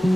Y'all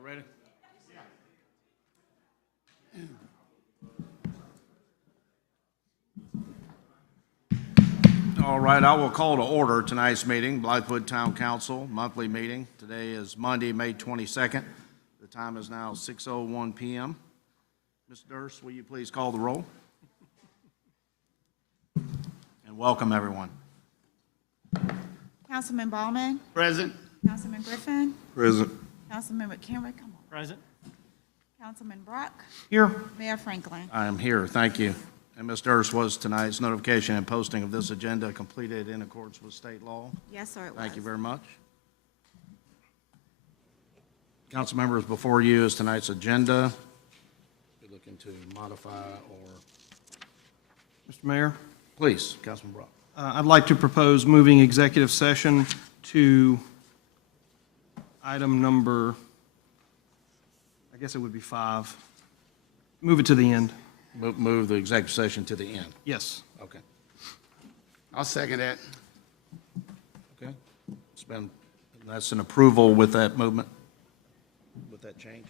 ready? All right, I will call to order tonight's meeting, Blythewood Town Council monthly meeting. Today is Monday, May 22nd. The time is now 6:01 p.m. Ms. Durst, will you please call the roll? And welcome, everyone. Councilman Ballman? Present. Councilman Griffin? Present. Councilman McHenry? Come on. Present. Councilman Brock? Here. Mayor Franklin? I am here, thank you. And Ms. Durst, was tonight's notification and posting of this agenda completed in accordance with state law? Yes, sir, it was. Thank you very much. Council members, before you is tonight's agenda. You're looking to modify or, Mr. Mayor, please, Councilman Brock. I'd like to propose moving executive session to item number, I guess it would be 5. Move it to the end. Move the executive session to the end. Yes. Okay. I'll second that. Okay. That's an approval with that movement, with that change.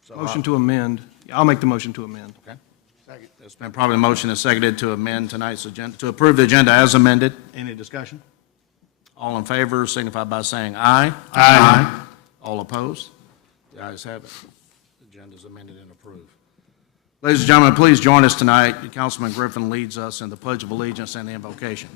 So Motion to amend. I'll make the motion to amend. Okay. Second. There's been probably a motion and seconded to amend tonight's agenda, to approve the agenda as amended. Any discussion? All in favor signify by saying aye. Aye. All opposed? The ayes have it. The agenda is amended and approved. Ladies and gentlemen, please join us tonight. Councilman Griffin leads us in the Pledge of Allegiance and the invocation.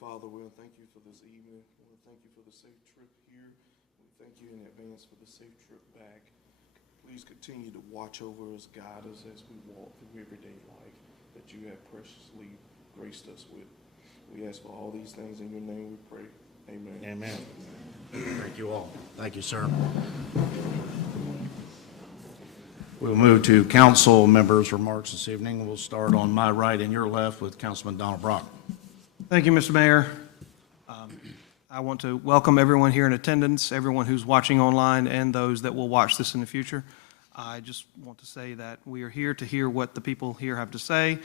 Father, we thank you for this evening. We thank you for the safe trip here. We thank you in advance for the safe trip back. Please continue to watch over us, guide us as we walk through everyday life that you have preciously graced us with. We ask for all these things in your name we pray. Amen. Amen. Thank you all. Thank you, sir. We'll move to council members' remarks this evening. We'll start on my right and your left with Councilman Donald Brock. Thank you, Mr. Mayor. I want to welcome everyone here in attendance, everyone who's watching online, and those that will watch this in the future. I just want to say that we are here to hear what the people here have to say.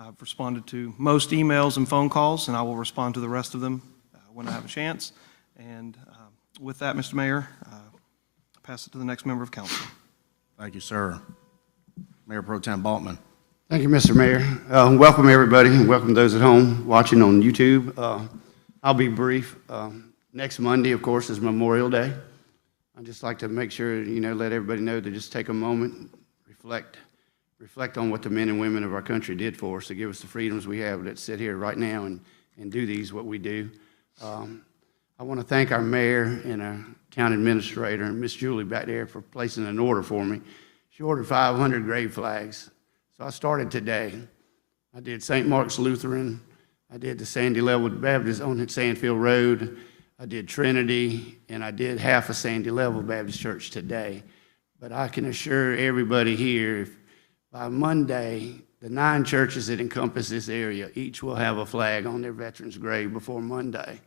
I've responded to most emails and phone calls, and I will respond to the rest of them when I have a chance. And with that, Mr. Mayor, I pass it to the next member of council. Thank you, sir. Mayor Pro Tem Baltman. Thank you, Mr. Mayor. Welcome, everybody, and welcome those at home watching on YouTube. I'll be brief. Next Monday, of course, is Memorial Day. I'd just like to make sure, let everybody know to just take a moment reflect on what the men and women of our country did for us to give us the freedoms we have that sit here right now and do what we do. I want to thank our mayor and our town administrator and Miss Julie back there for placing an order for me. She ordered 500 grave flags. So I started today. I did St. Mark's Lutheran. I did the Sandy Level Baptist on Sandfield Road. I did Trinity, and I did half of Sandy Level Baptist Church today. But I can assure everybody here, if by Monday, the 9 churches that encompass this area, each will have a flag on their veterans' grave before Monday.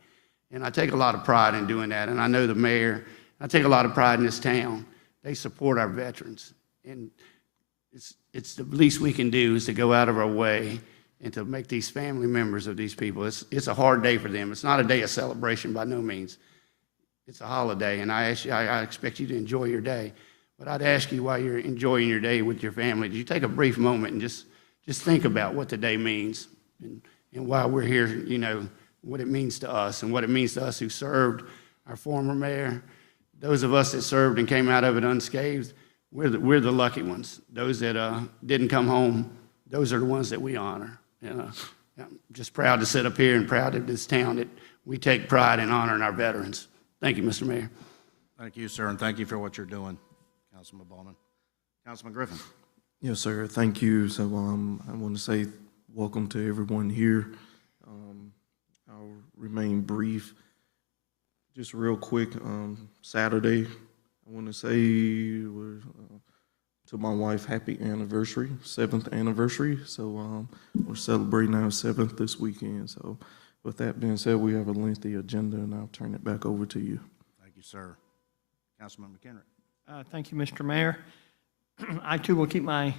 And I take a lot of pride in doing that, and I know the mayor, I take a lot of pride in this town. They support our veterans, and it's the least we can do is to go out of our way and to make these family members of these people. It's a hard day for them. It's not a day of celebration by no means. It's a holiday, and I expect you to enjoy your day. But I'd ask you while you're enjoying your day with your family, do you take a brief moment and just think about what the day means and why we're here, you know, what it means to us and what it means to us who served, our former mayor, those of us that served and came out of it unscathed. We're the lucky ones. Those that didn't come home, those are the ones that we honor. I'm just proud to sit up here and proud of this town that we take pride in honoring our veterans. Thank you, Mr. Mayor. Thank you, sir, and thank you for what you're doing, Councilman Ballman. Councilman Griffin. Yes, sir. Thank you. So I want to say welcome to everyone here. I'll remain brief. Just real quick, Saturday, I want to say to my wife, happy anniversary, 7th anniversary. So we're celebrating our 7th this weekend. So with that being said, we have a lengthy agenda, and I'll turn it back over to you. Thank you, sir. Councilman McHenry. Thank you, Mr. Mayor. I, too, will keep my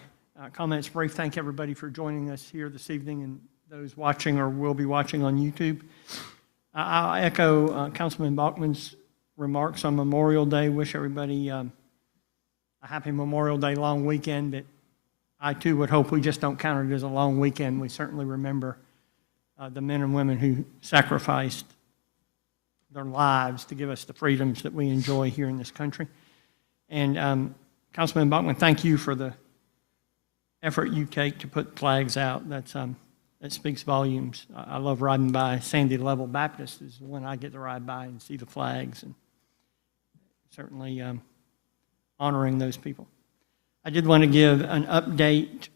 comments brief. Thank everybody for joining us here this evening and those watching or will be watching on YouTube. I'll echo Councilman Bachman's remarks on Memorial Day. Wish everybody a happy Memorial Day long weekend, but I, too, would hope we just don't count it as a long weekend. We certainly remember the men and women who sacrificed their lives to give us the freedoms that we enjoy here in this country. And Councilman Bachman, thank you for the effort you take to put flags out. That speaks volumes. I love riding by Sandy Level Baptist is the one I get to ride by and see the flags, and certainly honoring those people. I did want to give an update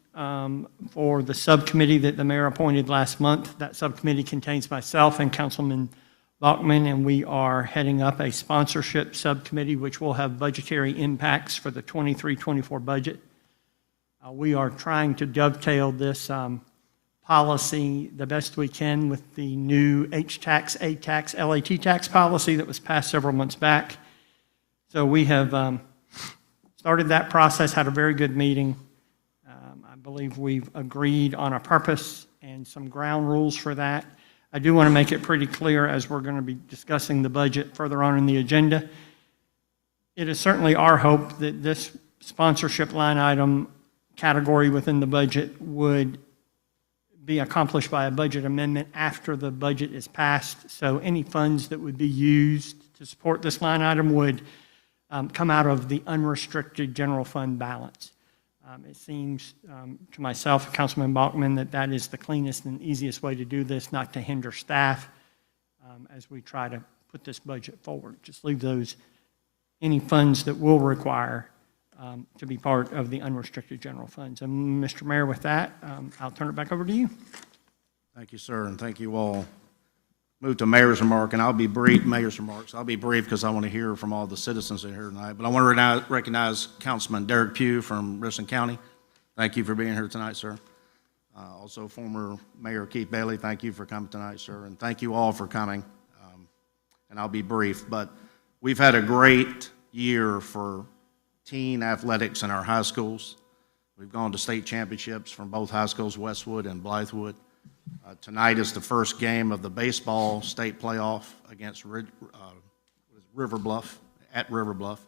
for the subcommittee that the mayor appointed last month. That subcommittee contains myself and Councilman Bachman, and we are heading up a sponsorship subcommittee which will have budgetary impacts for the 23-24 budget. We are trying to dovetail this policy the best we can with the new H-tax, A-tax, LAT tax policy that was passed several months back. So we have started that process, had a very good meeting. I believe we've agreed on a purpose and some ground rules for that. I do want to make it pretty clear as we're going to be discussing the budget further on in the agenda. It is certainly our hope that this sponsorship line item category within the budget would be accomplished by a budget amendment after the budget is passed. So any funds that would be used to support this line item would come out of the unrestricted general fund balance. It seems to myself, Councilman Bachman, that is the cleanest and easiest way to do this, not to hinder staff as we try to put this budget forward. Just leave any funds that will require to be part of the unrestricted general funds. And Mr. Mayor, with that, I'll turn it back over to you. Thank you, sir, and thank you all. Move to mayor's remark, and I'll be brief. Mayor's remarks. I'll be brief because I want to hear from all the citizens in here tonight. But I want to recognize Councilman Derek Pugh from Richland County. Thank you for being here tonight, sir. Also, former Mayor Keith Bailey, thank you for coming tonight, sir, and thank you all for coming. And I'll be brief, but we've had a great year for teen athletics in our high schools. We've gone to state championships from both high schools, Westwood and Blythewood. Tonight is the first game of the baseball state playoff against River Bluff, at River Bluff.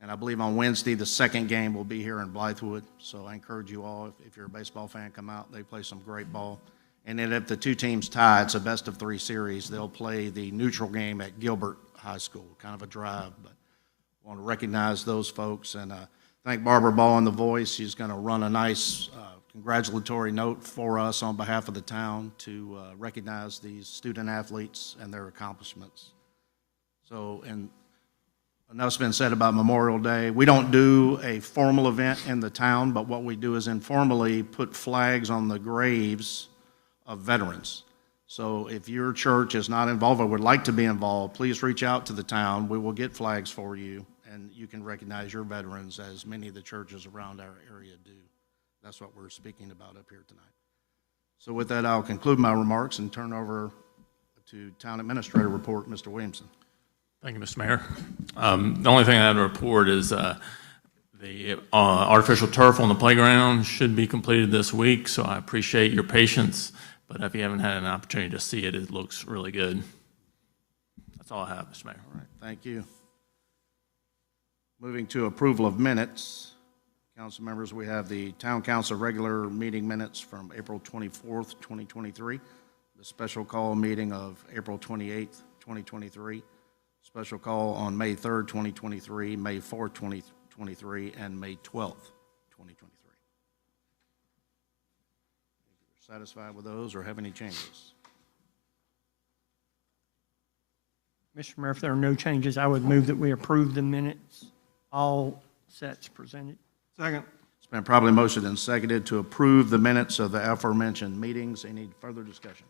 And I believe on Wednesday, the second game will be here in Blythewood. So I encourage you all, if you're a baseball fan, come out. They play some great ball. And then if the two teams tie, it's a best-of-3 series. They'll play the neutral game at Gilbert High School, kind of a drive. But I want to recognize those folks. And thank Barbara Ball in the Voice. She's going to run a nice congratulatory note for us on behalf of the town to recognize these student athletes and their accomplishments. So, and enough's been said about Memorial Day. We don't do a formal event in the town, but what we do is informally put flags on the graves of veterans. So if your church is not involved or would like to be involved, please reach out to the town. We will get flags for you, and you can recognize your veterans, as many of the churches around our area do. That's what we're speaking about up here tonight. So with that, I'll conclude my remarks and turn over to Town Administrator Report, Mr. Williamson. Thank you, Mr. Mayor. The only thing I have to report is the artificial turf on the playground should be completed this week, so I appreciate your patience. But if you haven't had an opportunity to see it, it looks really good. That's all I have, Mr. Mayor. All right, thank you. Moving to approval of minutes. Council members, we have the Town Council regular meeting minutes from April 24th, 2023, the special call meeting of April 28th, 2023, special call on May 3rd, 2023, May 4th, 2023, and May 12th, 2023. Satisfied with those or have any changes? Mr. Mayor, if there are no changes, I would move that we approve the minutes, all sets presented. Second. It's been probably motioned and seconded to approve the minutes of the aforementioned meetings. Any further discussion?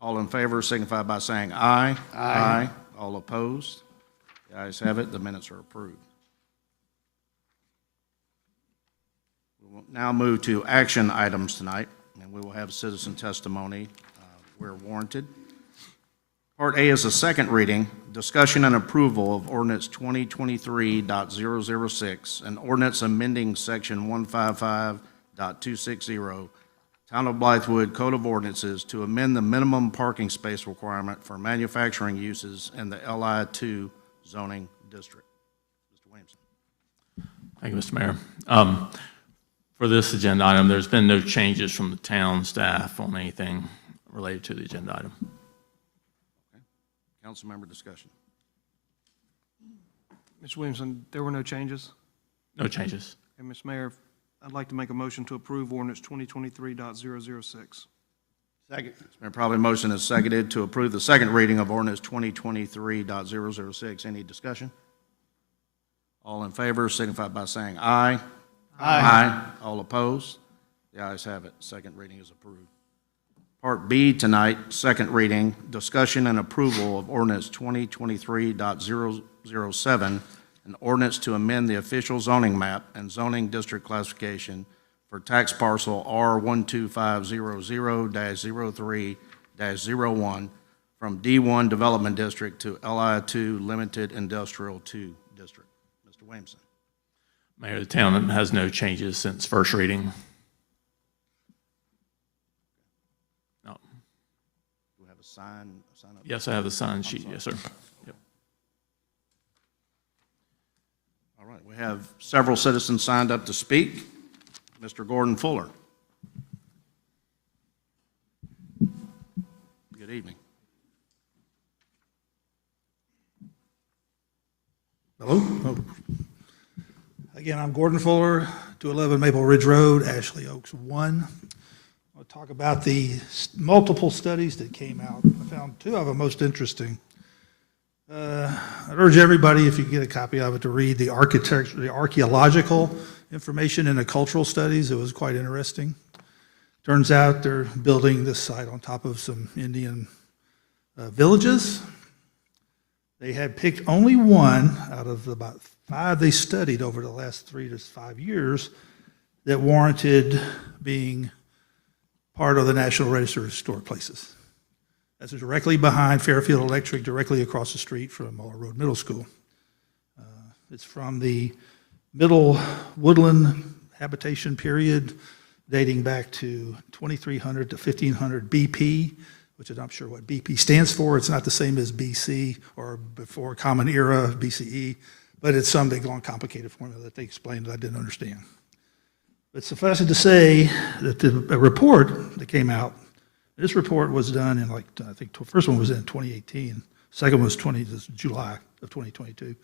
All in favor signify by saying aye. Aye. All opposed? The ayes have it. The minutes are approved. We will now move to action items tonight, and we will have citizen testimony where warranted. Part A is a second reading, discussion and approval of ordinance 2023.006, an ordinance amending section 155.260, Town of Blythewood Code of Ordinances to amend the minimum parking space requirement for manufacturing uses in the LI2 zoning district. Mr. Williamson. Thank you, Mr. Mayor. For this agenda item, there's been no changes from the town staff on anything related to the agenda item. Council member discussion. Mr. Williamson, there were no changes? No changes. And Mr. Mayor, I'd like to make a motion to approve ordinance 2023.006. Second. It's been probably motioned and seconded to approve the second reading of ordinance 2023.006. Any discussion? All in favor signify by saying aye. Aye. All opposed? The ayes have it. Second reading is approved. Part B tonight, second reading, discussion and approval of ordinance 2023.007, an ordinance to amend the official zoning map and zoning district classification for tax parcel R12500-03-01 from D1 Development District to LI2 Limited Industrial 2 District. Mr. Williamson. Mayor, the town has no changes since first reading. No. Do we have a sign up? Yes, I have the sign sheet. Yes, sir. Yep. All right, we have several citizens signed up to speak. Mr. Gordon Fuller. Good evening. Hello. Oh. Again, I'm Gordon Fuller, 211 Maple Ridge Road, Ashley Oaks 1. I'll talk about the multiple studies that came out. I found two of them most interesting. I'd urge everybody, if you get a copy of it, to read the archaeological information in the cultural studies. It was quite interesting. Turns out they're building this site on top of some Indian villages. They had picked only one out of about 5 they studied over the last 3 to 5 years that warranted being part of the National Register of Historic Places. That's directly behind Fairfield Electric, directly across the street from Muller Road Middle School. It's from the Middle Woodland habitation period dating back to 2300 to 1500 BP, which I'm not sure what BP stands for. It's not the same as BC or before Common Era, BCE, but it's some big, long, complicated formula that they explained that I didn't understand. But suffice it to say that the report that came out, this report was done in, like, I think the first one was in 2018, second was July of 2022.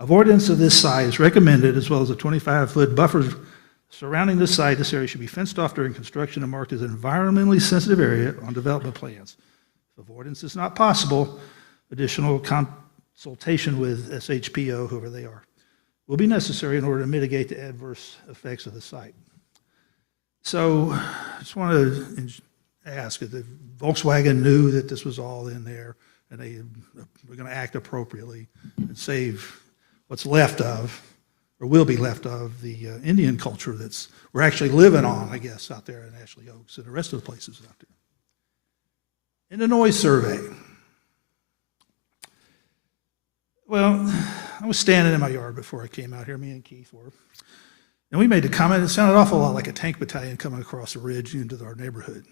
Avoidance of this site is recommended, as well as a 25-foot buffer surrounding this site. This area should be fenced off during construction and marked as an environmentally sensitive area on development plans. If avoidance is not possible, additional consultation with SHPO, whoever they are, will be necessary in order to mitigate the adverse effects of the site. So I just want to ask if Volkswagen knew that this was all in there and they were going to act appropriately and save what's left of, or will be left of, the Indian culture that's we're actually living on, I guess, out there in Ashley Oaks and the rest of the places out there. In the noise survey, well, I was standing in my yard before I came out here, me and Keith were, and we made the comment, it sounded an awful lot like a tank battalion coming across the ridge into our neighborhood.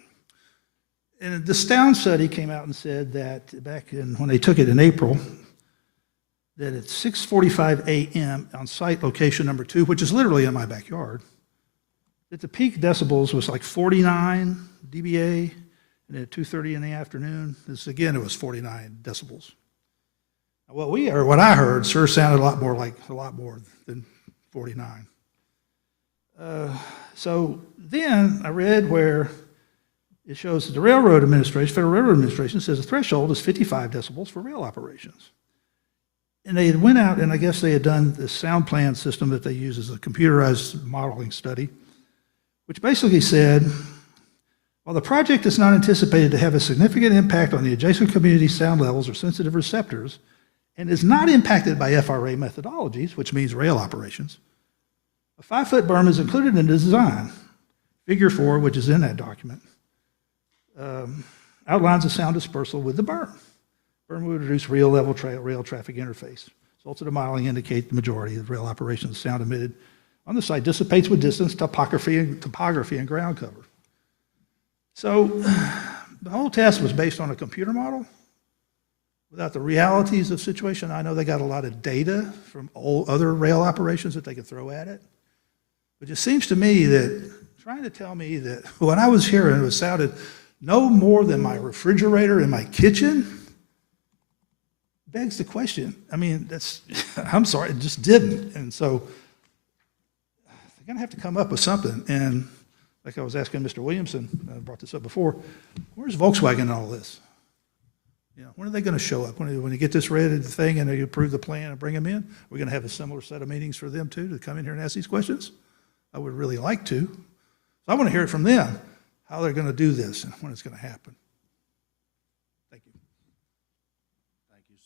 And the sound study came out and said that back when they took it in April, that at 6:45 a.m. on site location number 2, which is literally in my backyard, that the peak decibels was like 49 dBA, and at 2:30 in the afternoon, it was 49 decibels. What I heard sure sounded a lot more than 49. So then I read where it shows that the Federal Railroad Administration says the threshold is 55 decibels for rail operations. And they went out, and I guess they had done the sound plan system that they use as a computerized modeling study, which basically said, while the project is not anticipated to have a significant impact on the adjacent community sound levels or sensitive receptors, and is not impacted by FRA methodologies, which means rail operations, a 5-foot berm is included in the design. Figure 4, which is in that document, outlines the sound dispersal with the berm. Berm would reduce rail traffic interface. Results of the modeling indicate the majority of rail operations sound emitted on the site dissipates with distance, topography, and ground cover. So the whole test was based on a computer model without the realities of situation. I know they got a lot of data from all other rail operations that they could throw at it. But it seems to me that trying to tell me that what I was hearing was sounded no more than my refrigerator in my kitchen begs the question. I mean, I'm sorry, it just didn't. And so they're going to have to come up with something. And like I was asking Mr. Williamson, I brought this up before, where's Volkswagen in all this? When are they going to show up? When they get this ready, the thing, and they approve the plan and bring them in? We're going to have a similar set of meetings for them too, to come in here and ask these questions? I would really like to. So I want to hear it from them, how they're going to do this and when it's going to happen. Thank you. Thank you,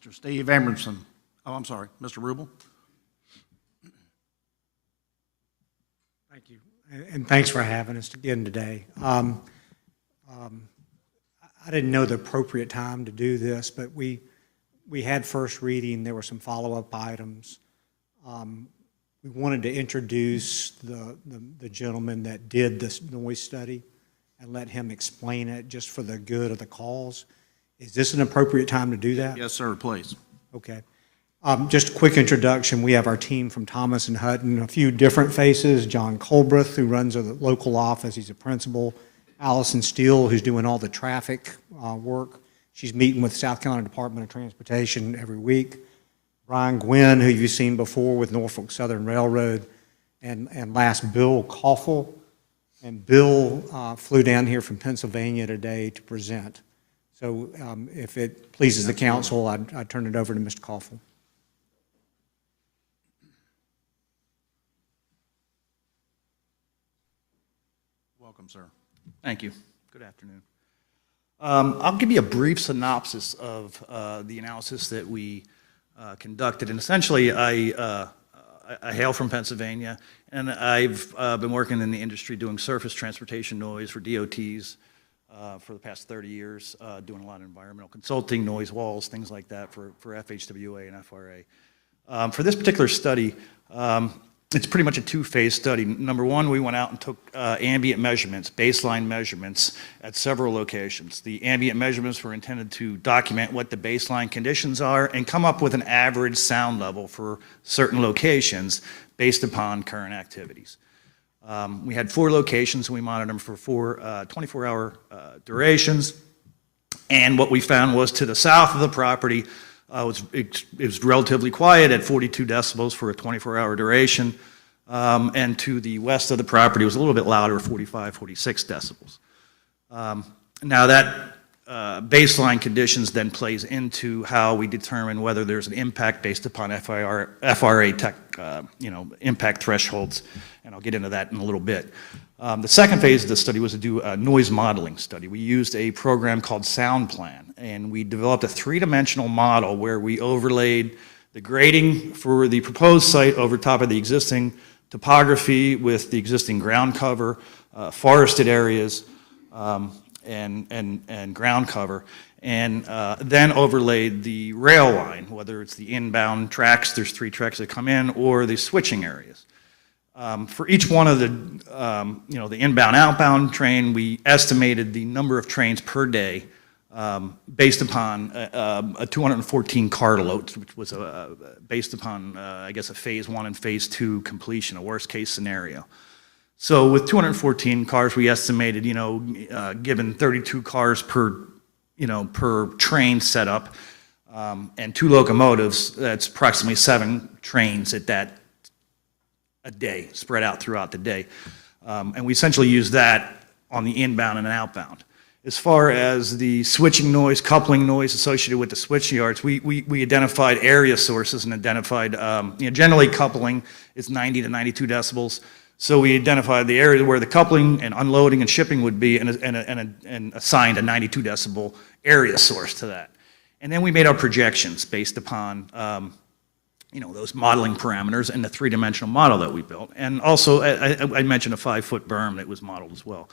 sir. Mr. Steve Abramson. Oh, I'm sorry, Mr. Rubel. Thank you, and thanks for having us again today. I didn't know the appropriate time to do this, but we had first reading. There were some follow-up items. We wanted to introduce the gentleman that did this noise study and let him explain it just for the good of the cause. Is this an appropriate time to do that? Yes, sir, please. Okay. Just a quick introduction. We have our team from Thomas and Hutton, a few different faces. John Colbreth, who runs a local office, he's a principal. Allison Steele, who's doing all the traffic work. She's meeting with South Carolina Department of Transportation every week. Brian Gwynn, who you've seen before with Norfolk Southern Railroad. And last, Bill Koffel. And Bill flew down here from Pennsylvania today to present. So if it pleases the council, I'd turn it over to Mr. Koffel. Welcome, sir. Thank you. Good afternoon. I'll give you a brief synopsis of the analysis that we conducted. And essentially, I hail from Pennsylvania, and I've been working in the industry doing surface transportation noise for DOTs for the past 30 years, doing a lot of environmental consulting, noise walls, things like that for FHWA and FRA. For this particular study, it's pretty much a two-phase study. Number one, we went out and took ambient measurements, baseline measurements at several locations. The ambient measurements were intended to document what the baseline conditions are and come up with an average sound level for certain locations based upon current activities. We had 4 locations, and we monitored them for 24-hour durations. And what we found was to the south of the property, it was relatively quiet at 42 decibels for a 24-hour duration. And to the west of the property, it was a little bit louder, 45, 46 decibels. Now that baseline conditions then plays into how we determine whether there's an impact based upon FRA tech, impact thresholds, and I'll get into that in a little bit. The second phase of the study was to do a noise modeling study. We used a program called SoundPlan, and we developed a 3-dimensional model where we overlaid the grading for the proposed site over top of the existing topography with the existing ground cover, forested areas, and ground cover, and then overlaid the rail line, whether it's the inbound tracks, there's 3 tracks that come in, or the switching areas. For each one of the, the inbound, outbound train, we estimated the number of trains per day based upon a 214 car load, which was based upon, I guess, a phase 1 and phase 2 completion, a worst case scenario. So with 214 cars, we estimated, given 32 cars per train setup, and 2 locomotives, that's approximately 7 trains at that a day, spread out throughout the day. And we essentially use that on the inbound and outbound. As far as the switching noise, coupling noise associated with the switch yards, we identified area sources and identified, generally coupling is 90 to 92 decibels. So we identified the area where the coupling and unloading and shipping would be and assigned a 92 decibel area source to that. And then we made our projections based upon, those modeling parameters and the 3-dimensional model that we built. And also, I mentioned a 5-foot berm that was modeled as well.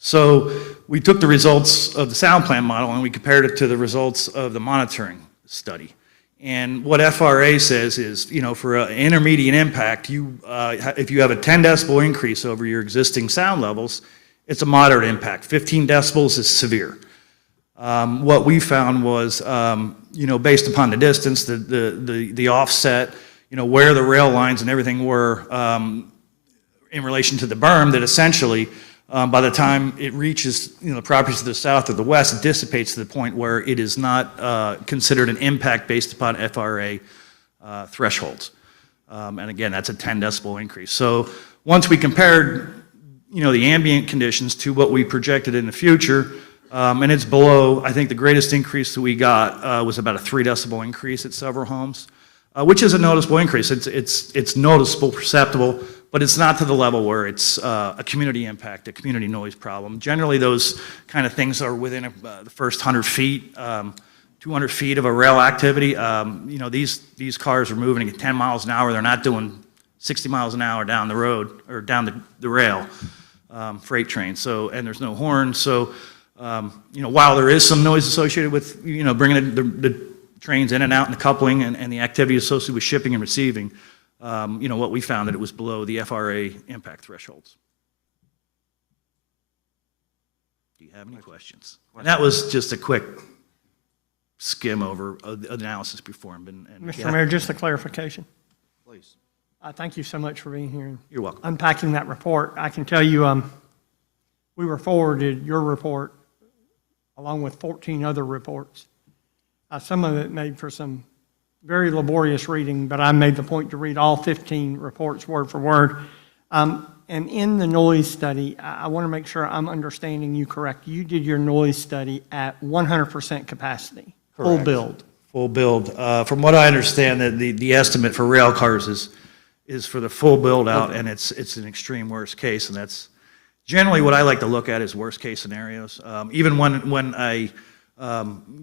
So we took the results of the SoundPlan model and we compared it to the results of the monitoring study. And what FRA says is, for an intermediate impact, if you have a 10 decibel increase over your existing sound levels, it's a moderate impact. 15 decibels is severe. What we found was, based upon the distance, the offset, where the rail lines and everything were in relation to the berm, that essentially, by the time it reaches, the properties to the south or the west, it dissipates to the point where it is not considered an impact based upon FRA thresholds. And again, that's a 10 decibel increase. So once we compared, the ambient conditions to what we projected in the future, and it's below, I think the greatest increase that we got was about a 3 decibel increase at several homes, which is a noticeable increase. It's noticeable, perceptible, but it's not to the level where it's a community impact, a community noise problem. Generally, those kind of things are within the first 100 feet, 200 feet of a rail activity. These cars are moving at 10 miles an hour. They're not doing 60 miles an hour down the road or down the rail, freight train. So, and there's no horn. So, while there is some noise associated with, bringing the trains in and out and the coupling and the activity associated with shipping and receiving, what we found that it was below the FRA impact thresholds. Do you have any questions? And that was just a quick skim over the analysis performed. Mr. Mayor, just a clarification. Please. Thank you so much for being here and You're welcome. unpacking that report. I can tell you, we were forwarded your report along with 14 other reports. Some of it made for some very laborious reading, but I made the point to read all 15 reports word for word. And in the noise study, I want to make sure I'm understanding you correct. You did your noise study at 100% capacity, full Correct. build. Full build. From what I understand, the estimate for rail cars is for the full build out, and it's an extreme worst case, and that's generally what I like to look at is worst case scenarios. Even when I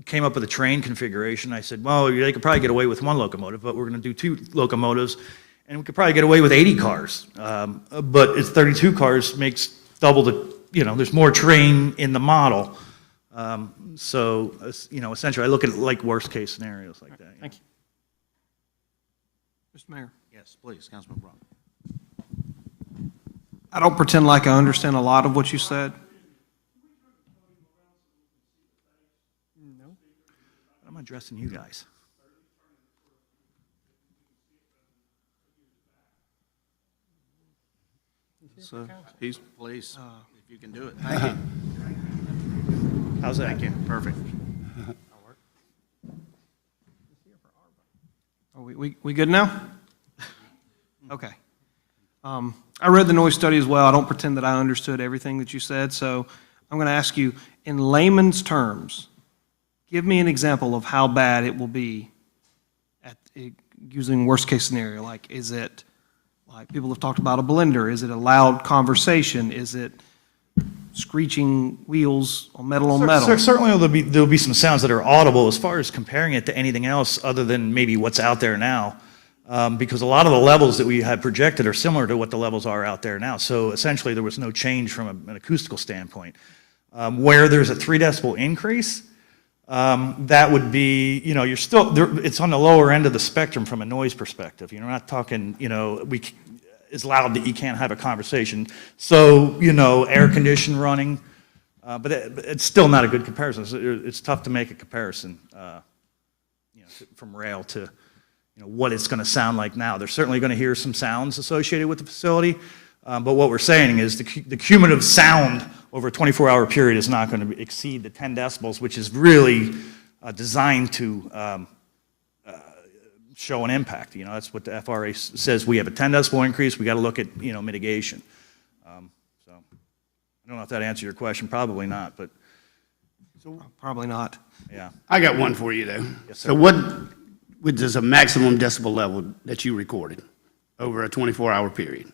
came up with a train configuration, I said, well, they could probably get away with 1 locomotive, but we're going to do 2 locomotives, and we could probably get away with 80 cars. But it's 32 cars makes double the, there's more train in the model. So, essentially, I look at it like worst case scenarios like that. Thank you. Mr. Mayor. Yes, please, Councilman Brown. I don't pretend like I understand a lot of what you said. I'm addressing you guys. So, please, if you can do it. Thank you. How's that? Thank you. Perfect. Are we good now? Okay. I read the noise study as well. I don't pretend that I understood everything that you said, so I'm going to ask you, in layman's terms, give me an example of how bad it will be using worst-case scenario. Like, is it, like people have talked about a blender, is it a loud conversation? Is it screeching wheels on metal? Certainly, there'll be some sounds that are audible as far as comparing it to anything else other than maybe what's out there now. Because a lot of the levels that we had projected are similar to what the levels are out there now. So essentially, there was no change from an acoustical standpoint. Where there's a 3 decibel increase, that would be, you're still, it's on the lower end of the spectrum from a noise perspective. You're not talking, it's loud that you can't have a conversation. So, air condition running, but it's still not a good comparison. It's tough to make a comparison, from rail to, what it's going to sound like now. They're certainly going to hear some sounds associated with the facility, but what we're saying is the cumulative sound over a 24-hour period is not going to exceed the 10 decibels, which is really designed to show an impact. That's what the FRA says. We have a 10 decibel increase. We got to look at mitigation. So I don't know if that answered your question. Probably not, but Probably not. yeah. I got one for you, though. Yes, sir. So what is a maximum decibel level that you recorded over a 24-hour period?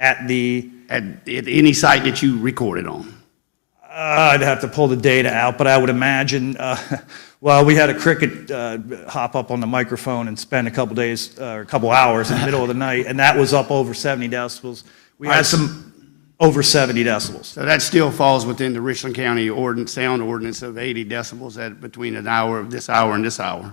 At Any site that you recorded on? I'd have to pull the data out, but I would imagine, well, we had a cricket hop up on the microphone and spend a couple days, or a couple hours in the middle of the night, and that was up over 70 decibels. We had some over 70 decibels. So that still falls within the Richland County sound ordinance of 80 decibels between an hour of this hour and this hour.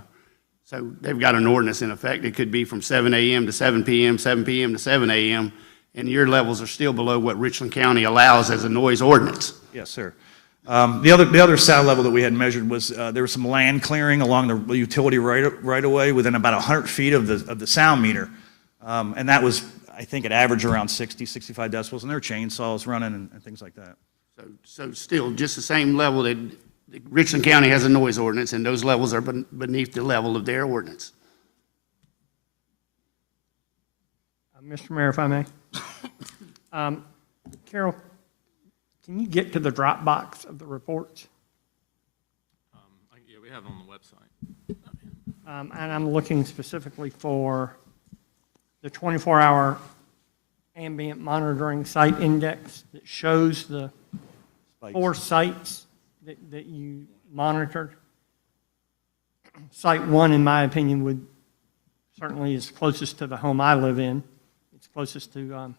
So they've got an ordinance in effect. It could be from 7 a.m. to 7 p.m., 7 p.m. to 7 a.m., and your levels are still below what Richland County allows as a noise ordinance. Yes, sir. The other sound level that we had measured was there was some land clearing along the utility right away within about 100 feet of the sound meter, and that was, I think, it averaged around 60, 65 decibels, and there were chainsaws running and things like that. So still just the same level that Richland County has a noise ordinance, and those levels are beneath the level of their ordinance. Mr. Mayor, if I may. Carol, can you get to the Dropbox of the reports? Yeah, we have it on the website. And I'm looking specifically for the 24-hour ambient monitoring site index that shows the 4 sites that you monitored. Site 1, in my opinion, certainly is closest to the home I live in. It's closest to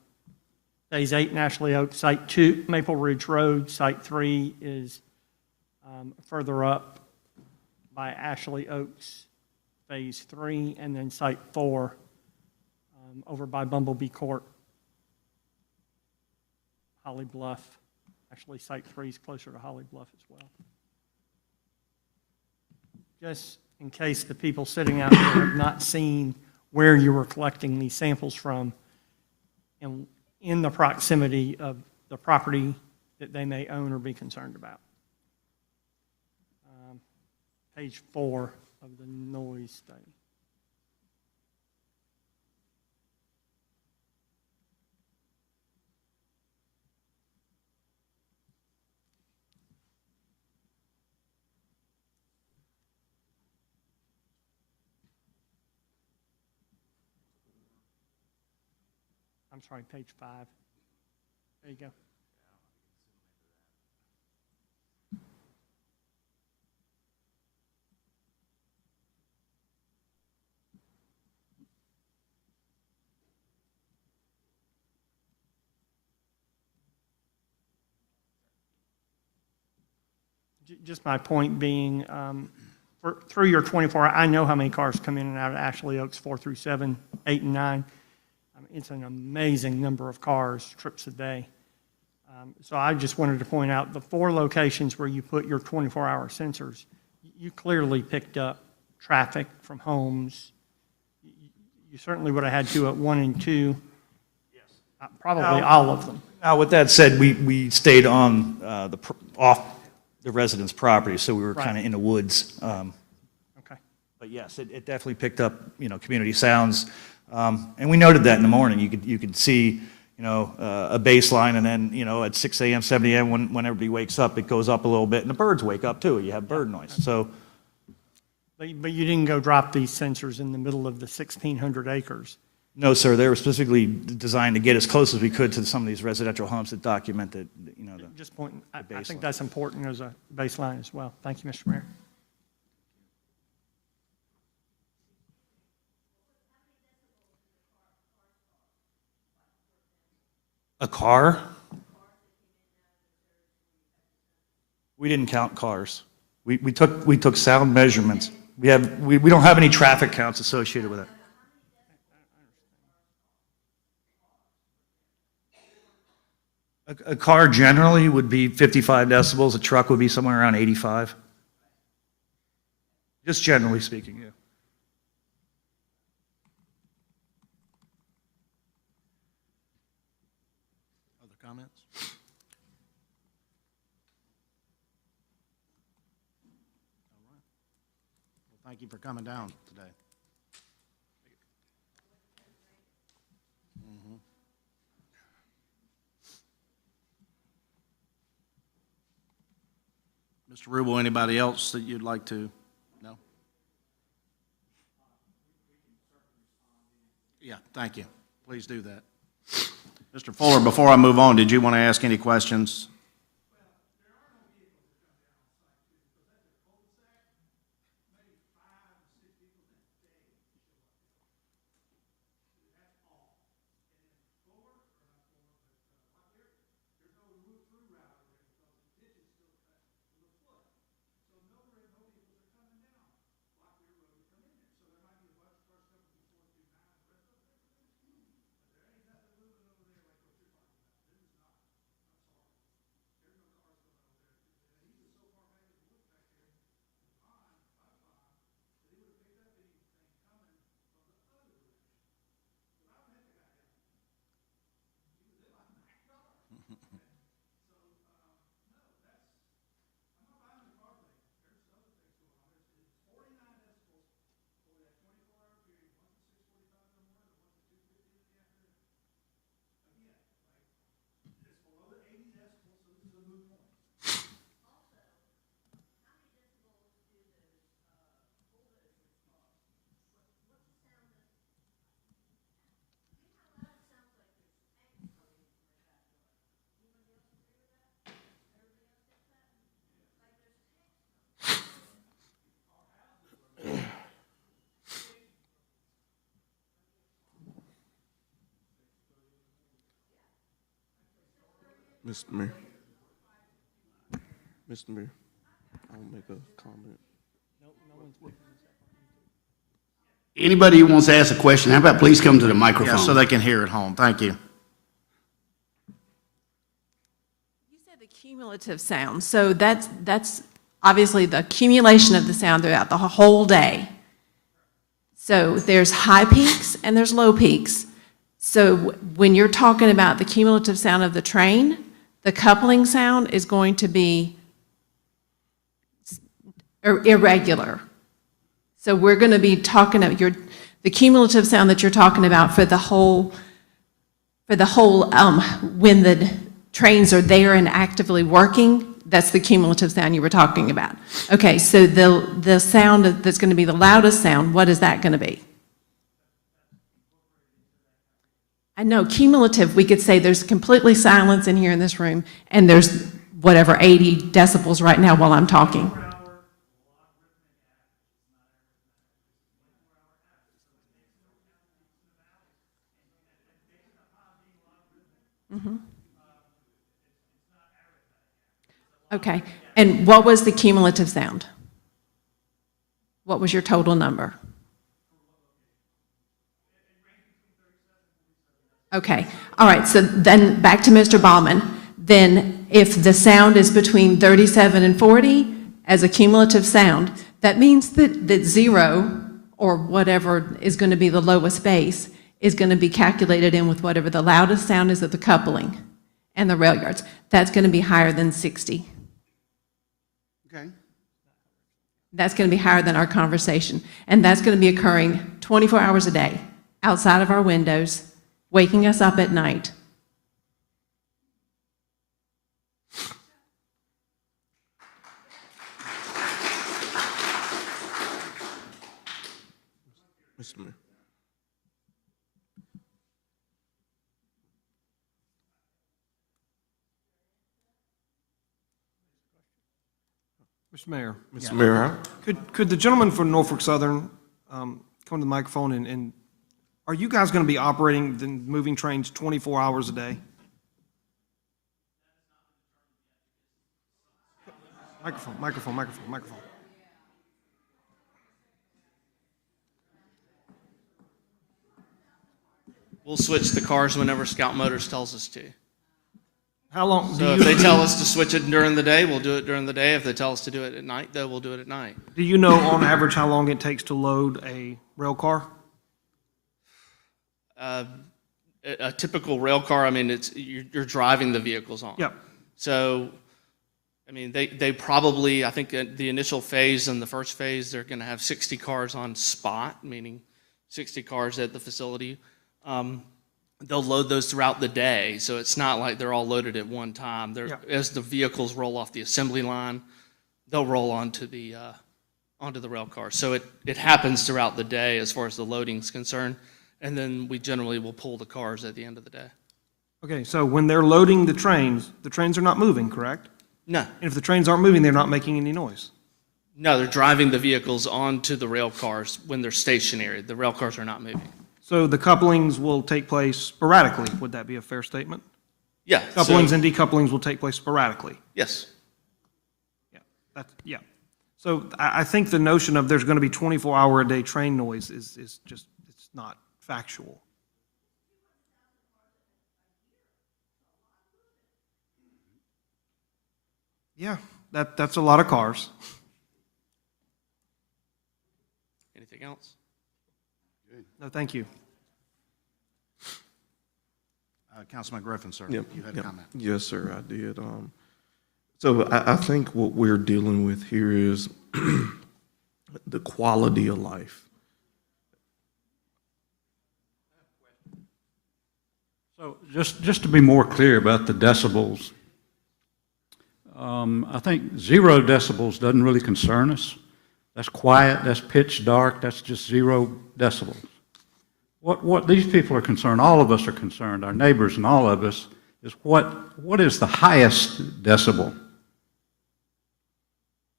Phase 8 in Ashley Oaks. Site 2, Maple Ridge Road. Site 3 is further up by Ashley Oaks, Phase 3, and then Site 4 over by Bumblebee Court, Holly Bluff. Actually, Site 3 is closer to Holly Bluff as well. Just in case the people sitting out there have not seen where you were collecting these samples from and in the proximity of the property that they may own or be concerned about. Page 4 of the noise study. I'm sorry, page 5. There you go. Just my point being, through your 24, I know how many cars come in and out of Ashley Oaks 4 through 7, 8 and 9. It's an amazing number of cars, trips a day. So I just wanted to point out the 4 locations where you put your 24-hour sensors, you clearly picked up traffic from homes. You certainly would have had to at 1 and 2. Yes. Probably all of them. Now, with that said, we stayed on off the residence property, so we were Right. kind of in the woods. Okay. But yes, it definitely picked up, community sounds. And we noted that in the morning. You could see, a baseline, and then, at 6 a.m., 7 a.m., when everybody wakes up, it goes up a little bit, and the birds wake up too. You have bird noise. So, But you didn't go drop these sensors in the middle of the 1,600 acres. no, sir, they were specifically designed to get as close as we could to some of these residential homes that document that, Just pointing, I baseline. think that's important as a baseline as well. Thank you, Mr. Mayor. A car? We didn't count cars. We took sound measurements. We don't have any traffic counts associated with it. A car generally would be 55 decibels, a truck would be somewhere around 85. Just generally speaking, yeah. Other comments? All right. Well, thank you for coming down today. Mr. Rubel, anybody else that you'd like to? No? Yeah, thank you. Please do that. Mr. Fuller, before I move on, did you want to ask any questions? Mr. Mayor. Mr. Mayor, I'll make a comment. Anybody who wants to ask a question, how about please come to the Yeah, microphone? so they can hear at home. Thank you. You said the cumulative sound, so that's obviously the accumulation of the sound throughout the whole day. So there's high peaks and there's low peaks. So when you're talking about the cumulative sound of the train, the coupling sound is going to be irregular. So we're going to be talking about the cumulative sound that you're talking about for the whole when the trains are there and actively working, that's the cumulative sound you were talking about. Okay, so the sound that's going to be the loudest sound, what is that going to be? I know cumulative, we could say there's completely silence in here in this room, and there's whatever, 80 decibels right now while I'm talking. Okay, and what was the cumulative sound? What was your total number? Okay, all right, so then back to Mr. Baumann. Then if the sound is between 37 and 40 as a cumulative sound, that means that 0 or whatever is going to be the lowest base is going to be calculated in with whatever the loudest sound is of the coupling and the rail yards. That's going to be higher than 60. Okay. That's going to be higher than our conversation. And that's going to be occurring 24 hours a day, outside of our windows, waking us up at night. Mr. Mayor. Mr. Mayor, Mr. Mayor, could the gentleman from Norfolk Southern come to the microphone and are you guys going to be operating the moving trains 24 hours a day? Microphone. We'll switch the cars whenever Scout Motors tells us to. How long do So you? if they tell us to switch it during the day, we'll do it during the day. If they tell us to do it at night, though, we'll do it at night. Do you know on average how long it takes to load a rail car? A typical rail car, I mean, you're driving the vehicles on. Yep. So, I mean, they probably, I think the initial phase and the first phase, they're going to have 60 cars on spot, meaning 60 cars at the facility. They'll load those throughout the day, so it's not like they're all loaded at one time. Yeah. As the vehicles roll off the assembly line, they'll roll onto the rail car. So it happens throughout the day as far as the loading is concerned, and then we generally will pull the cars at the end of the day. Okay, so when they're loading the trains are not moving, correct? No, And if the trains aren't moving, they're not making any noise? no, they're driving the vehicles onto the rail cars when they're stationary. The rail cars are not moving. So the couplings will take place sporadically, would that be a fair statement? Yeah. Couplings and decouplings will take place sporadically? Yes. Yeah. So I think the notion of there's going to be 24-hour-a-day train noise is just, it's not factual. Yeah, that's a lot of cars. Anything else? No, thank you. Councilman Griffin, sir, Yep, you had a yep. comment. Yes, sir, I did. So I think what we're dealing with here is the quality of life. So just to be more clear about the decibels, I think 0 decibels doesn't really concern us. That's quiet, that's pitch dark, that's just 0 decibels. What these people are concerned, all of us are concerned, our neighbors and all of us, is what is the highest decibel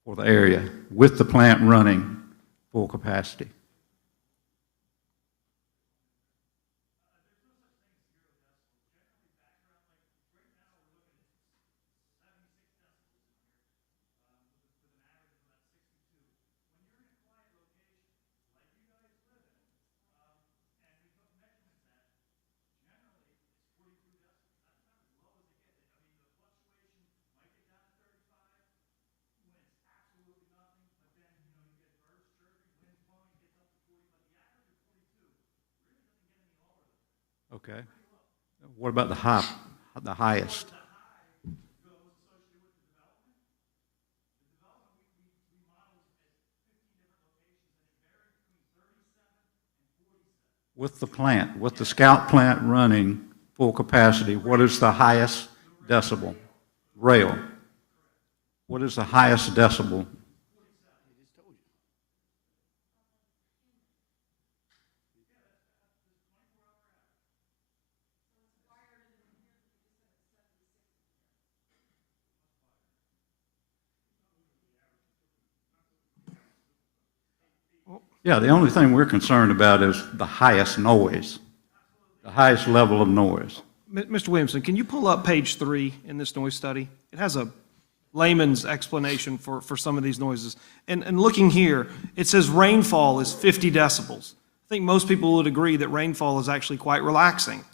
for the area with the plant running full capacity? Okay. What about the highest? With the plant, with the Scout plant running full capacity, what is the highest decibel? Rail. What is the highest decibel? Yeah, the only thing we're concerned about is the highest noise, the highest level of noise. Mr. Williamson, can you pull up page 3 in this noise study? It has a layman's explanation for some of these noises. And looking here, it says rainfall is 50 decibels. I think most people would agree that rainfall is actually quite relaxing.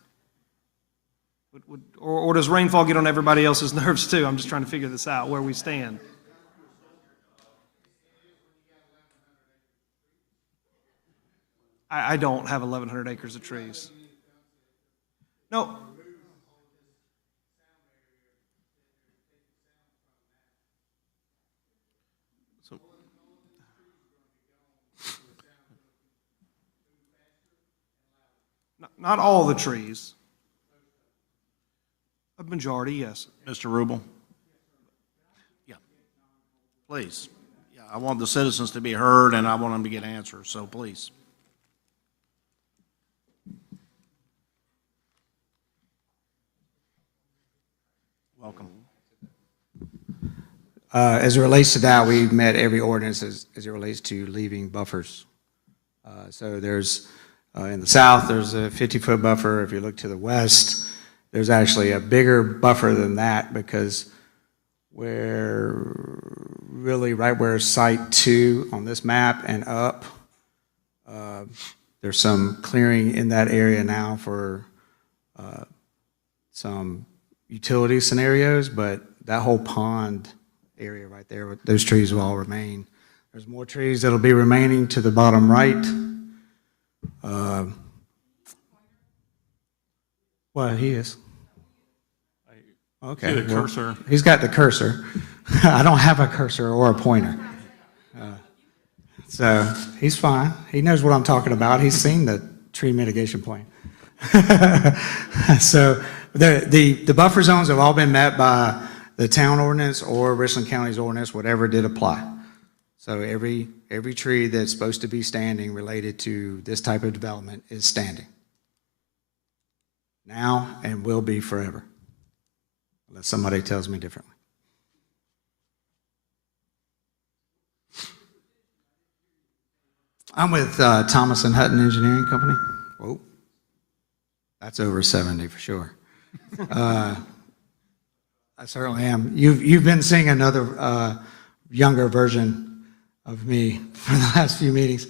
Or does rainfall get on everybody else's nerves too? I'm just trying to figure this out, where we stand. I don't have 1,100 acres of trees. No. So, Not all the trees. A majority, yes. Mr. Rubel? Yeah. Please. Yeah, I want the citizens to be heard, and I want them to get answers, so please. Welcome. As it relates to that, we've met every ordinance as it relates to leaving buffers. So there's, in the south, there's a 50-foot buffer. If you look to the west, there's actually a bigger buffer than that, because we're really right where Site 2 on this map and up, there's some clearing in that area now for some utility scenarios, but that whole pond area right there, those trees will all remain. There's more trees that'll be remaining to the bottom right. Well, he is. Okay. See the well, cursor? He's got the cursor. I don't have a cursor or a pointer. So he's fine. He knows what I'm talking about. He's seen the tree mitigation plan. So the buffer zones have all been met by the town ordinance or Richland County's ordinance, whatever did apply. So every tree that's supposed to be standing related to this type of development is standing now and will be forever, unless somebody tells me differently. I'm with Thomas and Hutton Engineering Company. Whoa, that's over 70 for sure. I certainly am. You've been seeing another younger version of me for the last few meetings.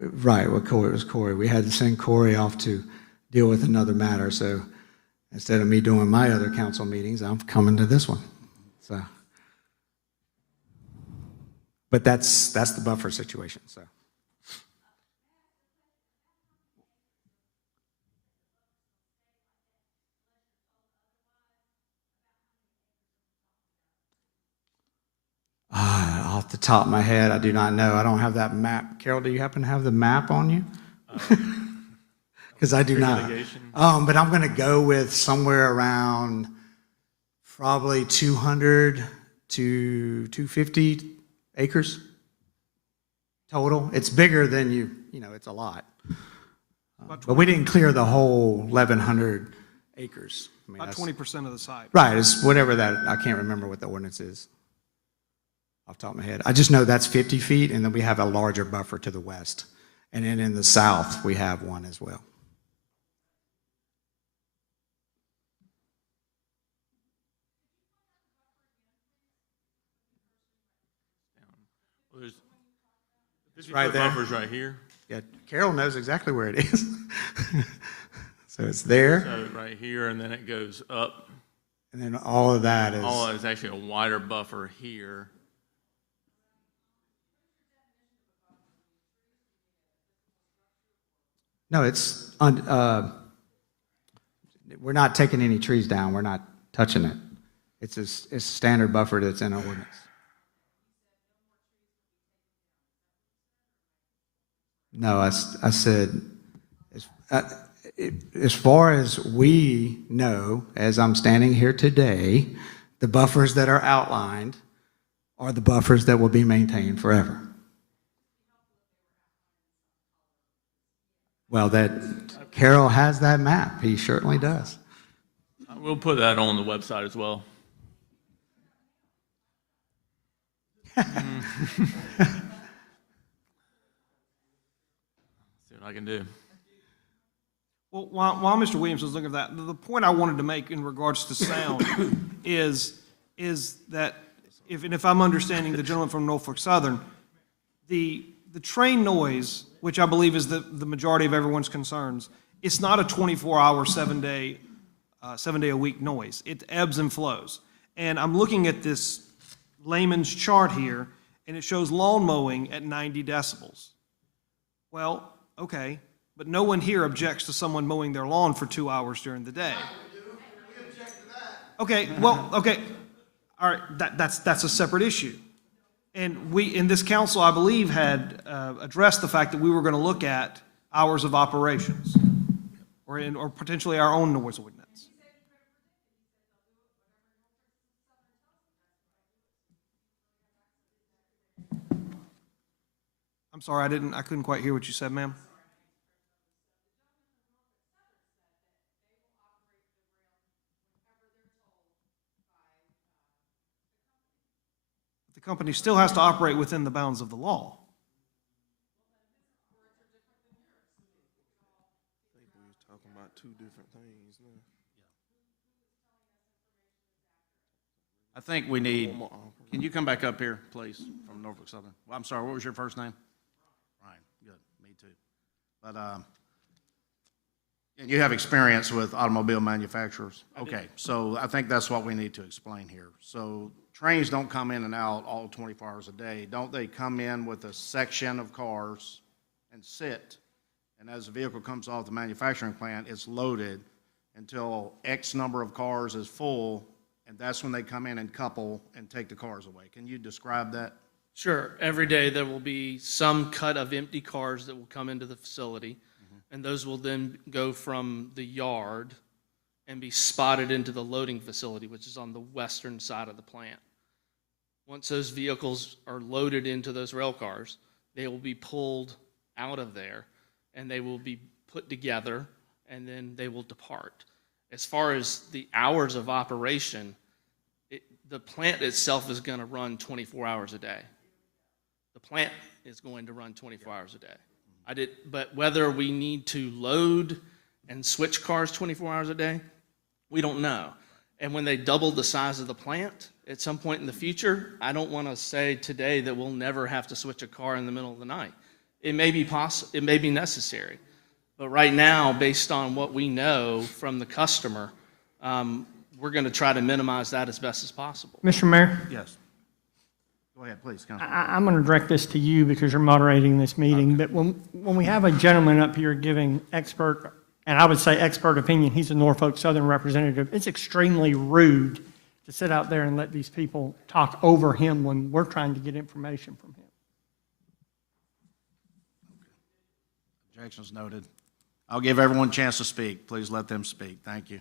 Right, well, Corey, it was Corey. We had to send Corey off to deal with another matter, so instead of me doing my other council meetings, I'm coming to this one. So, but that's the buffer situation, so. Off the top of my head, I do not know. I don't have that map. Carol, do you happen to have the map on you? Because I do not. But I'm going to go with somewhere around probably 200 to 250 acres total. It's bigger than you know, it's a lot. But we didn't clear the whole 1,100 acres. I mean, About 20% of the site. right, it's whatever that, I can't remember what the ordinance is off the top of my head. I just know that's 50 feet, and then we have a larger buffer to the west. And then in the south, we have one as well. Well, there's 50 right foot there. buffers right here. Yeah, Carol knows exactly where it is. So it's there, So right here, and then it goes up. and then all of that is, All is actually a wider buffer here. no, it's, we're not taking any trees down. We're not touching it. It's a standard buffer that's in our ordinance. No, I said, as far as we know, as I'm standing here today, the buffers that are outlined are the buffers that will be maintained forever. Well, that Carol has that map. He certainly does. We'll put that on the website as well. See what I can do. Well, while Mr. Williams was looking at that, the point I wanted to make in regards to sound is that if I'm understanding the gentleman from Norfolk Southern, the train noise, which I believe is the majority of everyone's concerns, it's not a 24-hour, 7-day-a-week noise. It ebbs and flows. And I'm looking at this layman's chart here, and it shows lawn mowing at 90 decibels. Well, okay, But no one here objects to someone mowing their lawn for 2 hours during the day. Okay, well, okay, all right, that's a separate issue. And we, in this council, I believe, had addressed the fact that we were going to look at hours of operations, or potentially our own noise ordinance. I'm sorry, I couldn't quite hear what you said, ma'am. The company still has to operate within the bounds of the law. I think we was talking about two different things now. I think we need, can you come back up here, please, from Norfolk Southern? Well, I'm sorry, what was your first name? Ryan, good, me too. But, and you have experience with automobile manufacturers? Okay, so I think that's what we need to explain here. So trains don't come in and out all 24 hours a day. Don't they come in with a section of cars and sit? And as the vehicle comes off the manufacturing plant, it's loaded until X number of cars is full, and that's when they come in and couple and take the cars away. Can you describe that? Sure. Every day there will be some cut of empty cars that will come into the facility, and those will then go from the yard and be spotted into the loading facility, which is on the western side of the plant. Once those vehicles are loaded into those rail cars, they will be pulled out of there, and they will be put together, and then they will depart. As far as the hours of operation, the plant itself is going to run 24 hours a day. The plant is going to run 24 hours a day. But whether we need to load and switch cars 24 hours a day, we don't know. And when they double the size of the plant at some point in the future, I don't want to say today that we'll never have to switch a car in the middle of the night. It may be it may be necessary. But right now, based on what we know from the customer, we're going to try to minimize that as best as possible. Mr. Mayor, Yes. Go ahead, please, Councilman. I'm going to direct this to you because you're moderating this meeting. But when we have a gentleman up here giving expert, and I would say expert opinion, he's a Norfolk Southern representative, it's extremely rude to sit out there and let these people talk over him when we're trying to get information from him. Objections noted. I'll give everyone a chance to speak. Please let them speak. Thank you.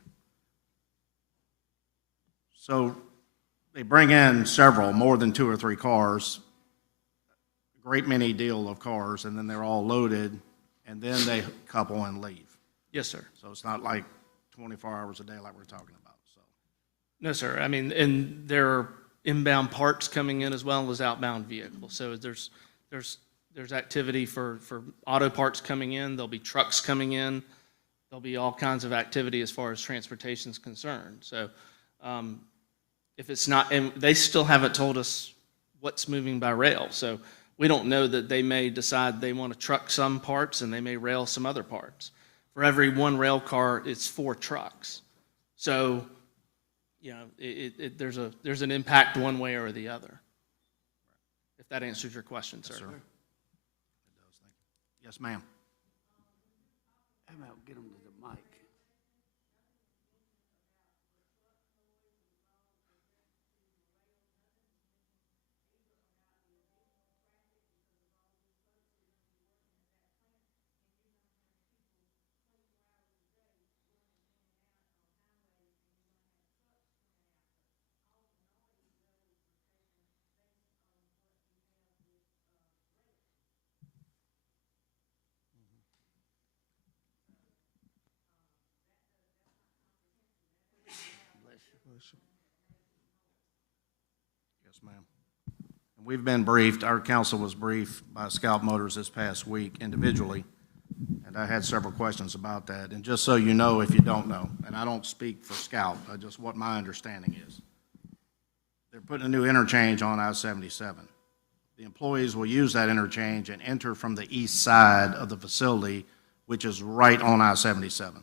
So they bring in several, more than 2 or 3 cars, a great many deal of cars, and then they're all loaded, and then they couple and leave. Yes, sir. So it's not like 24 hours a day like we're talking about, so. No, sir. I mean, and there are inbound parts coming in as well as outbound vehicles. So there's activity for auto parts coming in. There'll be trucks coming in. There'll be all kinds of activity as far as transportation is concerned. So if it's not, and they still haven't told us what's moving by rail. So we don't know that they may decide they want to truck some parts and they may rail some other parts. For every one rail car, it's 4 trucks. So, you know, there's an impact one way or the other. If that answers your question, sir. Yes, sir. It does, thank you. Yes, ma'am. How about get them to the mic? Yes, ma'am. And we've been briefed, our council was briefed by Scout Motors this past week individually, and I had several questions about that. And just so you know, if you don't know, and I don't speak for Scout, just what my understanding is, they're putting a new interchange on I-77. The employees will use that interchange and enter from the east side of the facility, which is right on I-77.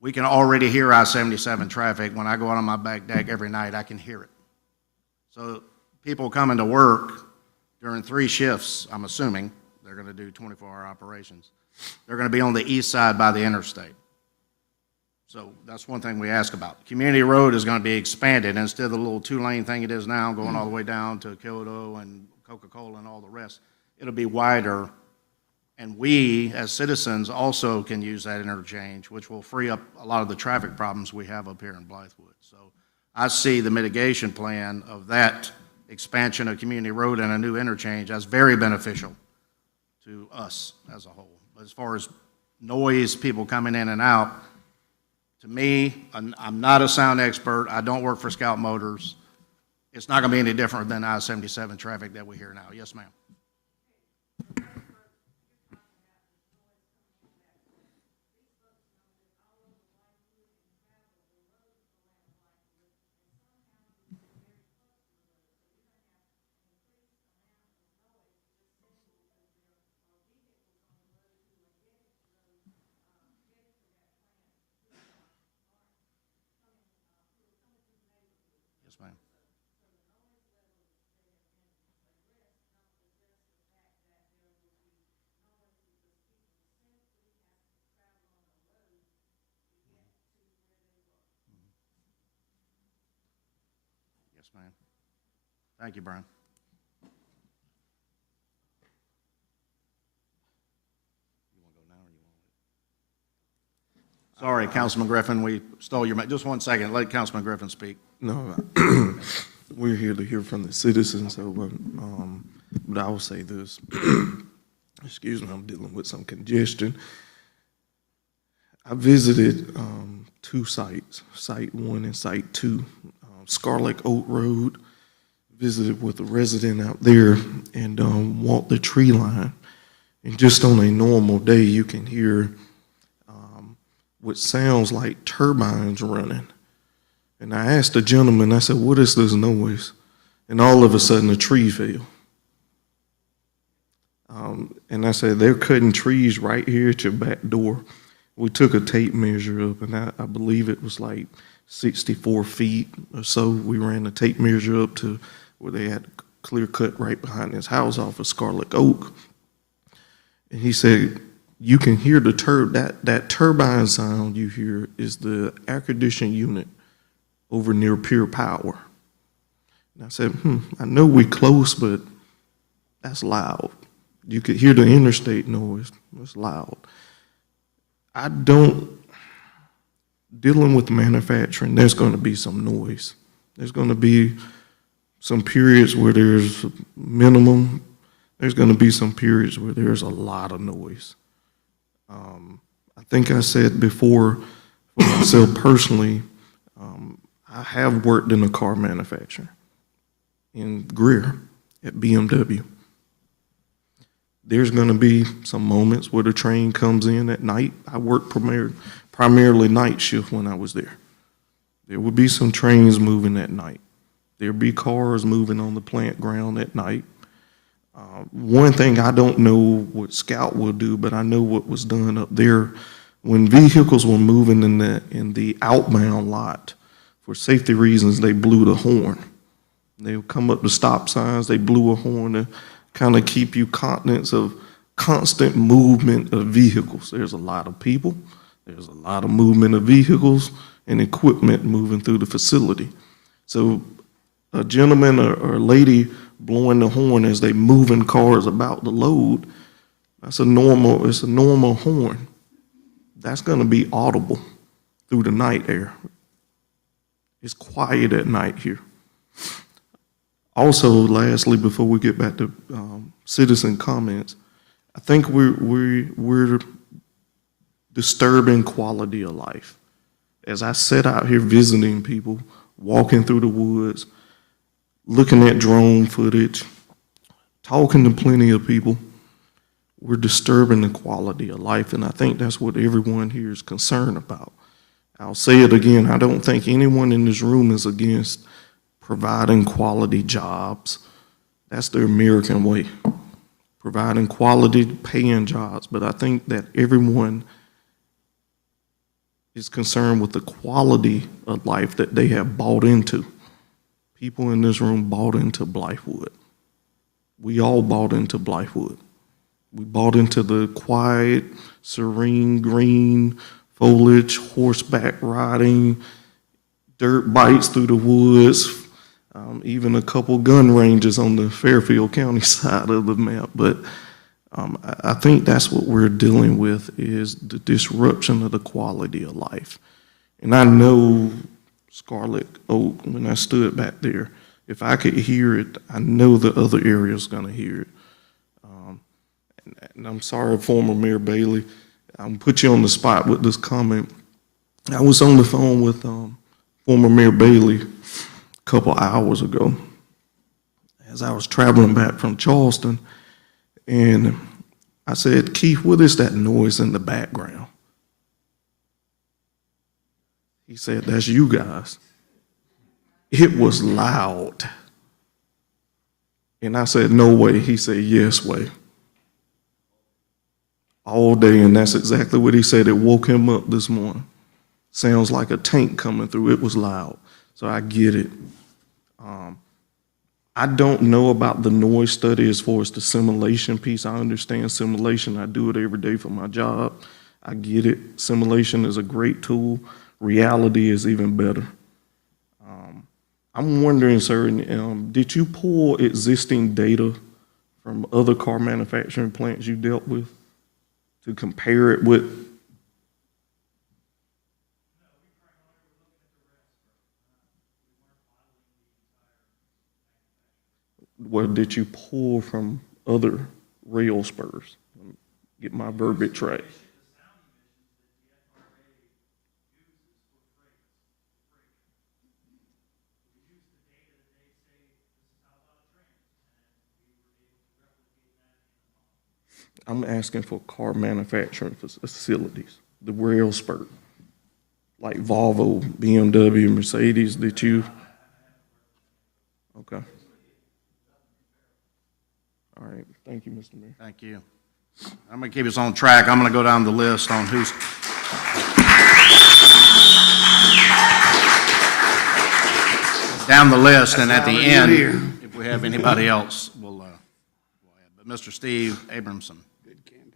We can already hear I-77 traffic. When I go out on my back deck every night, I can hear it. So people coming to work during 3 shifts, I'm assuming, they're going to do 24-hour operations. They're going to be on the east side by the interstate. So that's one thing we ask about. Community Road is going to be expanded. Instead of the little two-lane thing it is now, going all the way down to Kyoto and Coca-Cola and all the rest, it'll be wider. And we, as citizens, also can use that interchange, which will free up a lot of the traffic problems we have up here in Blythewood. So I see the mitigation plan of that expansion of Community Road and a new interchange as very beneficial to us as a whole. But as far as noise, people coming in and out, to me, I'm not a sound expert. I don't work for Scout Motors. It's not going to be any different than I-77 traffic that we hear now. Yes, ma'am. Yes, ma'am. Yes, ma'am. Thank you, Brian. Sorry, Councilman Griffin, we stole your, just one second, let Councilman Griffin speak. No, we're here to hear from the citizens, so, but I will say this. Excuse me, I'm dealing with some congestion. I visited two sites, Site 1 and Site 2, Scarlet Oak Road. Visited with a resident out there and walked the tree line. And just on a normal day, you can hear what sounds like turbines running. And I asked the gentleman, I said, what is this noise? And all of a sudden, a tree fell. And I said, they're cutting trees right here at your back door. We took a tape measure up, and I believe it was like 64 feet or so. We ran the tape measure up to where they had a clear cut right behind his house off of Scarlet Oak. And he said, you can hear the that turbine sound you hear is the air conditioning unit over near Pure Power. And I said, I know we close, but that's loud. You could hear the interstate noise. It's loud. Dealing with manufacturing, there's going to be some noise. There's going to be some periods where there's minimum. There's going to be some periods where there's a lot of noise. I think I said before, for myself personally, I have worked in a car manufacturer in Greer at BMW. There's going to be some moments where the train comes in at night. I worked primarily night shift when I was there. There would be some trains moving at night. There'd be cars moving on the plant ground at night. One thing I don't know what Scout will do, but I know what was done up there when vehicles were moving in the outbound lot. For safety reasons, they blew the horn. They would come up to stop signs. They blew a horn to kind of keep you cognizant of constant movement of vehicles. There's a lot of people. There's a lot of movement of vehicles and equipment moving through the facility. So a gentleman or a lady blowing the horn as they moving cars about the load, it's a normal horn. That's going to be audible through the night air. It's quiet at night here. Also, lastly, before we get back to citizen comments, I think we're disturbing quality of life. As I sat out here visiting people, walking through the woods, looking at drone footage, talking to plenty of people, we're disturbing the quality of life, and I think that's what everyone here is concerned about. I'll say it again, I don't think anyone in this room is against providing quality jobs. That's the American way, providing quality paying jobs, but I think that everyone is concerned with the quality of life that they have bought into. People in this room bought into Blythewood. We all bought into Blythewood. We bought into the quiet, serene, green foliage, horseback riding, dirt bikes through the woods, even a couple gun ranges on the Fairfield County side of the map. But I think that's what we're dealing with, is the disruption of the quality of life. And I know Scarlet Oak, when I stood back there, if I could hear it, I know the other area is going to hear it. And I'm sorry, former Mayor Bailey, I'm put you on the spot with this comment. I was on the phone with former Mayor Bailey a couple hours ago as I was traveling back from Charleston, and I said, Keith, what is that noise in the background? He said, that's you guys. It was loud. And I said, no way. He said, yes way. All day, and that's exactly what he said. It woke him up this morning. Sounds like a tank coming through. It was loud. So I get it. I don't know about the noise study as far as the simulation piece. I understand simulation. I do it every day for my job. I get it. Simulation is a great tool. Reality is even better. I'm wondering, sir, did you pull existing data from other car manufacturing plants you dealt with to compare it with? What did you pull from other rail spurs? Get my verbiage right. I'm asking for car manufacturing facilities, the rail spurt, like Volvo, BMW, Mercedes. Did you? Okay. All right. Thank you, Mr. Mayor. Thank you. I'm going to keep us on track. I'm going to go down the list on who's. Down the list, and at the end, if we have anybody else, we'll add. But Mr. Steve Abramson. Good campaign.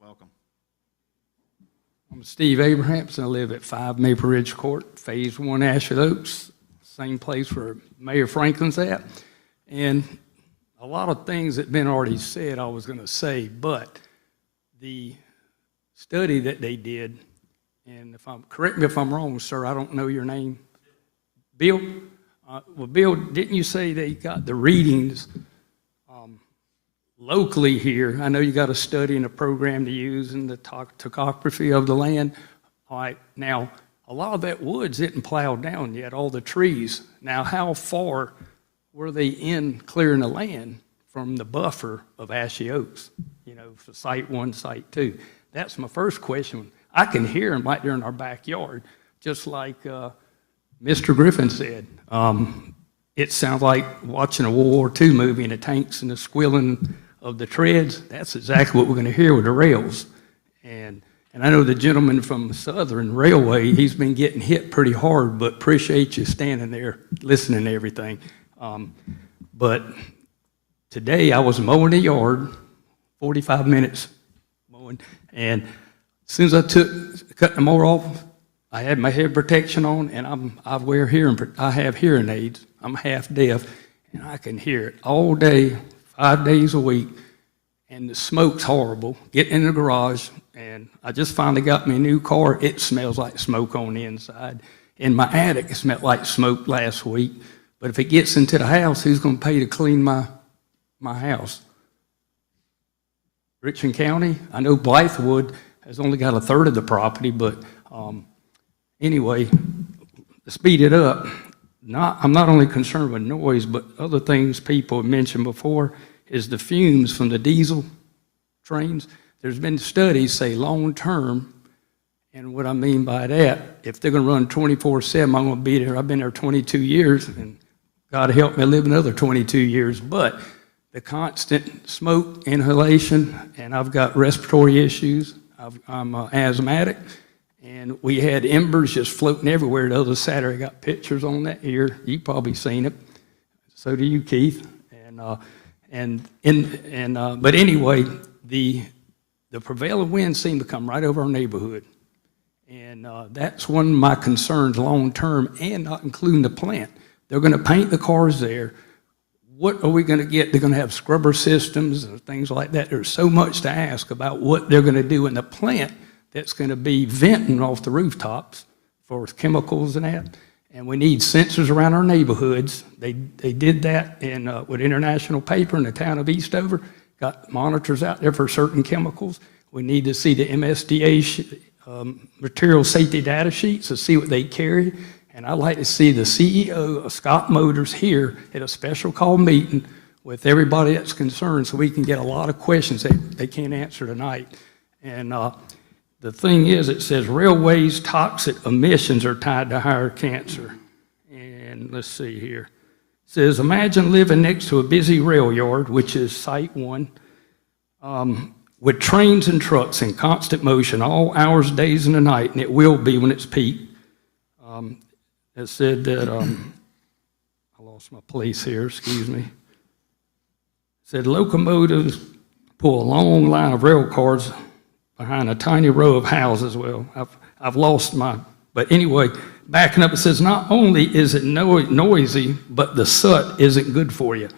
Welcome. I'm Steve Abrahamson. I live at 5 Maple Ridge Court, Phase 1, Ashland Oaks, same place where Mayor Franklin's at. And a lot of things that been already said I was going to say, but the study that they did, and correct me if I'm wrong, sir, I don't know your name. Bill? Well, Bill, didn't you say they got the readings locally here? I know you got a study and a program to use in the topography of the land. All right, now, a lot of that woods isn't plowed down yet, all the trees. Now, how far were they in clearing the land from the buffer of Ashley Oaks? You know, for site 1, site 2. That's my first question. I can hear them right there in our backyard, just like Mr. Griffin said. It sounds like watching a World War II movie and the tanks and the squealing of the treads. That's exactly what we're going to hear with the rails. And I know the gentleman from Southern Railway, he's been getting hit pretty hard, but appreciate you standing there listening to everything. But today I was mowing the yard, 45 minutes mowing, and as soon as I cut the mower off, I had my head protection on, and I have hearing aids. I'm half deaf, and I can hear it all day, 5 days a week, and the smoke's horrible. Getting in the garage, and I just finally got me a new car. It smells like smoke on the inside. In my attic, it smelled like smoke last week. But if it gets into the house, who's going to pay to clean my house? Richmond County? I know Blythewood has only got a third of the property, but anyway, to speed it up, I'm not only concerned with noise, but other things people have mentioned before is the fumes from the diesel trains. There's been studies say long-term, and what I mean by that, if they're going to run 24/7, I'm going to be there. I've been there 22 years, and God help me live another 22 years, but the constant smoke inhalation, and I've got respiratory issues. I'm asthmatic, and we had embers just floating everywhere. The other Saturday, I got pictures on that here. You probably seen it. So do you, Keith. But anyway, the prevailing winds seem to come right over our neighborhood. And that's one of my concerns long-term, and not including the plant. They're going to paint the cars there. What are we going to get? They're going to have scrubber systems and things like that. There's so much to ask about what they're going to do in the plant that's going to be venting off the rooftops for chemicals and that. And we need sensors around our neighborhoods. They did that with International Paper in the town of Eastover, got monitors out there for certain chemicals. We need to see the MSDA material safety data sheets to see what they carry. And I'd like to see the CEO of Scott Motors here at a special call meeting with everybody that's concerned so we can get a lot of questions that they can't answer tonight. And the thing is, it says railways toxic emissions are tied to higher cancer. And let's see here. It says, imagine living next to a busy rail yard, which is Site 1, with trains and trucks in constant motion all hours, days, and the night, and it will be when it's peak. It said that, I lost my place here, excuse me. It said locomotives pull a long line of rail cars behind a tiny row of houses. Well, I've lost my, but anyway, backing up, it says not only is it noisy, but the soot isn't good for you.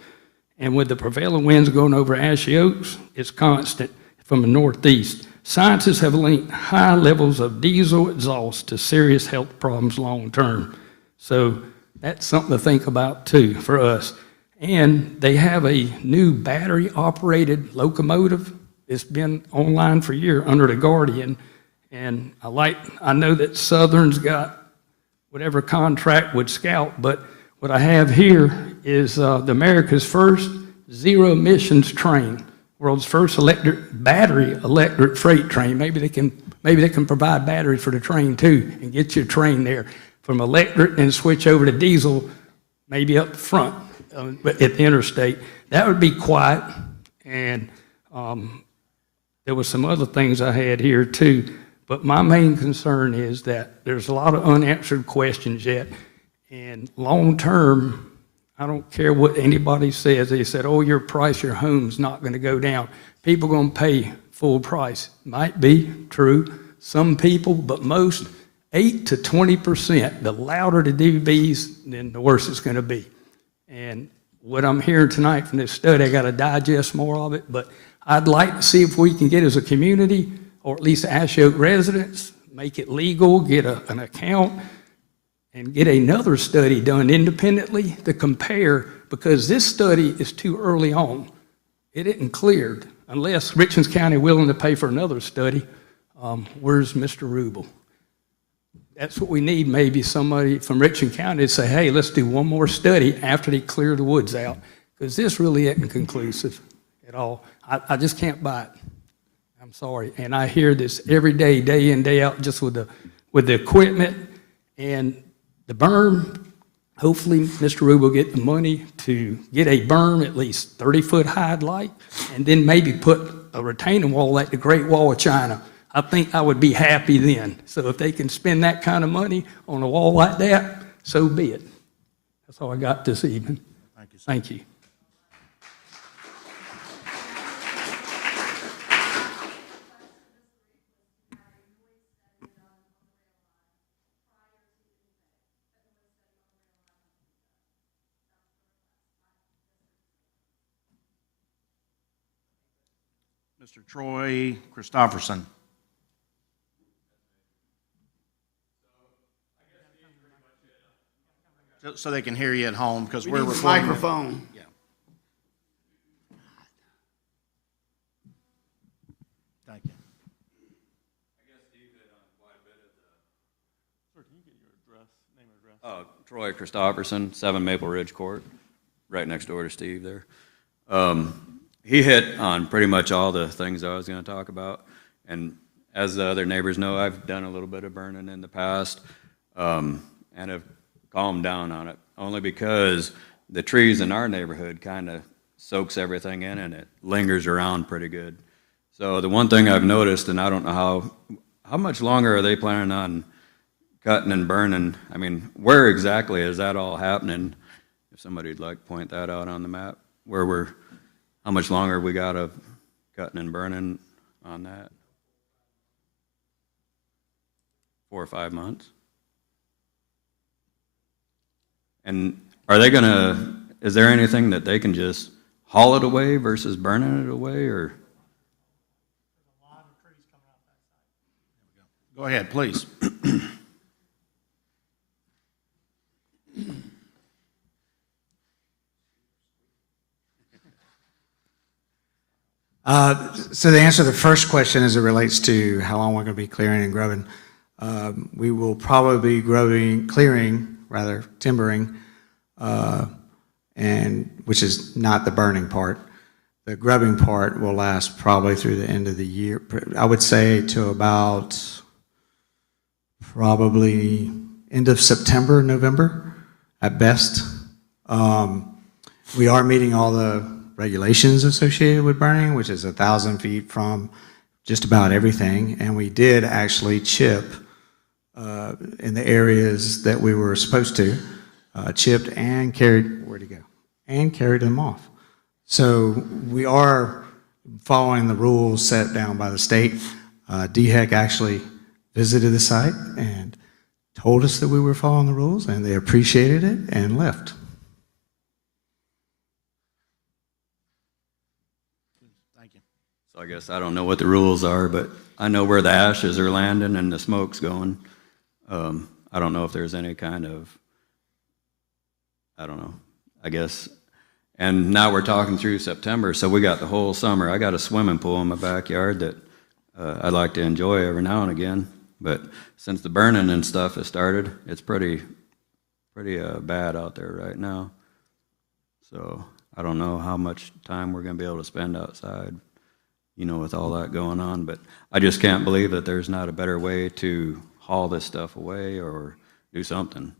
And with the prevailing winds going over Ashley Oaks, it's constant from the northeast. Scientists have linked high levels of diesel exhaust to serious health problems long term. So that's something to think about too for us. And they have a new battery operated locomotive. It's been online for a year under the Guardian. And I know that Southern's got whatever contract with Scout, but what I have here is the America's first zero emissions train, world's first battery electric freight train. Maybe they can provide batteries for the train too and get your train there from electric and switch over to diesel, maybe up front at the interstate. That would be quiet. And there was some other things I had here too. But my main concern is that there's a lot of unanswered questions yet. And long term, I don't care what anybody says. They said, oh, your home's not going to go down. People are going to pay full price. Might be true. Some people, but most, 8 to 20%. The louder the dBs, then the worse it's going to be. And what I'm hearing tonight from this study, I got to digest more of it, but I'd like to see if we can get as a community, or at least Ashley Oak residents, make it legal, get an account, and get another study done independently to compare, because this study is too early on. It isn't cleared unless Richlands County willing to pay for another study. Where's Mr. Rubel? That's what we need, maybe somebody from Richland County to say, hey, let's do one more study after they clear the woods out, because this really isn't conclusive at all. I just can't buy it. I'm sorry. And I hear this every day, day in, day out, just with the equipment and the berm. Hopefully, Mr. Rube will get the money to get a berm at least 30-foot high, I'd like, and then maybe put a retaining wall like the Great Wall of China. I think I would be happy then. So if they can spend that kind of money on a wall like that, so be it. That's all I got this evening. Thank you, sir. Thank you. Mr. Troy Christopherson. So they can hear you at home, because We we're need the recording. microphone. Yeah. Thank you. Troy Christopherson, 7 Maple Ridge Court, right next door to Steve there. He hit on pretty much all the things I was going to talk about. And as the other neighbors know, I've done a little bit of burning in the past, and have calmed down on it, only because the trees in our neighborhood kind of soaks everything in, and it lingers around pretty good. So the one thing I've noticed, and I don't know how much longer are they planning on cutting and burning? I mean, where exactly is that all happening? If somebody'd like to point that out on the map, how much longer we got of cutting and burning on that? 4 or 5 months? And is there anything that they can just haul it away versus burning it away, or? Go ahead, please. So to answer the first question as it relates to how long we're going to be clearing and grubbing, we will probably be timbering, and which is not the burning part. The grubbing part will last probably through the end of the year. I would say to about probably end of September, November at best. We are meeting all the regulations associated with burning, which is 1,000 feet from just about everything. And we did actually chip in the areas that we were supposed to, chipped and carried, where'd it go? And carried them off. So we are following the rules set down by the state. DHEC actually visited the site and told us that we were following the rules, and they appreciated it and left. Thank you. So I guess I don't know what the rules are, but I know where the ashes are landing and the smoke's going. I don't know if there's any kind of, I don't know, I guess. And now we're talking through September, so we got the whole summer. I got a swimming pool in my backyard that I'd like to enjoy every now and again. But since the burning and stuff has started, it's pretty bad out there right now. So I don't know how much time we're going to be able to spend outside, you know, with all that going on. But I just can't believe that there's not a better way to haul this stuff away or do something.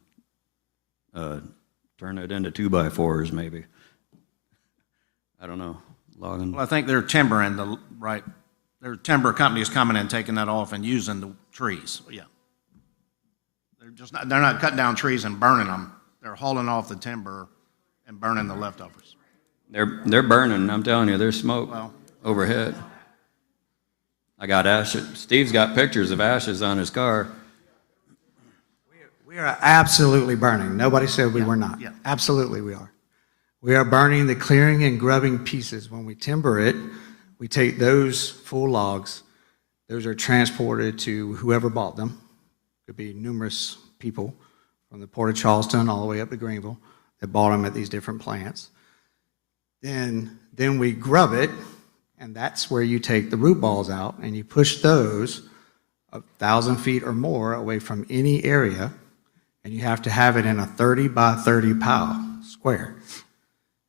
Turn it into 2x4s maybe. I don't know. Logging. Well, I think they're timbering their timber companies coming and taking that off and using the trees. Yeah. They're not cutting down trees and burning them. They're hauling off the timber and burning the leftovers. They're burning. I'm telling you, there's smoke overhead. I got ashes. Steve's got pictures of ashes on his car. We are absolutely burning. Nobody said we were not. Yeah. Absolutely we are. We are burning the clearing and grubbing pieces. When we timber it, we take those full logs. Those are transported to whoever bought them. Could be numerous people from the Port of Charleston all the way up to Greenville that bought them at these different plants. Then we grub it, and that's where you take the root balls out and you push those 1,000 feet or more away from any area, and you have to have it in a 30 by 30 pile square.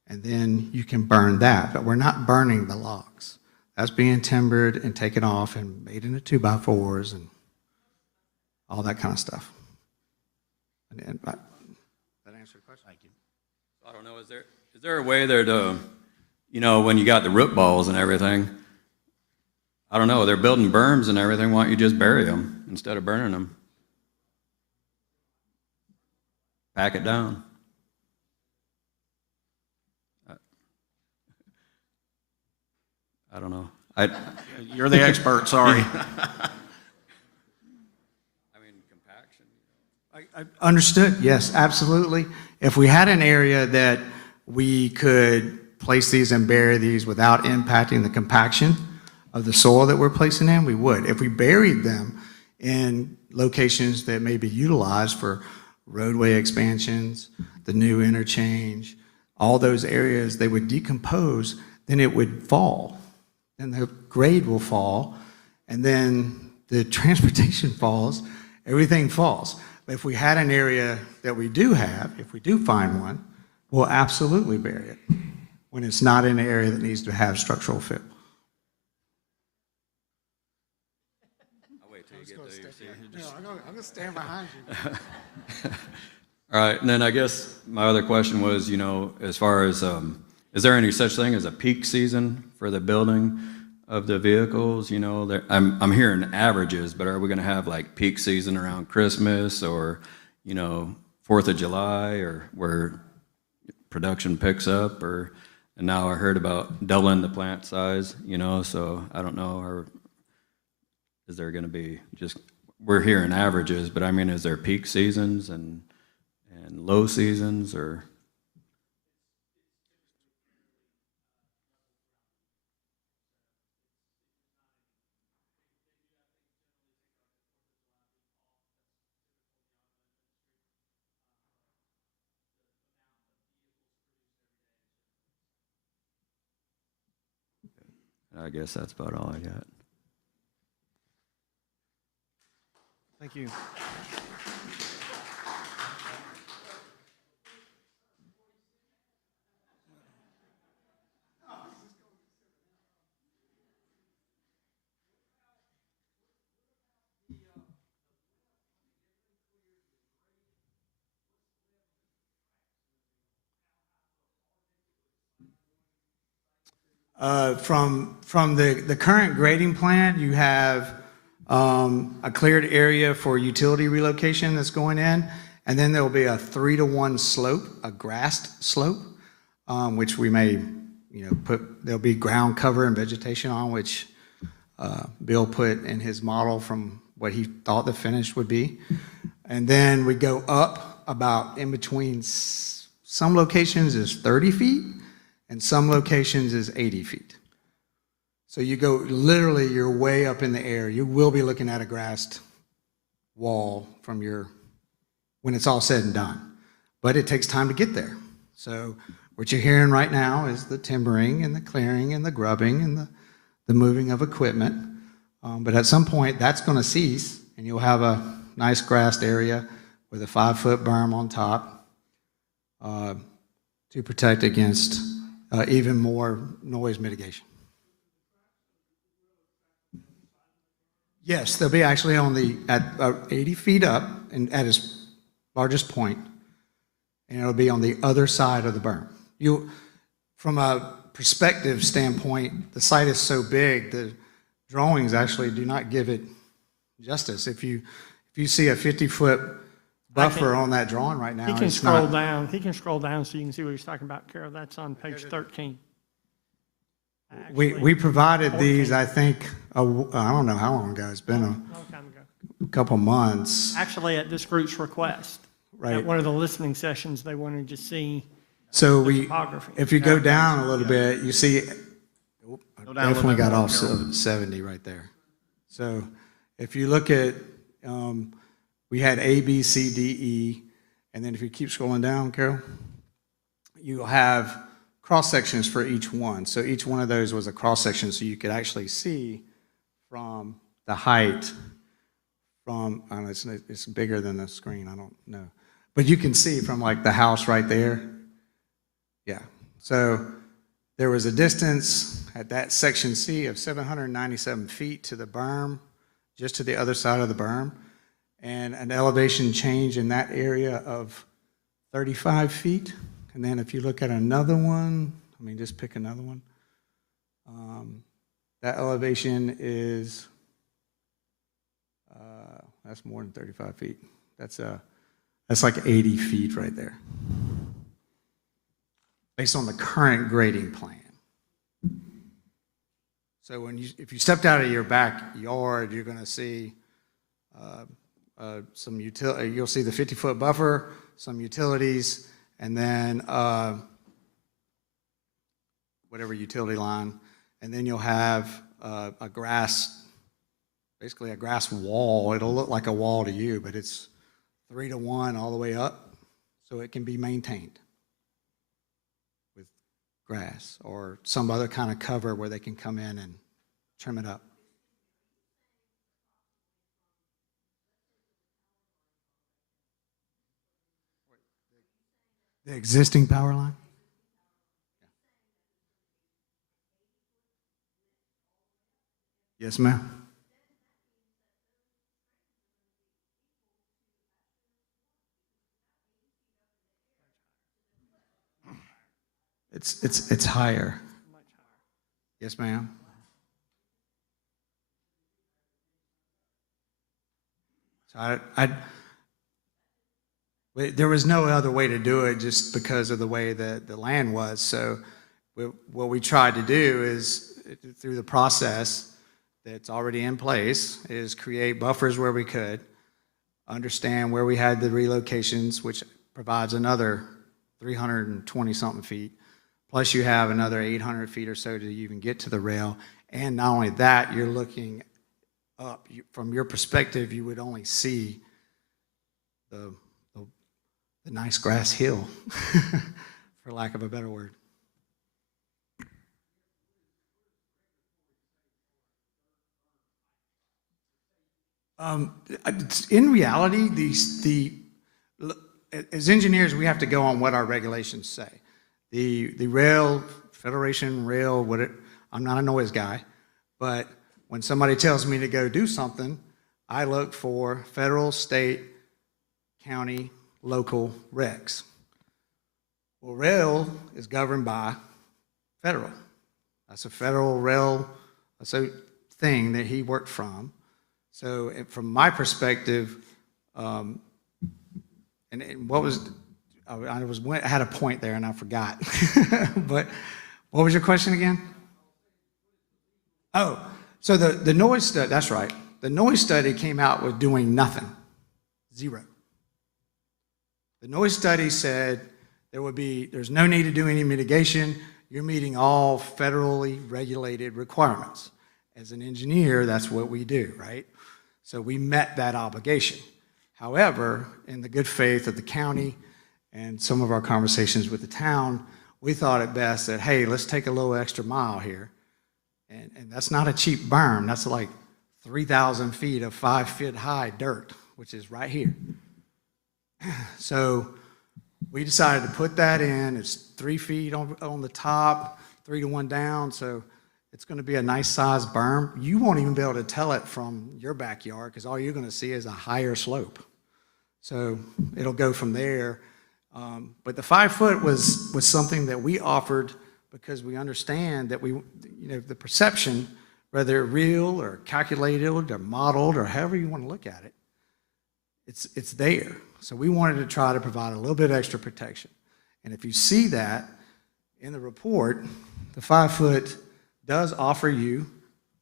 And then you can burn that, but we're not burning the logs. That's being timbered and taken off and made into 2x4s and all that kind of stuff. And that answer the question? Thank you. I don't know, is there a way there to, you know, when you got the root balls and everything, I don't know, they're building berms and everything, why don't you just bury them instead of burning them? Pack it down. I don't know. You're the expert, sorry. Understood, yes, absolutely. If we had an area that we could place these and bury these without impacting the compaction of the soil that we're placing in, we would. If we buried them in locations that may be utilized for roadway expansions, the new interchange, all those areas, they would decompose, then it would fall. Then the grade will fall, and then the transportation falls, everything falls. But if we had an area that we do have, if we do find one, we'll absolutely bury it when it's not in an area that needs to have structural fit. I'll wait till you get there. I'm gonna stand behind you. All right, and then I guess my other question was, you know, as far as, is there any such thing as a peak season for the building? of the vehicles, you know, I'm hearing averages, but are we gonna have like peak season around Christmas or, you know, 4th of July, or where production picks up, or, and now I heard about doubling the plant size, you know, so I don't know, or is there gonna be just, we're hearing averages, but I mean, is there peak seasons and low seasons, or? I guess that's about all I got. Thank you. From the current grading plan, you have a cleared area for utility relocation that's going in, and then there will be a 3-to-1 slope, a grassed slope, which we may, you know, there'll be ground cover and vegetation on, which Bill put in his model from what he thought the finish would be. And then we go up about in between, some locations is 30 feet, and some locations is 80 feet. So you go, literally, you're way up in the air. You will be looking at a grassed wall from when it's all said and done. But it takes time to get there. So what you're hearing right now is the timbering and the clearing and the grubbing and the moving of equipment. But at some point, that's gonna cease, and you'll have a nice grassed area with a 5-foot berm on top to protect against even more noise mitigation. Yes, they'll be actually at 80 feet up and at its largest point, and it'll be on the other side of the berm. From a perspective standpoint, the site is so big, the drawings actually do not give it justice. If you see a 50-foot buffer on that drawing right now, He can it's not. scroll down, he can scroll down so you can see what he's talking about, Carol. That's on page 13. We provided 14. these, I think, I don't know how long ago, it's been Long time ago. a couple months. Actually, at this group's request. Right. At one of the listening sessions, they wanted to see So the topography. if you go down a little bit, you see, Go down a little definitely bit got more, off Carol. 70 right there. So if you look at, we had A, B, C, D, E, and then if you keep scrolling down, Carol, you'll have cross-sections for each one. So each one of those was a cross-section, so you could actually see from the height from, I don't know, it's bigger than the screen, I don't know. But you can see from like the house right there. Yeah, so there was a distance at that section C of 797 feet to the berm, just to the other side of the berm, and an elevation change in that area of 35 feet. And then if you look at another one, I mean, just pick another one. That elevation is, that's more than 35 feet. That's like 80 feet right there, based on the current grading plan. So if you stepped out of your backyard, you're gonna see some you'll see the 50-foot buffer, some utilities, and then whatever utility line, and then you'll have a grass, basically a grass wall. It'll look like a wall to you, but it's 3-to-1 all the way up, so it can be maintained with grass or some other kind of cover where they can come in and trim it up. The existing power line? Yes, ma'am. It's higher. Yes, ma'am. So but there was no other way to do it just because of the way that the land was. So what we tried to do is, through the process that's already in place, is create buffers where we could, understand where we had the relocations, which provides another 320-something feet. Plus you have another 800 feet or so to even get to the rail. And not only that, you're looking up. From your perspective, you would only see the nice grass hill, for lack of a better word. In reality, as engineers, we have to go on what our regulations say. The rail, Federation Rail, I'm not a noise guy, but when somebody tells me to go do something, I look for federal, state, county, local regs. Well, rail is governed by federal. That's a federal rail thing that he worked from. So from my perspective, and what was, I had a point there and I forgot. But what was your question again? Oh, so the noise study, that's right. The noise study came out with doing nothing, 0. The noise study said there's no need to do any mitigation. You're meeting all federally regulated requirements. As an engineer, that's what we do, right? So we met that obligation. However, in the good faith of the county and some of our conversations with the town, we thought it best that, hey, let's take a little extra mile here. And that's not a cheap berm. That's like 3,000 feet of 5-foot high dirt, which is right here. So we decided to put that in. It's 3 feet on the top, 3 to 1 down. So it's going to be a nice sized berm. You won't even be able to tell it from your backyard because all you're going to see is a higher slope. So it'll go from there. But the 5 foot was something that we offered because we understand that the perception, whether real or calculated or modeled or however you want to look at it, it's there. So we wanted to try to provide a little bit extra protection. And if you see that in the report, the 5 foot does offer you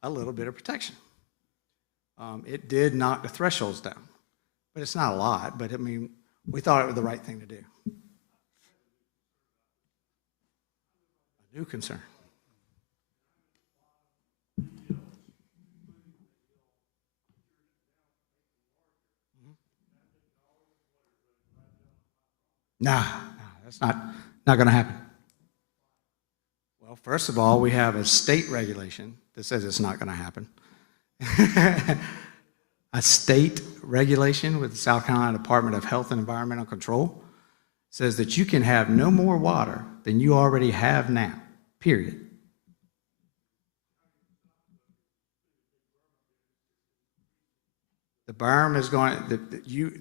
a little bit of protection. It did knock the thresholds down, but it's not a lot, but I mean, we thought it was the right thing to do. A new concern. Nah, that's not going to happen. Well, first of all, we have a state regulation that says it's not going to happen. A state regulation with the South Carolina Department of Health and Environmental Control says that you can have no more water than you already have now, period. The berm is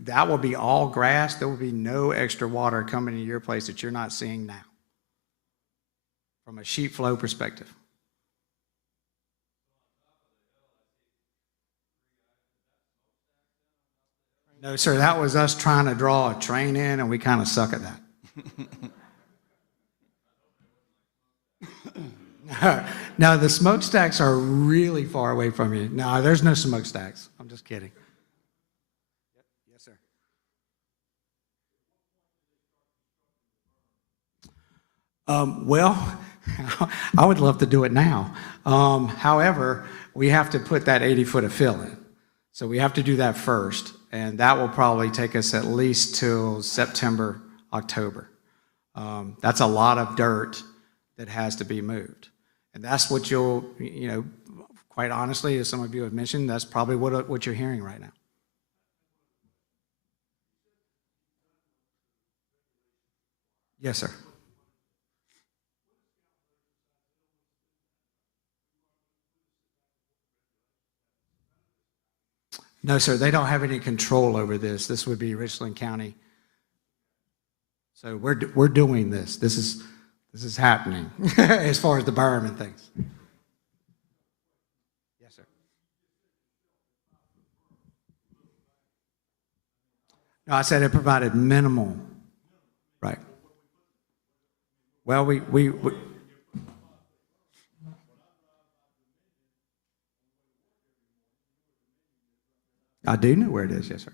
that will be all grass. There will be no extra water coming into your place that you're not seeing now from a sheet flow perspective. No, sir, that was us trying to draw a train in, and we kind of suck at that. No, the smokestacks are really far away from you. No, there's no smokestacks. I'm just kidding. Yes, sir. Well, I would love to do it now. However, we have to put that 80 foot of fill in. So we have to do that first, and that will probably take us at least till September, October. That's a lot of dirt that has to be moved. And that's what quite honestly, as some of you have mentioned, that's probably what you're hearing right now. Yes, sir. No, sir, they don't have any control over this. This would be Richland County. So we're doing this. This is happening as far as the berm and things. Yes, sir. No, I said it provided minimal, right. Well, we I do know where it is, yes, sir.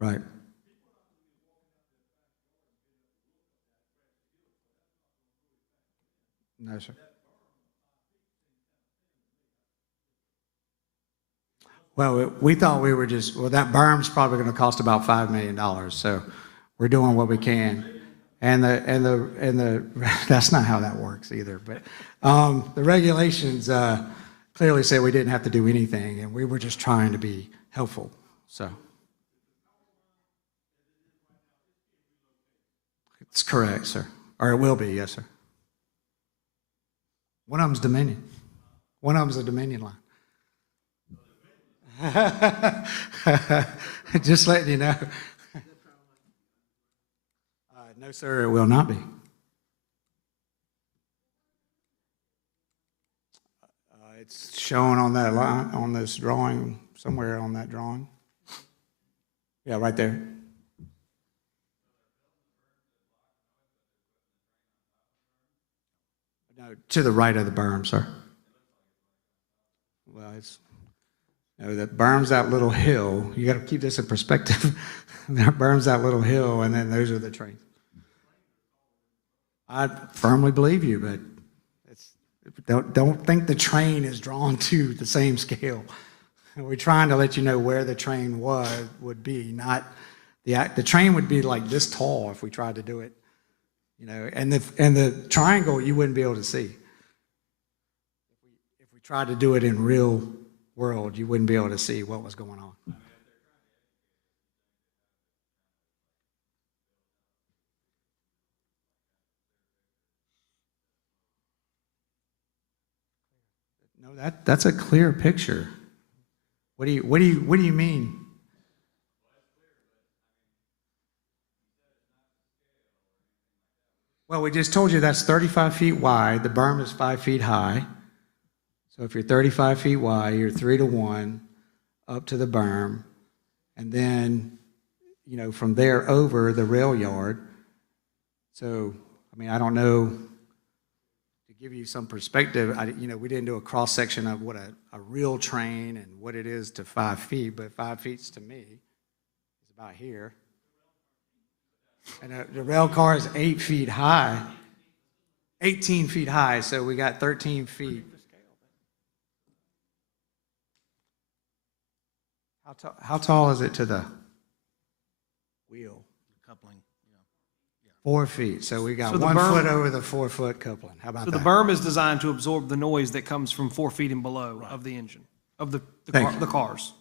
Right. No, sir. Well, we thought we were just, well, that berm's probably going to cost about $5 million, so we're doing what we can. And that's not how that works either, but the regulations clearly say we didn't have to do anything, and we were just trying to be helpful, so. It's correct, sir, or it will be, yes, sir. One of them's Dominion. One of them's a Dominion line. Just letting you know. No, sir, it will not be. It's shown on that line, on this drawing, somewhere on that drawing. Yeah, right there. No, to the right of the berm, sir. Well, it's, you know, that berm's that little hill. You got to keep this in perspective. That berm's that little hill, and then those are the trains. I firmly believe you, but don't think the train is drawn to the same scale. We're trying to let you know where the train would be, not the train would be like this tall if we tried to do it, you know, and the triangle you wouldn't be able to see. If we tried to do it in real world, you wouldn't be able to see what was going on. No, that's a clear picture. What do you mean? Well, we just told you that's 35 feet wide. The berm is 5 feet high. So if you're 35 feet wide, you're 3 to 1 up to the berm. And then, you know, from there over the rail yard. So, I mean, I don't know, to give you some perspective, you know, we didn't do a cross-section of what a real train and what it is to 5 feet, but 5 feet to me is about here. And the rail car is 8 feet high, 18 feet high, so we got 13 feet. How tall is it to the wheel? Coupling, yeah. 4 feet, so we got So the 1 berm- foot over the 4 foot coupling. How about So that? the berm is designed to absorb the noise that comes from 4 feet and below of the engine, of the cars.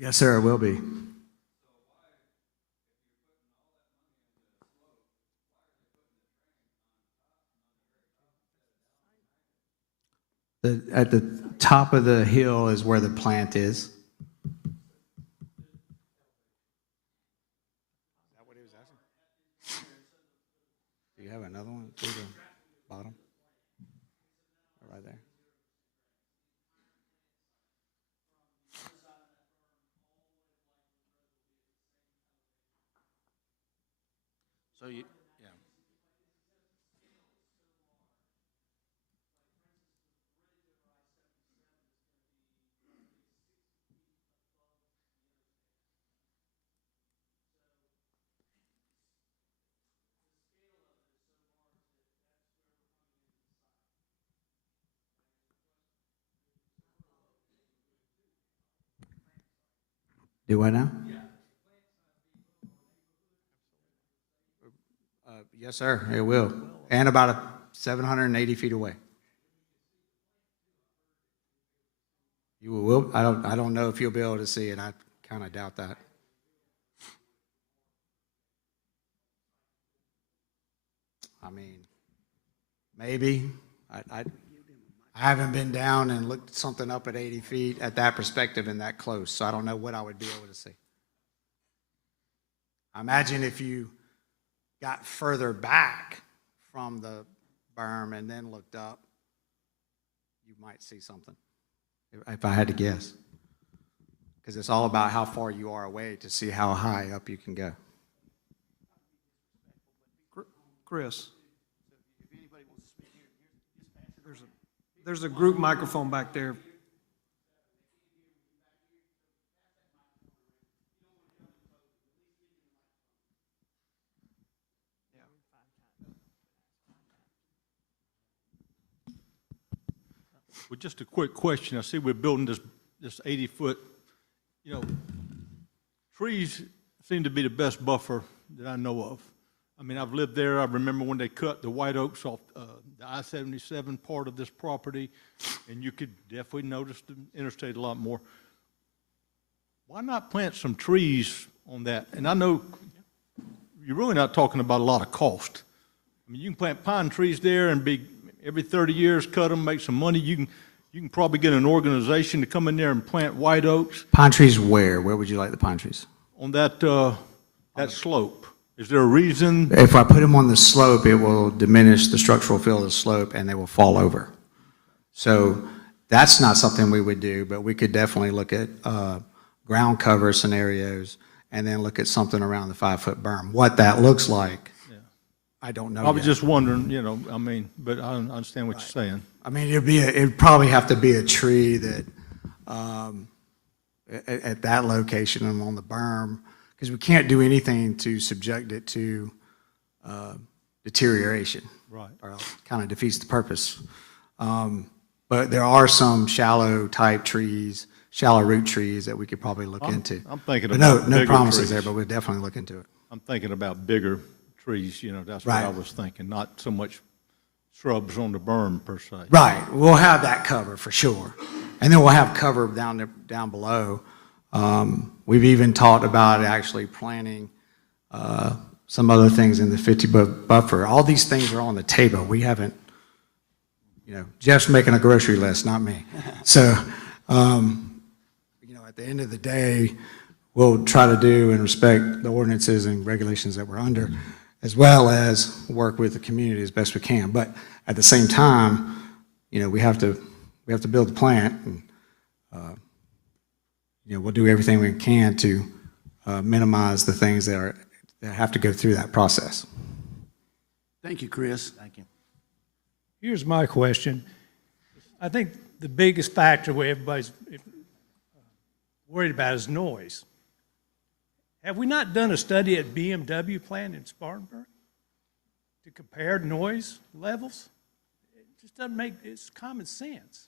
Yes, sir, it will be. At the top of the hill is where the plant is. Is that what he was asking? Do you have another one through the bottom? Right there. So you, yeah. Do I now? Yes, sir, it will. And about 780 feet away. You will, I don't know if you'll be able to see it. I kind of doubt that. I mean, maybe. I I haven't been down and looked something up at 80 feet at that perspective and that close, so I don't know what I would be able to see. I imagine if you got further back from the berm and then looked up, you might see something, if I had to guess. Because it's all about how far you are away to see how high up you can go. Chris? There's a group microphone back there. Well, just a quick question. I see we're building this 80-foot, trees seem to be the best buffer that I know of. I mean, I've lived there. I remember when they cut the white oaks off the I-77 part of this property, and you could definitely notice the interstate a lot more. Why not plant some trees on that? And I know you're really not talking about a lot of cost. I mean, you can plant pine trees there and every 30 years, cut them, make some money. You can probably get an organization to come in there and plant white oaks. Pine trees where? Where would you like the pine trees? On that slope. Is there a reason? If I put them on the slope, it will diminish the structural feel of the slope and they will fall over. So that's not something we would do, but we could definitely look at ground cover scenarios and then look at something around the 5-foot berm. What that looks like, I don't know I was yet. just wondering, but I understand what you're saying. I mean, it'd probably have to be a tree that, at that location and on the berm, because we can't do anything to subject it to deterioration. Right. Or else it kind of defeats the purpose. But there are some shallow type trees, shallow root trees that we could probably look into. I'm thinking But about no bigger promises trees. there, but we'll definitely look into it. I'm thinking about bigger trees, that's what Right. I was thinking, not so much shrubs on the berm per se. Right, we'll have that cover for sure. And then we'll have cover down there, down below. We've even talked about actually planting some other things in the 50-foot buffer. All these things are on the table. We haven't, Jeff's making a grocery list, not me. So, at the end of the day, we'll try to do and respect the ordinances and regulations that we're under, as well as work with the community as best we can. But at the same time, we have to build the plant, and we'll do everything we can to minimize the things that have to go through that process. Thank you, Chris. Thank you. Here's my question. I think the biggest factor where everybody's worried about is noise. Have we not done a study at BMW plant in Spartanburg to compare noise levels? It just doesn't make, it's common sense.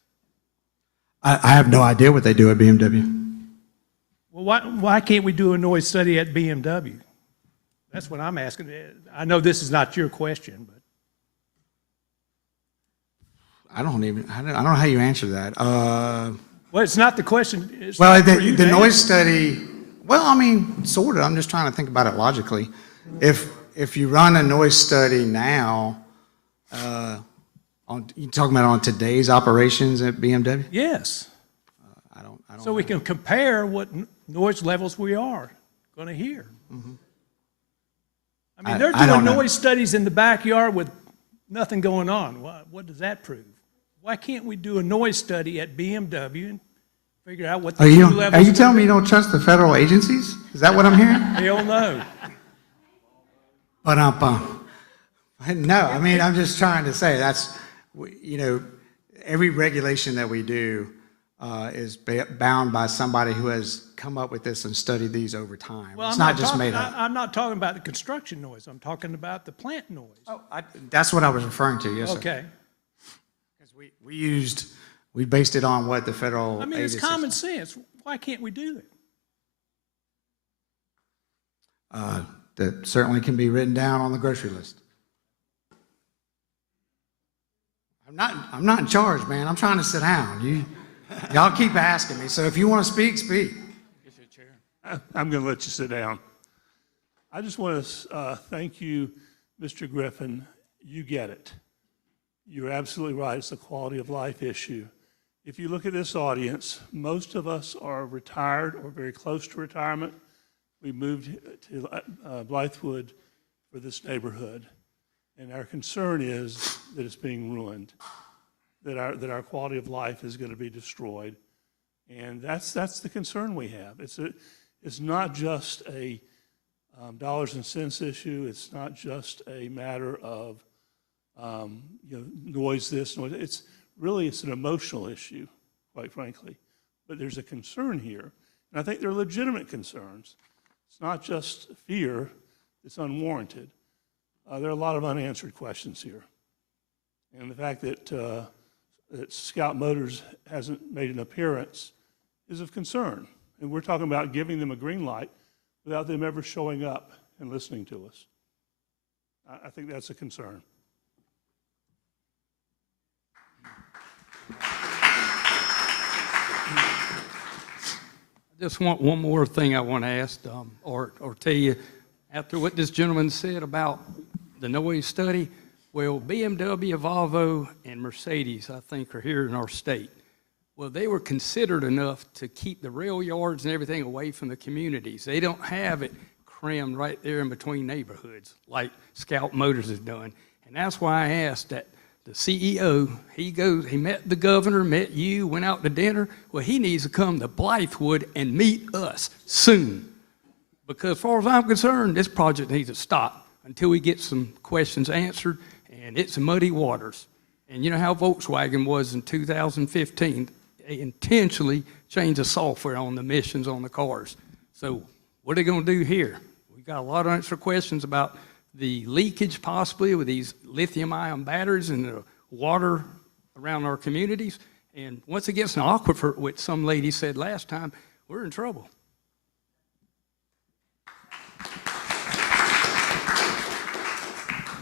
I have no idea what they do at BMW. Well, why can't we do a noise study at BMW? That's what I'm asking. I know this is not your question, but. I don't know how you answer that. Well, it's not the question. It's Well, not for you the to noise answer. study, well, I mean, sort of. I'm just trying to think about it logically. If you run a noise study now, you talking about on today's operations at BMW? Yes. I don't So we can compare what noise levels we are going to hear. I mean, they're I don't doing know. noise studies in the backyard with nothing going on. What does that prove? Why can't we do a noise study at BMW and figure out what the Are Q you levels are telling me gonna you don't trust the federal agencies? Is that what I'm hearing? be? Hell no. But no, I mean, I'm just trying to say every regulation that we do is bound by somebody who has come up with this and studied these over time. Well, It's not just made up. I'm not talking about the construction noise. I'm talking about the plant noise. Oh, that's what I was referring to, yes, sir. Okay. Because we based it on what the federal I mean, it's agencies- common sense. Why can't we do it? That certainly can be written down on the grocery list. I'm not in charge, man. I'm trying to sit down. Y'all keep asking me. So if you want to speak, speak. I'm going to let you sit down. I just want to thank you, Mr. Griffin. You get it. You're absolutely right. It's a quality of life issue. If you look at this audience, most of us are retired or very close to retirement. We moved to Blythewood for this neighborhood, and our concern is that it's being ruined, that our quality of life is going to be destroyed, and that's the concern we have. It's not just a dollars and cents issue. It's not just a matter of noise this, noise. It's an emotional issue, quite frankly. But there's a concern here, and I think they're legitimate concerns. It's not just fear, it's unwarranted. There are a lot of unanswered questions here. And the fact that Scout Motors hasn't made an appearance is of concern. And we're talking about giving them a green light without them ever showing up and listening to us. I think that's a concern. Just want one more thing I want to ask or tell you. After what this gentleman said about the noise study, well, BMW, Volvo, and Mercedes, I think, are here in our state. Well, they were considered enough to keep the rail yards and everything away from the communities. They don't have it crammed right there in between neighborhoods like Scout Motors has done. And that's why I asked that the CEO, he met the governor, met you, went out to dinner. Well, he needs to come to Blythewood and meet us soon. Because as far as I'm concerned, this project needs to stop until we get some questions answered, and it's muddy waters. And you know how Volkswagen was in 2015. They intentionally changed the software on the emissions on the cars. So what are they going to do here? We've got a lot of unanswered questions about the leakage possibly with these lithium-ion batteries in the water around our communities. And once it gets an aquifer, which some lady said last time, we're in trouble.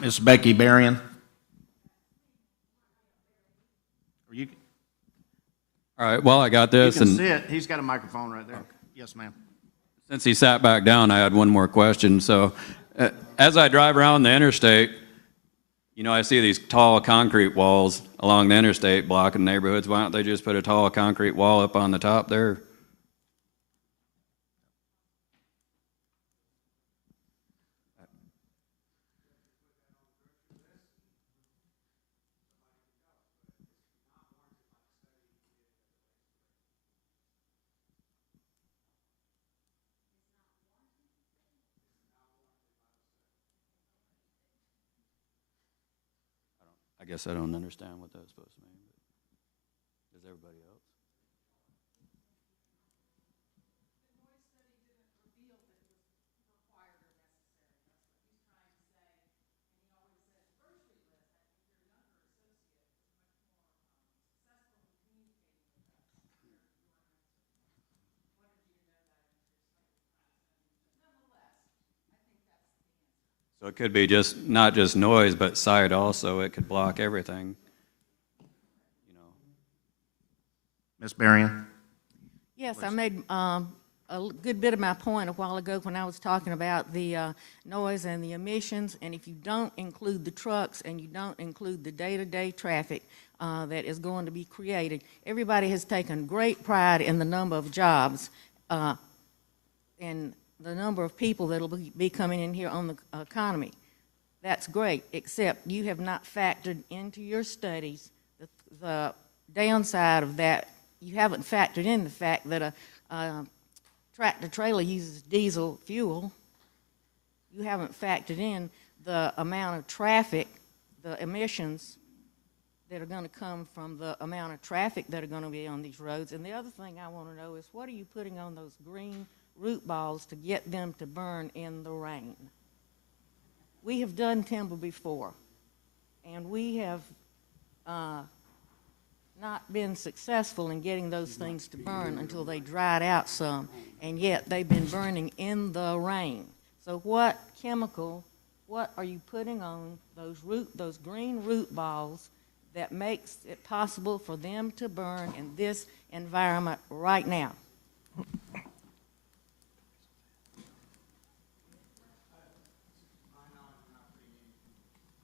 Ms. Becky Berrien. All right, well, I got You this. can And sit. He's got a microphone right there. Yes, ma'am. since he sat back down, I had one more question. So as I drive around the interstate, you know, I see these tall concrete walls along the interstate blocking neighborhoods. Why don't they just put a tall concrete wall up on the top there? I guess I don't understand what that's supposed to mean. But does everybody else? So it could be just not just noise, but sight also. It could block everything. You know. Ms. Berrien? Yes, I made a good bit of my point a while ago when I was talking about the noise and the emissions. And if you don't include the trucks and you don't include the day-to-day traffic that is going to be created, everybody has taken great pride in the number of jobs and the number of people that will be coming in here on the economy. That's great, except you have not factored into your studies the downside of that. You haven't factored in the fact that a tractor-trailer uses diesel fuel. You haven't factored in the amount of traffic, the emissions that are going to come from the amount of traffic that are going to be on these roads. And the other thing I want to know is, what are you putting on those green root balls to get them to burn in the rain? We have done timber before, and we have not been successful in getting those things to burn until they dried out some, and yet they've been burning in the rain. So what chemical, what are you putting on those green root balls that makes it possible for them to burn in this environment right now?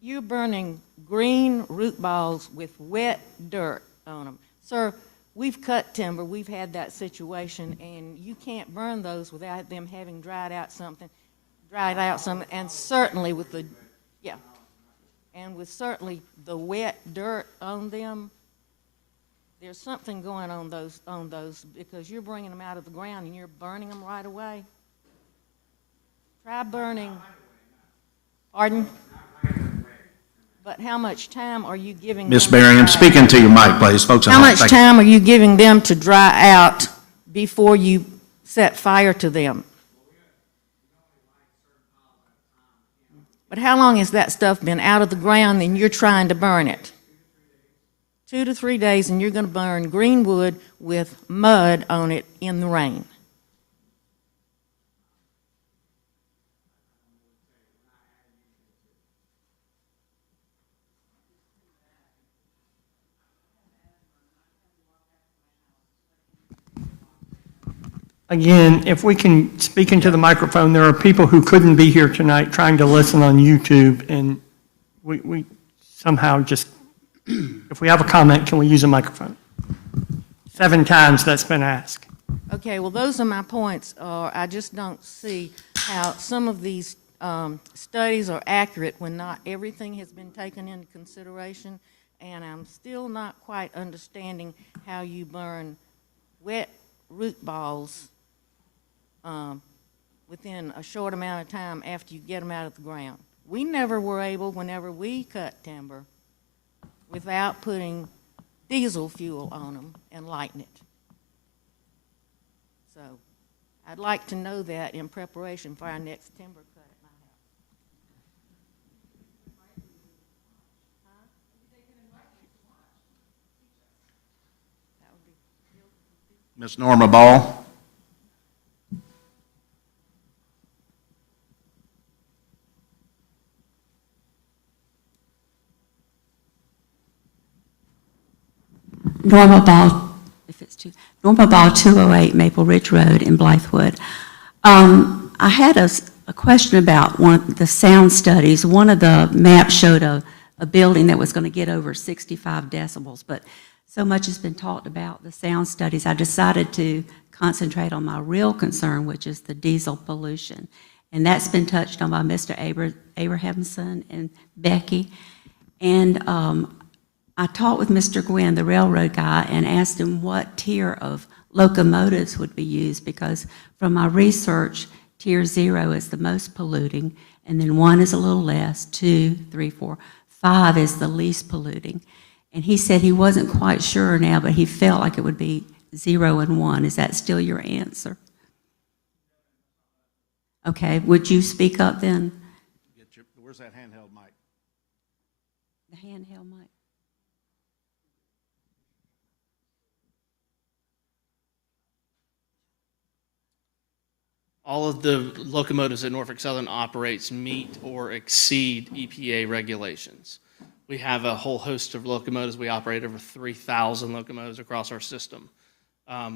You're burning green root balls with wet dirt on them. Sir, we've cut timber, we've had that situation, and you can't burn those without them having dried out something, and certainly with the, yeah, and with certainly the wet dirt on them, there's something going on those because you're bringing them out of the ground and you're burning them right away. Try burning. Pardon? But how much time are you giving them? Ms. Merriam, speak into your mic, please. Folks at How home, much thank you. time are you giving them to dry out before you set fire to them? But how long has that stuff been out of the ground and you're trying to burn it? 2 to 3 days, and you're going to burn green wood with mud on it in the rain. Again, if we can speak into the microphone, there are people who couldn't be here tonight trying to listen on YouTube, and we somehow just, if we have a comment, can we use a microphone? 7 times that's been asked. Okay, well, those are my points. I just don't see how some of these studies are accurate when not everything has been taken into consideration, and I'm still not quite understanding how you burn wet root balls within a short amount of time after you get them out of the ground. We never were able, whenever we cut timber, without putting diesel fuel on them and lighting it. So I'd like to know that in preparation for our next timber cut at my house. Ms. Norma Ball. Norma Ball, Norma Ball, 208 Maple Ridge Road in Blythewood. I had a question about one of the sound studies. One of the maps showed a building that was going to get over 65 decibels, but so much has been talked about the sound studies, I decided to concentrate on my real concern, which is the diesel pollution. And that's been touched on by Mr. Abrahamson and Becky. And I talked with Mr. Gwynn, the railroad guy, and asked him what tier of locomotives would be used, because from my research, tier 0 is the most polluting, and then 1 is a little less, 2, 3, 4, 5 is the least polluting. And he said he wasn't quite sure now, but he felt like it would be 0 and 1. Is that still your answer? Okay, would you speak up then? Where's that handheld mic? The handheld mic. All of the locomotives that Norfolk Southern operates meet or exceed EPA regulations. We have a whole host of locomotives. We operate over 3,000 locomotives across our system.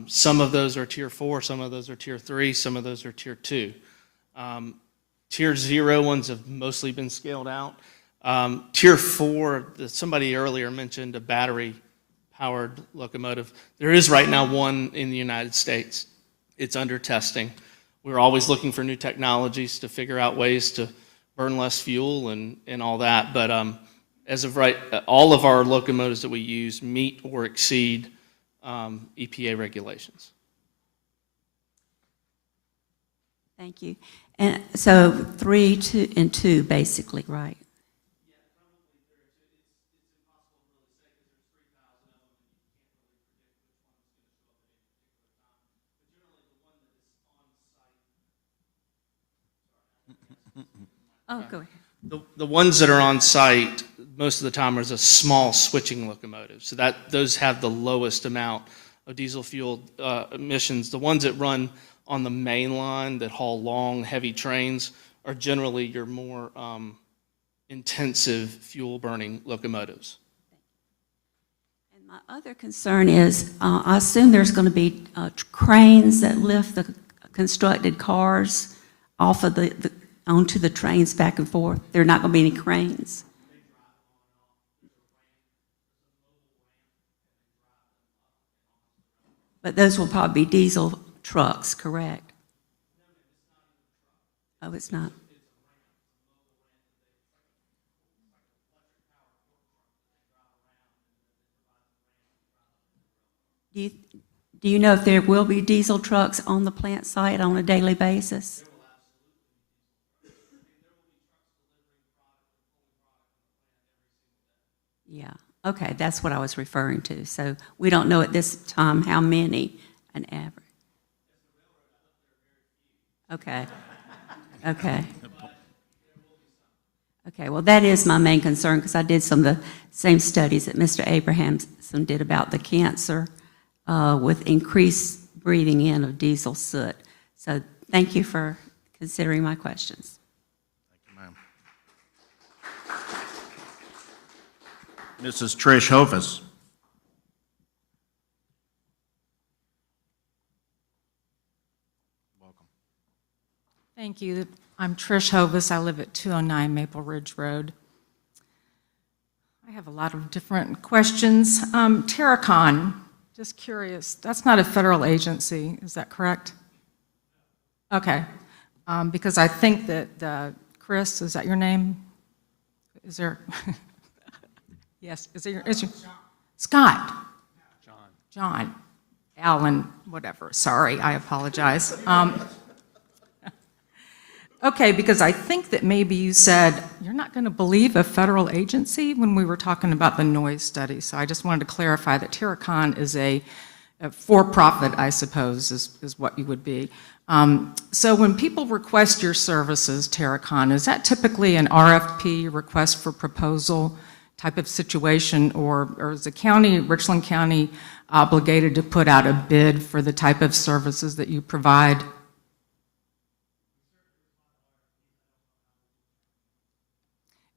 Some of those are Tier 4, some of those are Tier 3, some of those are Tier 2. Tier 0 ones have mostly been scaled out. Tier 4, somebody earlier mentioned a battery-powered locomotive. There is right now one in the United States. It's under testing. We're always looking for new technologies to figure out ways to burn less fuel and all that. But as of right, all of our locomotives that we use meet or exceed EPA regulations. Thank you. And so 3, 2, and 2, basically, right? Oh, go ahead. The ones that are on site, most of the time, is a small switching locomotive. So those have the lowest amount of diesel fuel emissions. The ones that run on the main line that haul long, heavy trains are generally your more intensive fuel-burning locomotives. And my other concern is, I assume there's going to be cranes that lift the constructed cars off of onto the trains back and forth. There are not going to be any cranes. But those will probably be diesel trucks, correct? Oh, it's not? Do you know if there will be diesel trucks on the plant site on a daily basis? Yeah, okay, that's what I was referring to. So we don't know at this time how many, an average. Okay, okay. Okay, well, that is my main concern, because I did some of the same studies that Mr. Abrahamson did about the cancer with increased breathing in of diesel soot. So thank you for considering my questions. Thank you, ma'am. Mrs. Trish Hovis. Thank you. I'm Trish Hovis. I live at 209 Maple Ridge Road. I have a lot of different questions. Terracon, just curious, that's not a federal agency, is that correct? Okay, because I think that Chris, is that your name? Is there, yes, is your Scott? John. Alan, whatever, sorry, I apologize. Okay, because I think that maybe you said, you're not going to believe a federal agency when we were talking about the noise study. So I just wanted to clarify that Terracon is a for-profit, I suppose, is what you would be. So when people request your services, Terracon, is that typically an RFP, request for proposal type of situation, or is the county, Richland County, obligated to put out a bid for the type of services that you provide?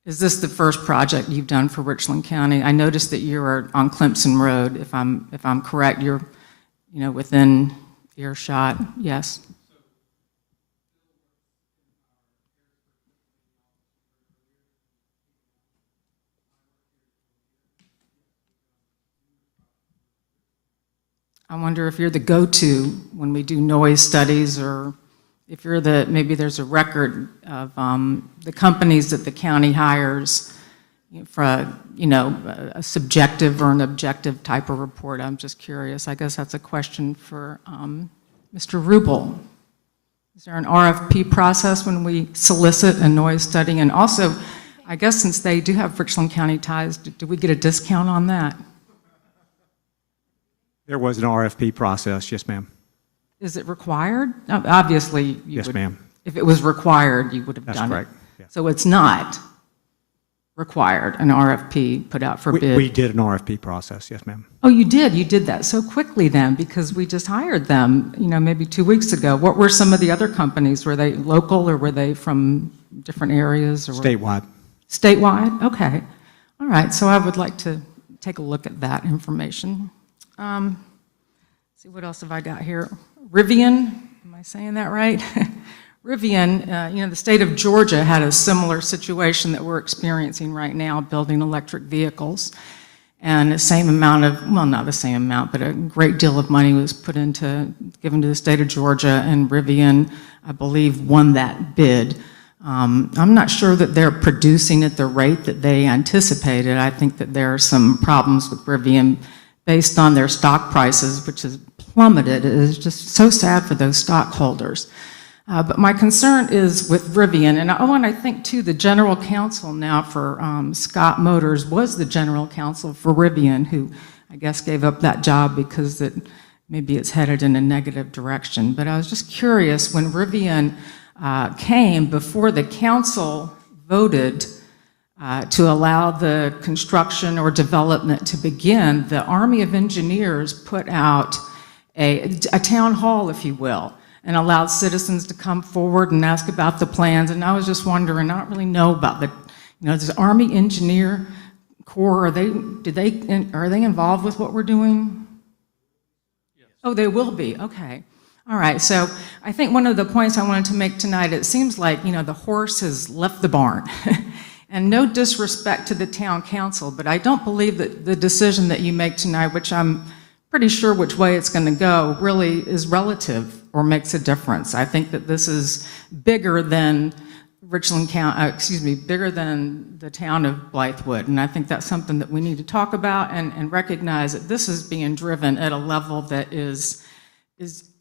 Is this the first project you've done for Richland County? I noticed that you're on Clemson Road. If I'm correct, you're within earshot. Yes. I wonder if you're the go-to when we do noise studies, or if you're maybe there's a record of the companies that the county hires for a subjective or an objective type of report. I'm just curious. I guess that's a question for Mr. Rubel. Is there an RFP process when we solicit a noise study? And also, I guess since they do have Richland County ties, do we get a discount on that? There was an RFP process, yes, ma'am. Is it required? Obviously, you Yes, would. ma'am. If it was required, you would have That's done correct. it. So it's not required, an RFP put out for bid? We did an RFP process, yes, ma'am. Oh, you did? You did that so quickly then, because we just hired them, maybe 2 weeks ago. What were some of the other companies? Were they local, or were they from different areas? Or Statewide. Statewide? Okay. All right, so I would like to take a look at that information. See, what else have I got here? Rivian, am I saying that right? Rivian, the state of Georgia had a similar situation that we're experiencing right now, building electric vehicles. And the same amount of, well, not the same amount, but a great deal of money was given to the state of Georgia, and Rivian, I believe, won that bid. I'm not sure that they're producing at the rate that they anticipated. I think that there are some problems with Rivian based on their stock prices, which has plummeted. It is just so sad for those stockholders. But my concern is with Rivian, and I think too, the general counsel now for Scott Motors was the general counsel for Rivian, who I guess gave up that job because maybe it's headed in a negative direction. But I was just curious, when Rivian came before the council voted to allow the construction or development to begin, the Army of Engineers put out a town hall, if you will, and allowed citizens to come forward and ask about the plans. And I was just wondering, I don't really know about this Army Engineer Corps, are they involved with what we're doing? Yes. Oh, they will be, okay. All right, so I think one of the points I wanted to make tonight, it seems like, the horse has left the barn. And no disrespect to the town council, but I don't believe that the decision that you make tonight, which I'm pretty sure which way it's going to go really is relative or makes a difference. I think that this is bigger than Richland County, bigger than the town of Blythewood. And I think that's something that we need to talk about and recognize that this is being driven at a level that is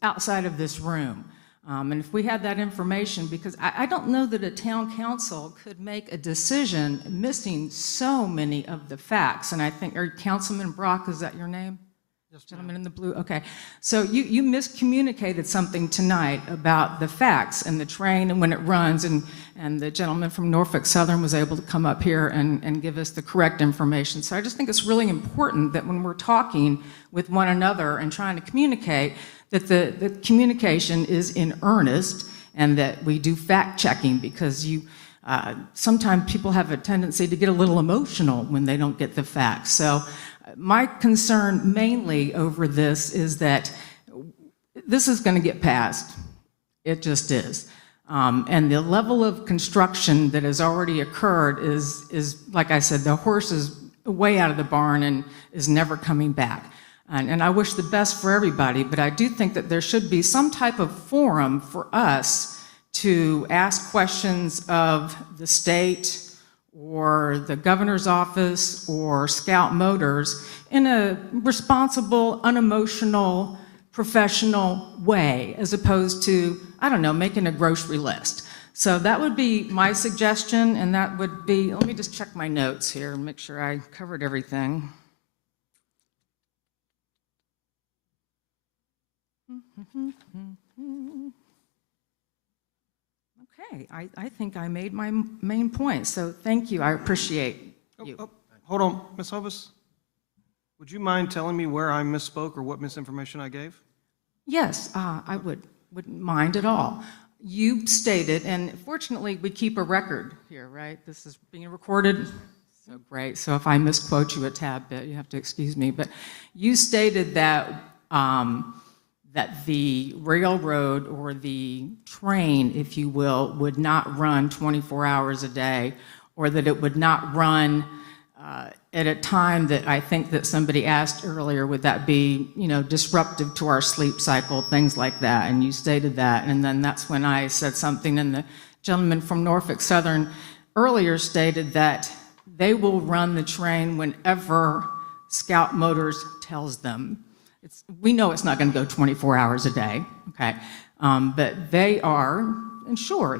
outside of this room. And if we had that information, because I don't know that a town council could make a decision missing so many of the facts. And I think, or Councilman Brock, is that your name? Yes, gentleman in the blue, okay. So you miscommunicated something tonight about the facts and the train and when it runs, and the gentleman from Norfolk Southern was able to come up here and give us the correct information. So I just think it's really important that when we're talking with one another and trying to communicate, that the communication is in earnest and that we do fact checking, because sometimes people have a tendency to get a little emotional when they don't get the facts. So my concern mainly over this is that this is going to get passed. It just is. And the level of construction that has already occurred is, like I said, the horse is way out of the barn and is never coming back. And I wish the best for everybody, but I do think that there should be some type of forum for us to ask questions of the state or the governor's office or Scout Motors in a responsible, unemotional, professional way, as opposed to, I don't know, making a grocery list. So that would be my suggestion, and that would be, let me just check my notes here and make sure I covered everything. Okay, I think I made my main point, so thank you, I appreciate you. Hold on, Ms. Hovis. Would you mind telling me where I misspoke or what misinformation I gave? Yes, I wouldn't mind at all. You stated, and fortunately we keep a record here, right? This is being recorded, so great. So if I misquote you a tad bit, you have to excuse me, but you stated that that the railroad or the train, if you will, would not run 24 hours a day, or that it would not run at a time that I think that somebody asked earlier, would that be, disruptive to our sleep cycle, things like that, and you stated that, and then that's when I said something, and the gentleman from Norfolk Southern earlier stated that they will run the train whenever Scout Motors tells them. We know it's not going to go 24 hours a day, okay? But they are, and sure,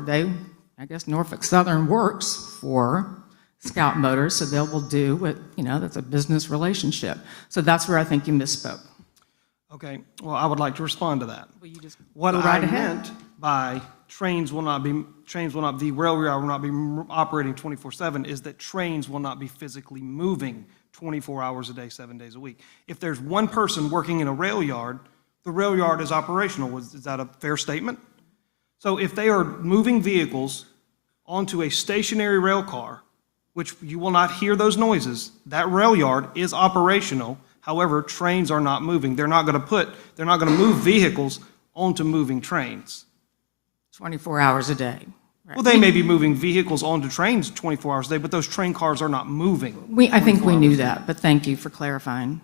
I guess Norfolk Southern works for Scout Motors, so they will do what, that's a business relationship. So that's where I think you misspoke. Okay, well, I would like to respond to that. Will you just What go I right ahead? meant by the railroad will not be operating 24/7 is that trains will not be physically moving 24 hours a day, 7 days a week. If there's one person working in a rail yard, the rail yard is operational. Is that a fair statement? So if they are moving vehicles onto a stationary rail car, which you will not hear those noises, that rail yard is operational. However, trains are not moving. They're not going to move vehicles onto moving trains. 24 hours a day. Right. Well, they may be moving vehicles onto trains 24 hours a day, but those train cars are not moving. I think we knew that, but thank you for clarifying.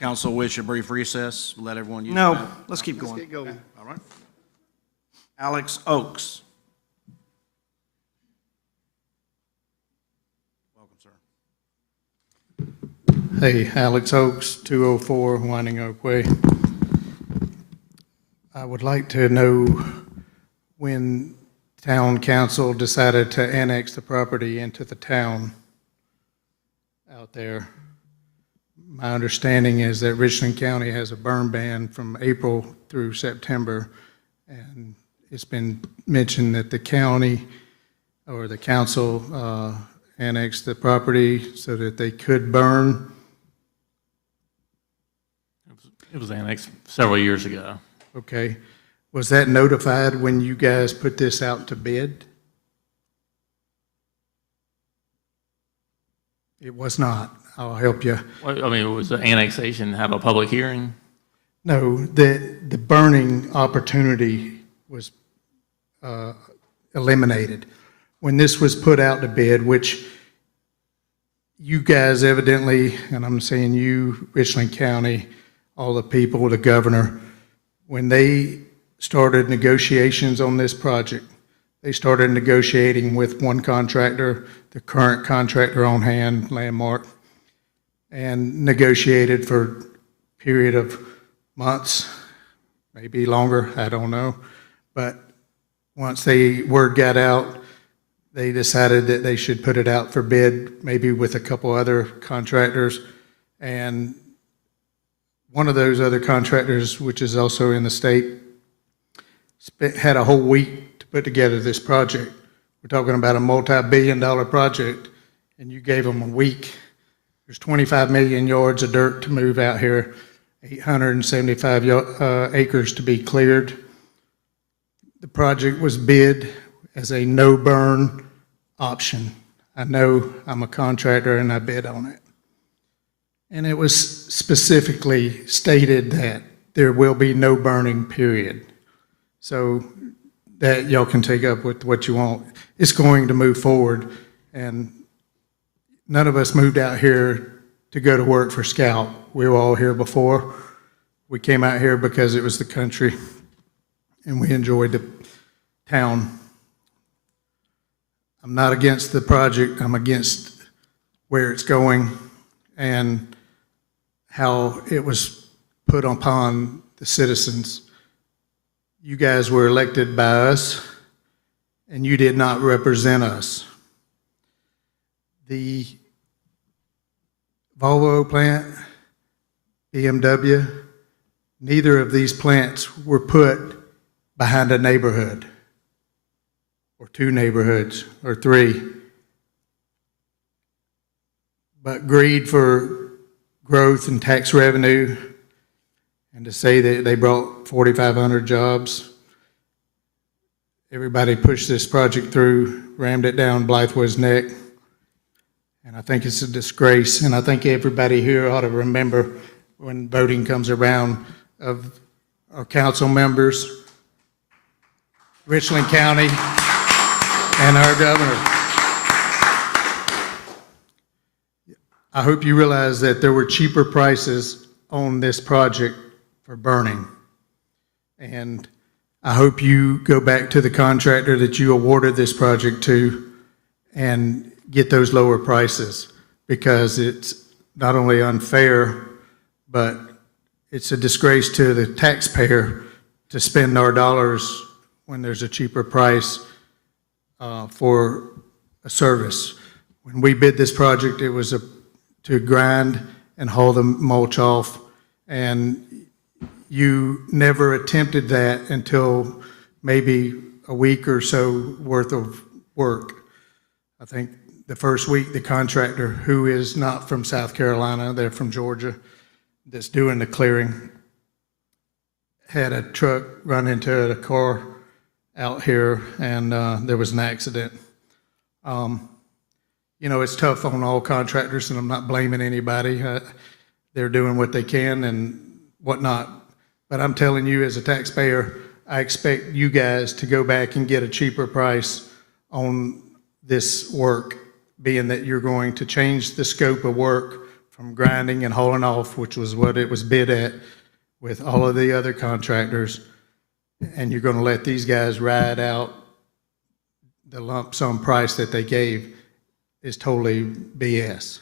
Council wish a brief recess, let everyone use No, that. let's keep going. Let's get going. All right. Alex Oakes. Welcome, sir. Hey, Alex Oakes, 204 Winding Oak Way. I would like to know when town council decided to annex the property into the town out there. My understanding is that Richland County has a burn ban from April through September, and it's been mentioned that the county or the council annexed the property so that they could burn. It was annexed several years ago. Okay. Was that notified when you guys put this out to bid? It was not. I'll help you. Well, I mean, was the annexation have a public hearing? No, the burning opportunity was eliminated. when this was put out to bid, which you guys evidently, and I'm saying you, Richland County, all the people, the governor, when they started negotiations on this project, they started negotiating with one contractor, the current contractor on hand, Landmark, and negotiated for a period of months, maybe longer, I don't know. But once word got out, they decided that they should put it out for bid, maybe with a couple other contractors. And one of those other contractors, which is also in the state, had a whole week to put together this project. We're talking about a multi-billion-dollar project, and you gave them a week. There's 25 million yards of dirt to move out here, 875 acres to be cleared. The project was bid as a no-burn option. I know I'm a contractor and I bid on it. And it was specifically stated that there will be no burning, period. So that y'all can take up with what you want. It's going to move forward, and none of us moved out here to go to work for Scout. We were all here before. We came out here because it was the country, and we enjoyed the town. I'm not against the project. I'm against where it's going and how it was put upon the citizens. You guys were elected by us, and you did not represent us. The Volvo plant, BMW, neither of these plants were put behind a neighborhood, or two neighborhoods, or three. But greed for growth and tax revenue, and to say that they brought 4,500 jobs. Everybody pushed this project through, rammed it down Blythewood's neck, and I think it's a disgrace, and I think everybody here ought to remember when voting comes around of our council members, Richland County, and our governor. I hope you realize that there were cheaper prices on this project for burning. And I hope you go back to the contractor that you awarded this project to and get those lower prices, because it's not only unfair, but it's a disgrace to the taxpayer to spend our dollars when there's a cheaper price for a service. When we bid this project, it was to grind and haul the mulch off, and you never attempted that until maybe a week or so worth of work. I think the first week, the contractor, who is not from South Carolina, they're from Georgia, that's doing the clearing, had a truck run into a car out here, and there was an accident. You know, it's tough on all contractors, and I'm not blaming anybody. They're doing what they can and whatnot. But I'm telling you, as a taxpayer, I expect you guys to go back and get a cheaper price on this work, being that you're going to change the scope of work from grinding and hauling off, which was what it was bid at with all of the other contractors, and you're going to let these guys ride out the lump sum price that they gave. Is totally BS.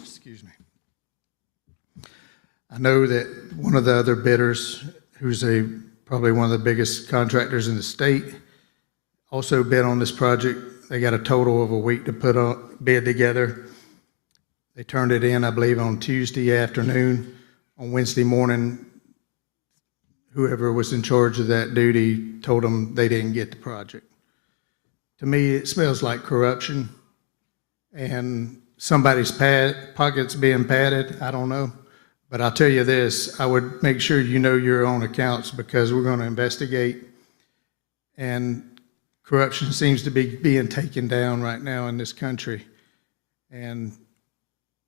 Excuse me. I know that one of the other bidders, who's probably one of the biggest contractors in the state, also bid on this project. They got a total of a week to put a bid together. They turned it in, I believe, on Tuesday afternoon. On Wednesday morning, whoever was in charge of that duty told them they didn't get the project. To me, it smells like corruption and somebody's pockets being padded. I don't know. But I'll tell you this, I would make sure you know your own accounts, because we're going to investigate. And corruption seems to be being taken down right now in this country. And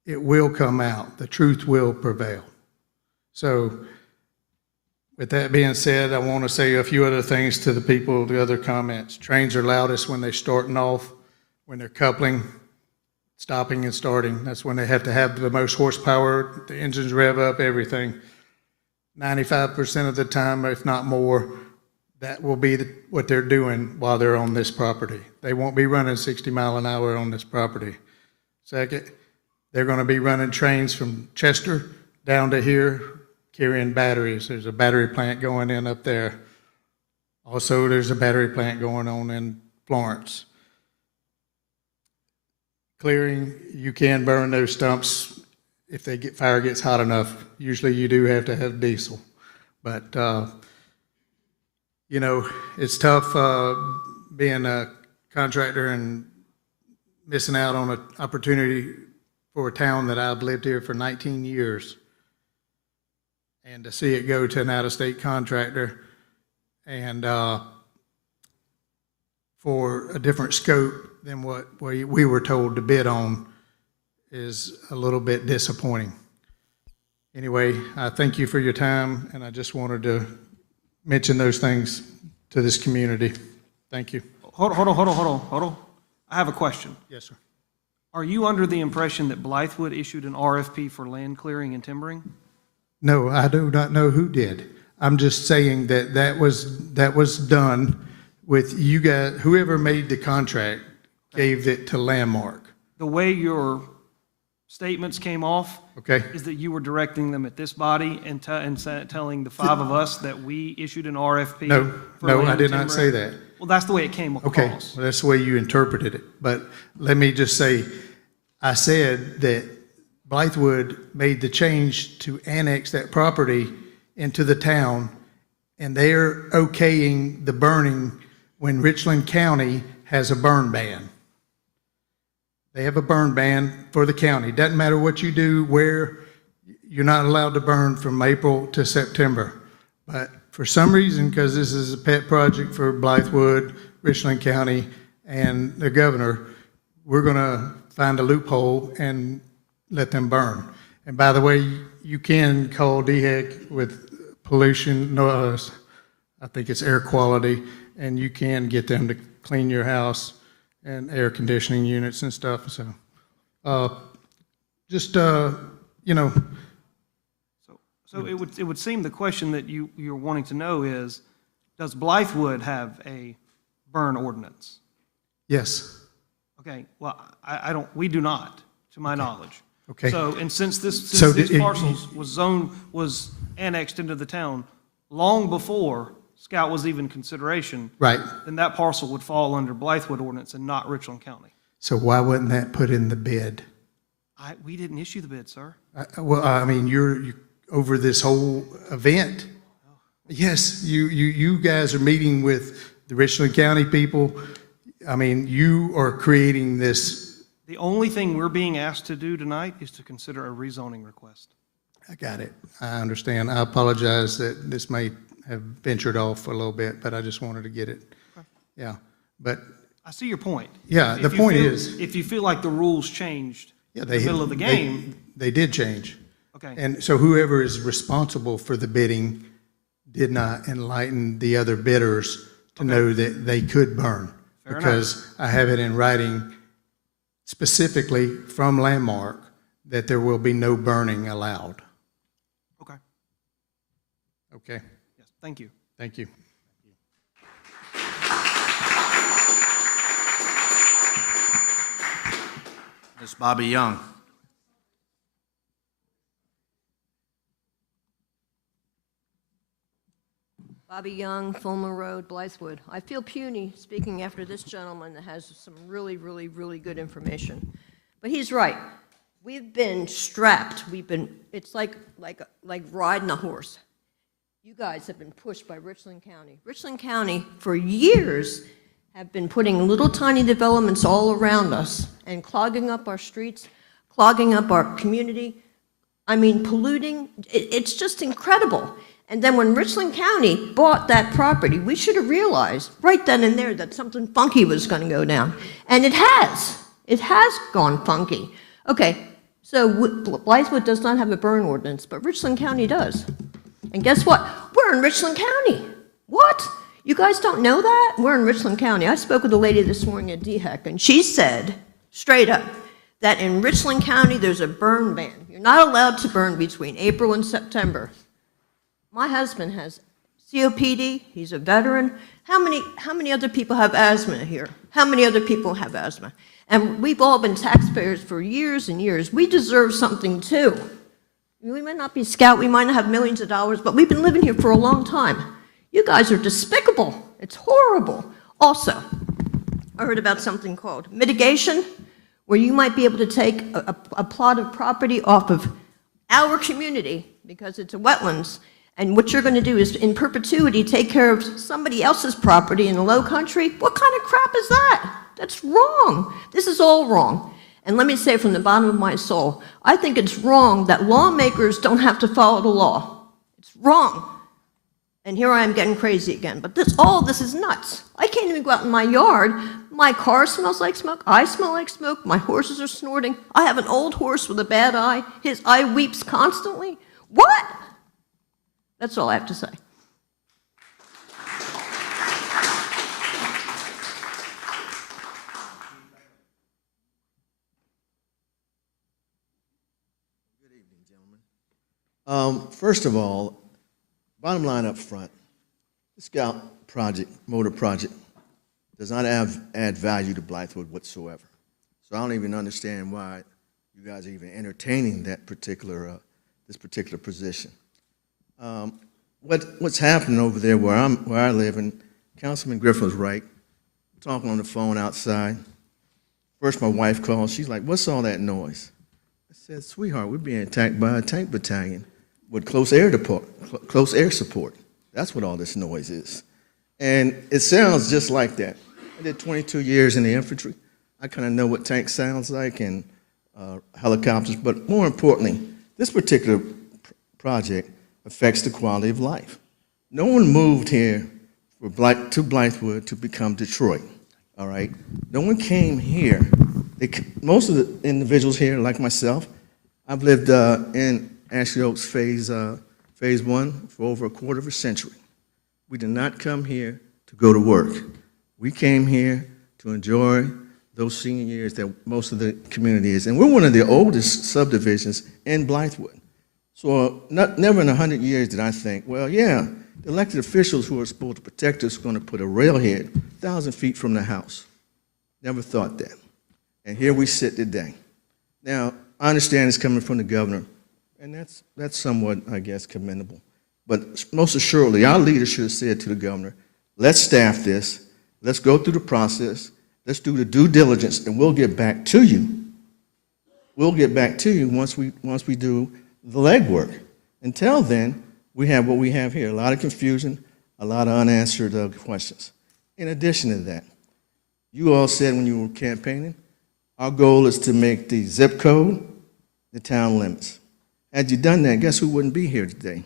it will come out. The truth will prevail. So With that being said, I want to say a few other things to the people, the other comments. Trains are loudest when they're starting off, when they're coupling, stopping and starting. That's when they have to have the most horsepower, the engines rev up, everything. 95% of the time, if not more, that will be what they're doing while they're on this property. They won't be running 60 mile an hour on this property. Second, they're going to be running trains from Chester down to here, carrying batteries. There's a battery plant going in up there. Also, there's a battery plant going on in Florence. Clearing, you can burn those stumps if fire gets hot enough. Usually you do have to have diesel. But, you know, it's tough being a contractor and missing out on an opportunity for a town that I've lived here for 19 years. And to see it go to an out-of-state contractor and for a different scope than what we were told to bid on is a little bit disappointing. Anyway, I thank you for your time, and I just wanted to mention those things to this community. Thank you. Hold on. I have a question. Yes, sir. Are you under the impression that Blythewood issued an RFP for land clearing and timbering? No, I do not know who did. I'm just saying that that was done with you guys, whoever made the contract gave it to Landmark. The way your statements came off Okay. is that you were directing them at this body and telling the five of us that we issued an RFP. for No, land I did not timbering. say that. Well, that's the way it came across. Okay, well, that's the way you interpreted it. But let me just say, I said that Blythewood made the change to annex that property into the town, and they're okaying the burning when Richland County has a burn ban. They have a burn ban for the county. Doesn't matter what you do, where, you're not allowed to burn from April to September. But for some reason, because this is a pet project for Blythewood, Richland County, and the governor, we're going to find a loophole and let them burn. And by the way, you can call DHEC with pollution, I think it's air quality, and you can get them to clean your house and air conditioning units and stuff. So you know. So it would seem the question that you're wanting to know is, does Blythewood have a burn ordinance? Yes. Okay, well, we do not, to my knowledge. Okay. So, and since these parcels was annexed into the town long before Scout was even consideration. Right. Then that parcel would fall under Blythewood ordinance and not Richland County. So why wasn't that put in the bid? We didn't issue the bid, sir. Well, I mean, you're over this whole event. Yes, you guys are meeting with the Richland County people. I mean, you are creating this. The only thing we're being asked to do tonight is to consider a rezoning request. I got it. I understand. I apologize that this may have ventured off a little bit, but I just wanted to get it. Okay. Yeah, but. I see your point. Yeah, the point is. If you feel like the rules changed Yeah, in the middle of the game. They did change. Okay. And so whoever is responsible for the bidding did not enlighten the other bidders to know that they could burn. Fair because enough. I have it in writing specifically from Landmark that there will be no burning allowed. Okay. Okay? Yes, thank you. Thank you. Ms. Bobby Young. Bobby Young, Fulmer Road, Blythewood. I feel puny speaking after this gentleman that has some really, really, really good information. But he's right. We've been strapped. It's like riding a horse. You guys have been pushed by Richland County. Richland County, for years, have been putting little tiny developments all around us and clogging up our streets, clogging up our community. I mean, polluting. It's just incredible. And then when Richland County bought that property, we should have realized right then and there that something funky was going to go down. And it has. It has gone funky. Okay, so Blythewood does not have a burn ordinance, but Richland County does. And guess what? We're in Richland County. What? You guys don't know that? We're in Richland County. I spoke with a lady this morning at DHEC, and she said, straight up, that in Richland County there's a burn ban. You're not allowed to burn between April and September. My husband has COPD. He's a veteran. How many other people have asthma here? How many other people have asthma? And we've all been taxpayers for years and years. We deserve something too. We might not be scout, we might not have millions of dollars, but we've been living here for a long time. You guys are despicable. It's horrible. Also, I heard about something called mitigation, where you might be able to take a plot of property off of our community because it's a wetlands, and what you're going to do is in perpetuity take care of somebody else's property in the low country. What kind of crap is that? That's wrong. This is all wrong. And let me say from the bottom of my soul, I think it's wrong that lawmakers don't have to follow the law. It's wrong. And here I am getting crazy again. But all this is nuts. I can't even go out in my yard. My car smells like smoke. I smell like smoke. My horses are snorting. I have an old horse with a bad eye. His eye weeps constantly. What? That's all I have to say. First of all, bottom line up front, the Scout project, motor project, does not add value to Blythewood whatsoever. So I don't even understand why you guys are even entertaining that particular, this particular position. What's happening over there where I live, and Councilman Griffin was right, talking on the phone outside. First my wife called, she's like, what's all that noise? I said, sweetheart, we're being attacked by a tank battalion with close air support. That's what all this noise is. And it sounds just like that. I did 22 years in the infantry. I kind of know what tank sounds like and helicopters, but more importantly, this particular project affects the quality of life. No one moved here to Blythewood to become Detroit, all right? No one came here. Most of the individuals here, like myself, I've lived in Ashley Oaks phase 1 for over a quarter of a century. We did not come here to go to work. We came here to enjoy those senior years that most of the community is. And we're one of the oldest subdivisions in Blythewood. So never in 100 years did I think, well, yeah, the elected officials who are supposed to protect us are going to put a railhead 1,000 feet from the house. Never thought that. And here we sit today. Now, I understand it's coming from the governor, and that's somewhat, I guess, commendable. But most assuredly, our leader should have said to the governor, let's staff this, let's go through the process, let's do the due diligence, and we'll get back to you. We'll get back to you once we do the legwork. Until then, we have what we have here, a lot of confusion, a lot of unanswered questions. In addition to that, you all said when you were campaigning, our goal is to make the zip code the town limits. Had you done that, guess who wouldn't be here today?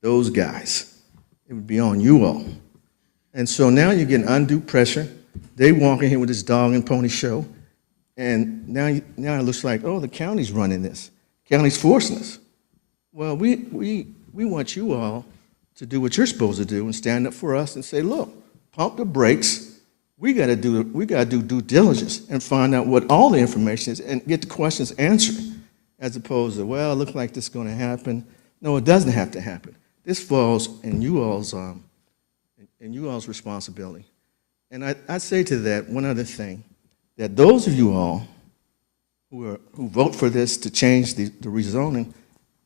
Those guys. It would be on you all. And so now you're getting undue pressure. They walk in here with this dog and pony show, and now it looks like, oh, the county's running this. County's forcing us. Well, we want you all to do what you're supposed to do and stand up for us and say, look, pump the brakes. We got to do due diligence and find out what all the information is and get the questions answered, as opposed to, well, it looks like this is going to happen. No, it doesn't have to happen. This falls in you all's responsibility. And I'd say to that one other thing, that those of you all who vote for this to change the rezoning,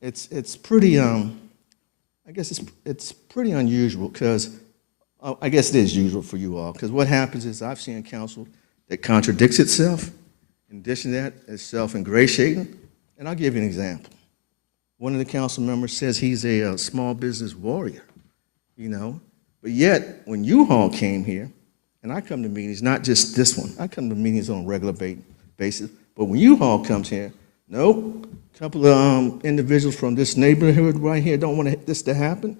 it's pretty I guess it's pretty unusual, because I guess it is usual for you all, because what happens is I've seen a council that contradicts itself. In addition to that, it's self-ingratiating. And I'll give you an example. One of the council members says he's a small business warrior, you know, but yet when you all came here, and I come to meetings, not just this one, I come to meetings on a regular basis, but when you all comes here, nope, a couple of individuals from this neighborhood right here don't want this to happen,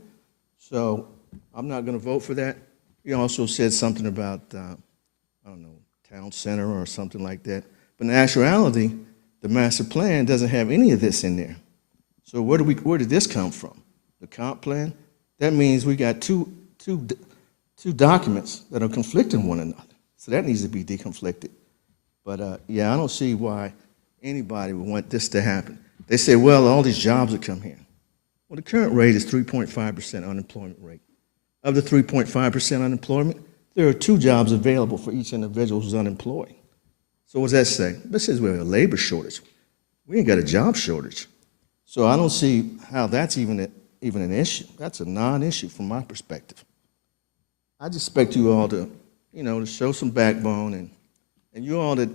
so I'm not going to vote for that. He also said something about, I don't know, town center or something like that. But in actuality, the master plan doesn't have any of this in there. So where did this come from? the comp plan, that means we got two documents that are conflicting one another. So that needs to be deconflicted. But yeah, I don't see why anybody would want this to happen. They say, well, all these jobs will come here. Well, the current rate is 3.5% unemployment rate. Of the 3.5% unemployment, there are 2 jobs available for each individual who's unemployed. So what does that say? That says we have a labor shortage. We ain't got a job shortage. So I don't see how that's even an issue. That's a non-issue from my perspective. I just expect you all to, to show some backbone, and you all that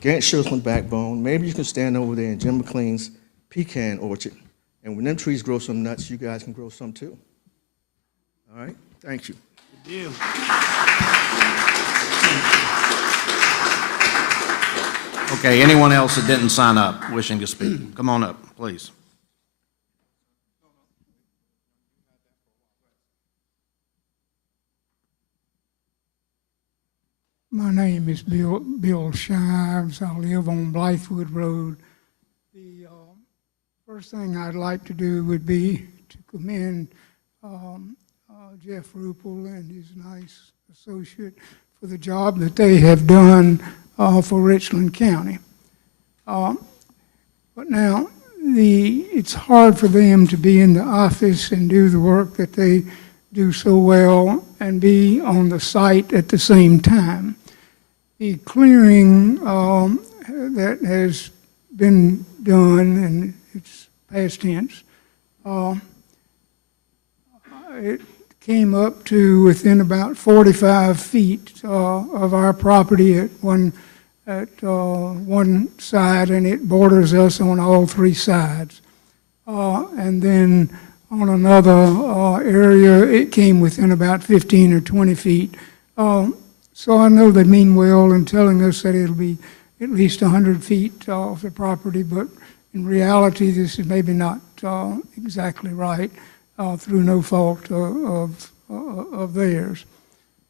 can't show some backbone, maybe you can stand over there in Jim McLean's pecan orchard, and when them trees grow some nuts, you guys can grow some too. All right? Thank you. Good deal. Okay, anyone else that didn't sign up wishing to speak, come on up, please. My name is Bill Shives. I live on Blythewood Road. The first thing I'd like to do would be to commend Jeff Ruppel and his nice associate for the job that they have done for Richland County. But now, it's hard for them to be in the office and do the work that they do so well and be on the site at the same time. The clearing that has been done, and it's past tense, it came up to within about 45 feet of our property at one side, and it borders us on all 3 sides. And then on another area, it came within about 15 or 20 feet. So I know they mean well in telling us that it'll be at least 100 feet off the property, but in reality, this is maybe not exactly right through no fault of theirs.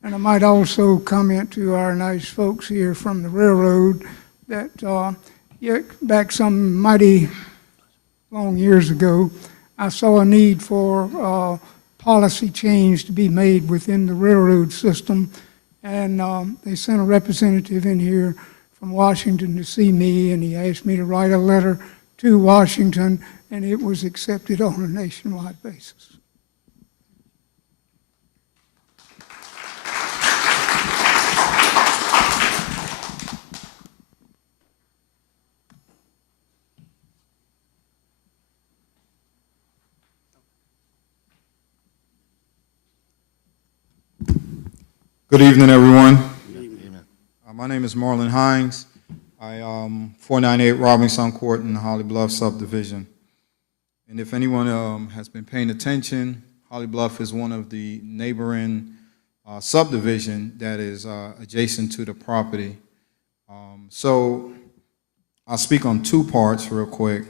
And I might also comment to our nice folks here from the railroad that back some mighty long years ago, I saw a need for policy change to be made within the railroad system, and they sent a representative in here from Washington to see me, and he asked me to write a letter to Washington, and it was accepted on a nationwide basis. Good evening, everyone. My name is Marlon Hines. I am 498 Robinson Court in the Holly Bluff subdivision. And if anyone has been paying attention, Holly Bluff is one of the neighboring subdivision that is adjacent to the property. So I'll speak on 2 parts real quick,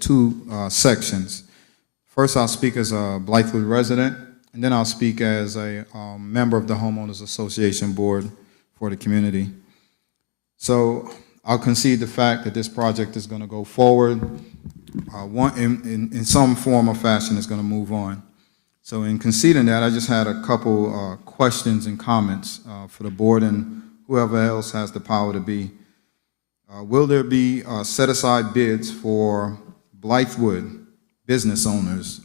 2 sections. First, I'll speak as a Blythewood resident, and then I'll speak as a member of the Homeowners Association Board for the community. So I'll concede the fact that this project is going to go forward. In some form or fashion, it's going to move on. So in conceding that, I just had a couple questions and comments for the board and whoever else has the power to be. Will there be set-aside bids for Blythewood business owners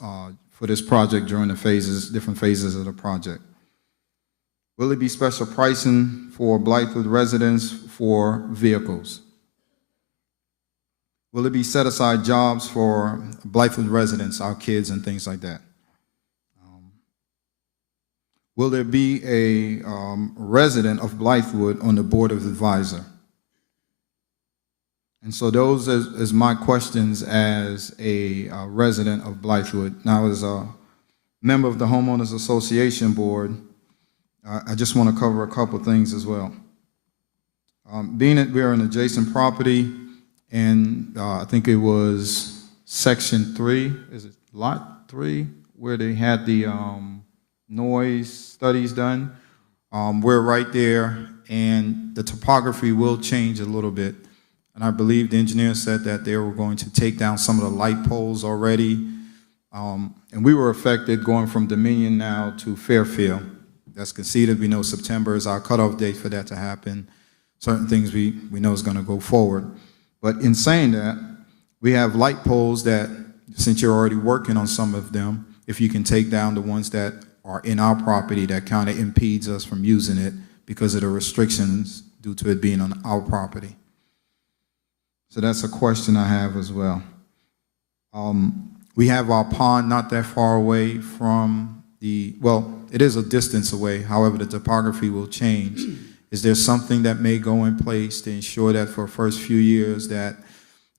for this project during the different phases of the project? Will it be special pricing for Blythewood residents for vehicles? Will it be set-aside jobs for Blythewood residents, our kids and things like that? Will there be a resident of Blythewood on the Board of Advisor? And so those is my questions as a resident of Blythewood. Now, as a member of the Homeowners Association Board, I just want to cover a couple things as well. Being that we're an adjacent property, and I think it was Section 3, is it Lot 3, where they had the noise studies done. We're right there, and the topography will change a little bit. And I believe the engineer said that they were going to take down some of the light poles already. And we were affected going from Dominion now to Fairfield. That's conceded. We know September is our cutoff date for that to happen. Certain things we know is going to go forward. But in saying that, we have light poles that, since you're already working on some of them, if you can take down the ones that are in our property that kind of impedes us from using it because of the restrictions due to it being on our property. So that's a question I have as well. We have our pond not that far away from well, it is a distance away, however, the topography will change. Is there something that may go in place to ensure that for the first few years that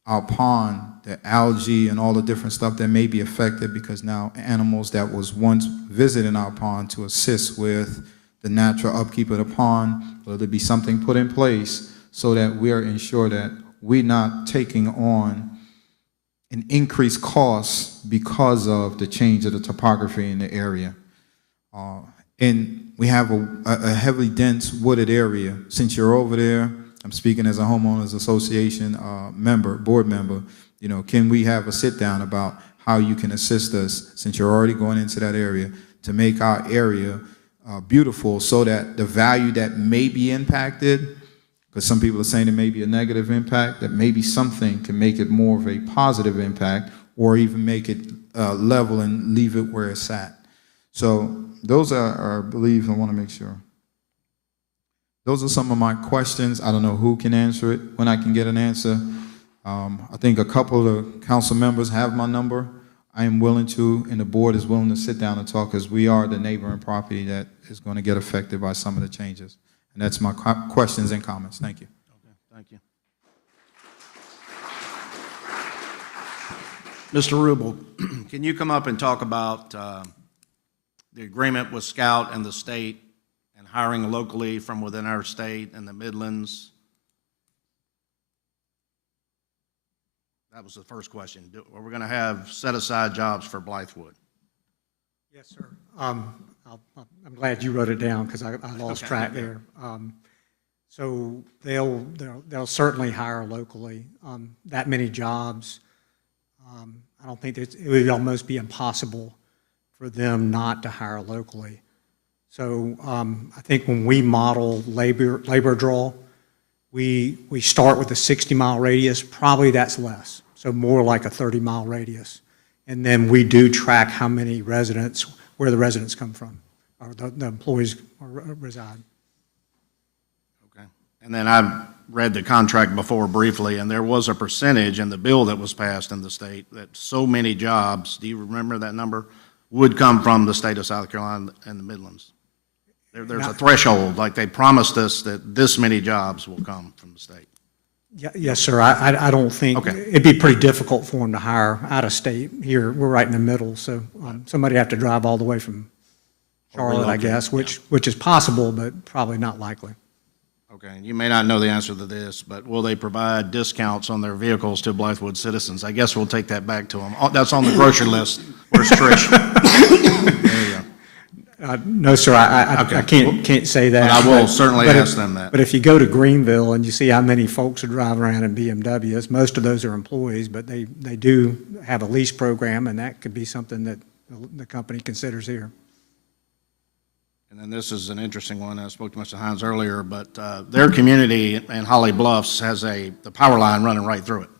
our pond, the algae and all the different stuff that may be affected because now animals that was once visiting our pond to assist with the natural upkeep of the pond, will there be something put in place so that we are ensured that we're not taking on an increased cost because of the change of the topography in the area. And we have a heavily dense wooded area. Since you're over there, I'm speaking as a homeowners association board member, you know, can we have a sit down about how you can assist us, since you're already going into that area, to make our area beautiful so that the value that may be impacted, because some people are saying it may be a negative impact, that maybe something can make it more of a positive impact or even make it level and leave it where it's at. So those are, I believe, I want to make sure. Those are some of my questions. I don't know who can answer it, when I can get an answer. I think a couple of council members have my number. I am willing to, and the board is willing to sit down and talk, because we are the neighboring property that is going to get affected by some of the changes. And that's my questions and comments. Thank you. Okay, thank you. Mr. Rubel, can you come up and talk about the agreement with Scout and the state and hiring locally from within our state and the Midlands? That was the first question. Are we going to have set-aside jobs for Blythewood? Yes, sir. I'm glad you wrote it down, because I lost track there. So they'll certainly hire locally. That many jobs, I don't think it would almost be impossible for them not to hire locally. So I think when we model labor draw, we start with a 60-mile radius. Probably that's less, so more like a 30-mile radius. And then we do track how many residents, where the residents come from, or the employees reside. Okay. And then I read the contract before briefly, and there was a percentage in the bill that was passed in the state that so many jobs, do you remember that number, would come from the state of South Carolina and the Midlands. There's a threshold, like they promised us that this many jobs will come from the state. Yes, sir. I don't think, it'd be pretty difficult for them to hire out of state. Here, we're right in the middle, so somebody have to drive all the way from Charlotte, I guess, which is possible, but probably not likely. Okay, you may not know the answer to this, but will they provide discounts on their vehicles to Blythewood citizens? I guess we'll take that back to them. That's on the grocery list. Where's Trish? There you go. No, sir, I can't say that. But I will certainly ask them that. But if you go to Greenville and you see how many folks are driving around in BMWs, most of those are employees, but they do have a lease program, and that could be something that the company considers here. And then this is an interesting one. I spoke to Mr. Hines earlier, but their community in Holly Bluffs has the power line running right through it.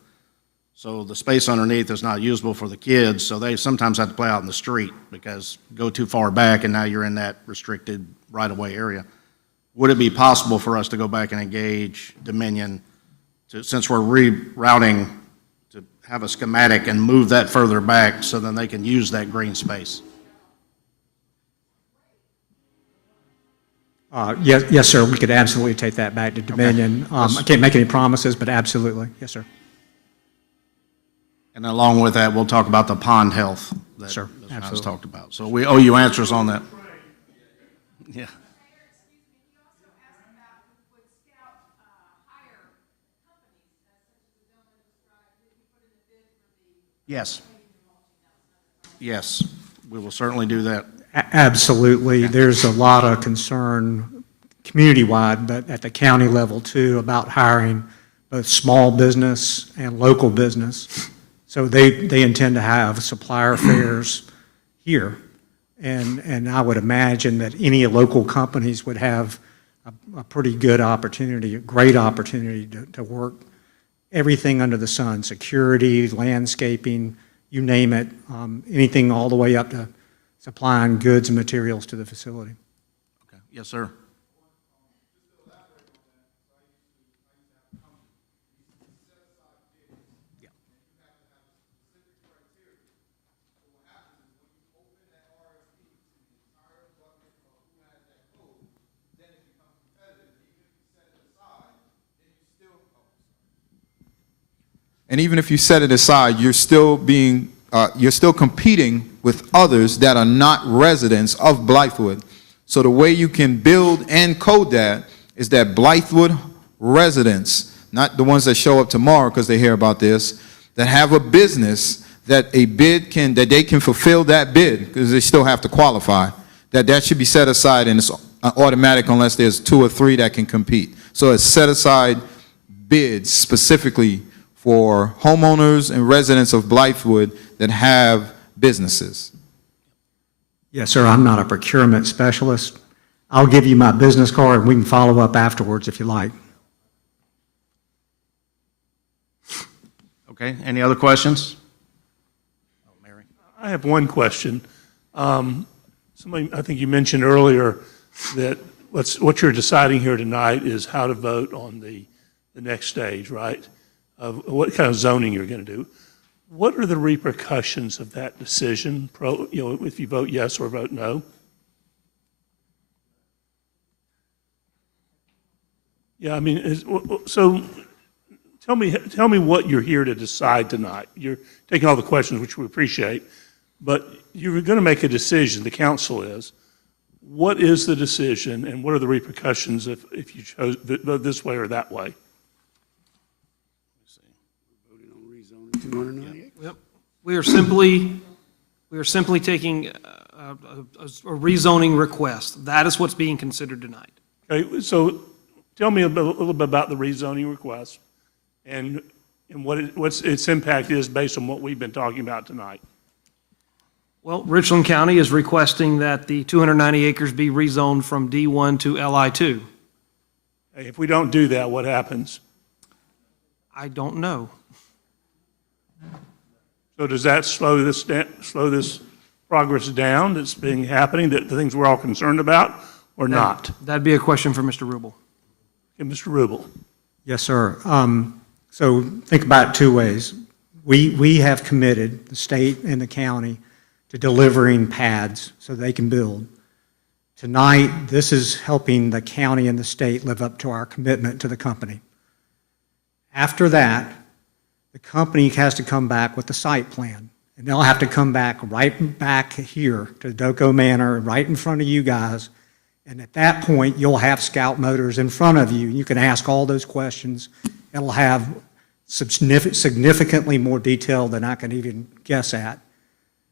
So the space underneath is not usable for the kids, so they sometimes have to play out in the street because go too far back and now you're in that restricted right-of-way area. Would it be possible for us to go back and engage Dominion, since we're rerouting, to have a schematic and move that further back so then they can use that green space? Yes, sir, we could absolutely take that back to Dominion. I can't make any promises, but absolutely, yes, sir. And along with that, we'll talk about the pond health that Sure, Mr. Hines absolutely. talked about. So we owe you answers on that. Yeah. Yes. Yes, we will certainly do that. Absolutely. There's a lot of concern community-wide, but at the county level too, about hiring both small business and local business. So they intend to have supplier fairs here. And I would imagine that any local companies would have a pretty good opportunity, a great opportunity to work everything under the sun, security, landscaping, you name it, anything all the way up to supplying goods and materials to the facility. Okay. Yes, sir. And even if you set it aside, you're still competing with others that are not residents of Blythewood. So the way you can build and code that is that Blythewood residents, not the ones that show up tomorrow because they hear about this, that have a business that that they can fulfill that bid because they still have to qualify, that should be set aside, and it's automatic unless there's 2 or 3 that can compete. So it's set aside bids specifically for homeowners and residents of Blythewood that have businesses. Yes, sir, I'm not a procurement specialist. I'll give you my business card and we can follow up afterwards if you like. Okay, any other questions? I have one question. Somebody, I think you mentioned earlier that what you're deciding here tonight is how to vote on the next stage, right? Of what kind of zoning you're going to do. What are the repercussions of that decision, if you vote yes or vote no? Yeah, I mean, so tell me what you're here to decide tonight. You're taking all the questions, which we appreciate, but you're going to make a decision, the council is. What is the decision and what are the repercussions if you chose vote this way or that way? Yep. We are simply taking a rezoning request. That is what's being considered tonight. Okay, so tell me a little bit about the rezoning request and what its impact is based on what we've been talking about tonight. Well, Richland County is requesting that the 290 acres be rezoned from D1 to LI2. Hey, if we don't do that, what happens? I don't know. So does that slow this progress down that's happening, that the things we're all concerned about, or not? That'd be a question for Mr. Rubel. Okay, Mr. Rubel. Yes, sir. So think about it 2 ways. We have committed, the state and the county, to delivering pads so they can build. Tonight, this is helping the county and the state live up to our commitment to the company. After that, the company has to come back with the site plan, and they'll have to come back right back here to Doco Manor, right in front of you guys, and at that point, you'll have Scout Motors in front of you. You can ask all those questions. It'll have significantly more detail than I can even guess at.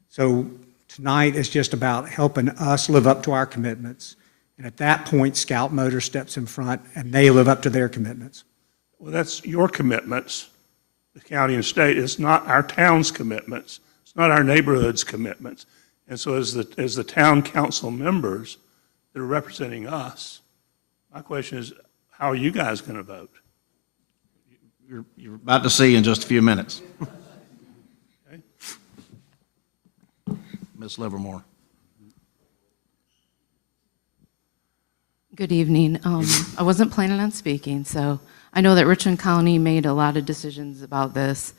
So tonight is just about helping us live up to our commitments, and at that point, Scout Motors steps in front, and they live up to their commitments. Well, that's your commitments, the county and state. It's not our town's commitments. It's not our neighborhood's commitments. And so as the town council members that are representing us, my question is, how are you guys going to vote? You're about to see in just a few minutes. Okay. Ms. Livermore. Good evening. I wasn't planning on speaking, so I know that Richland County made a lot of decisions about this.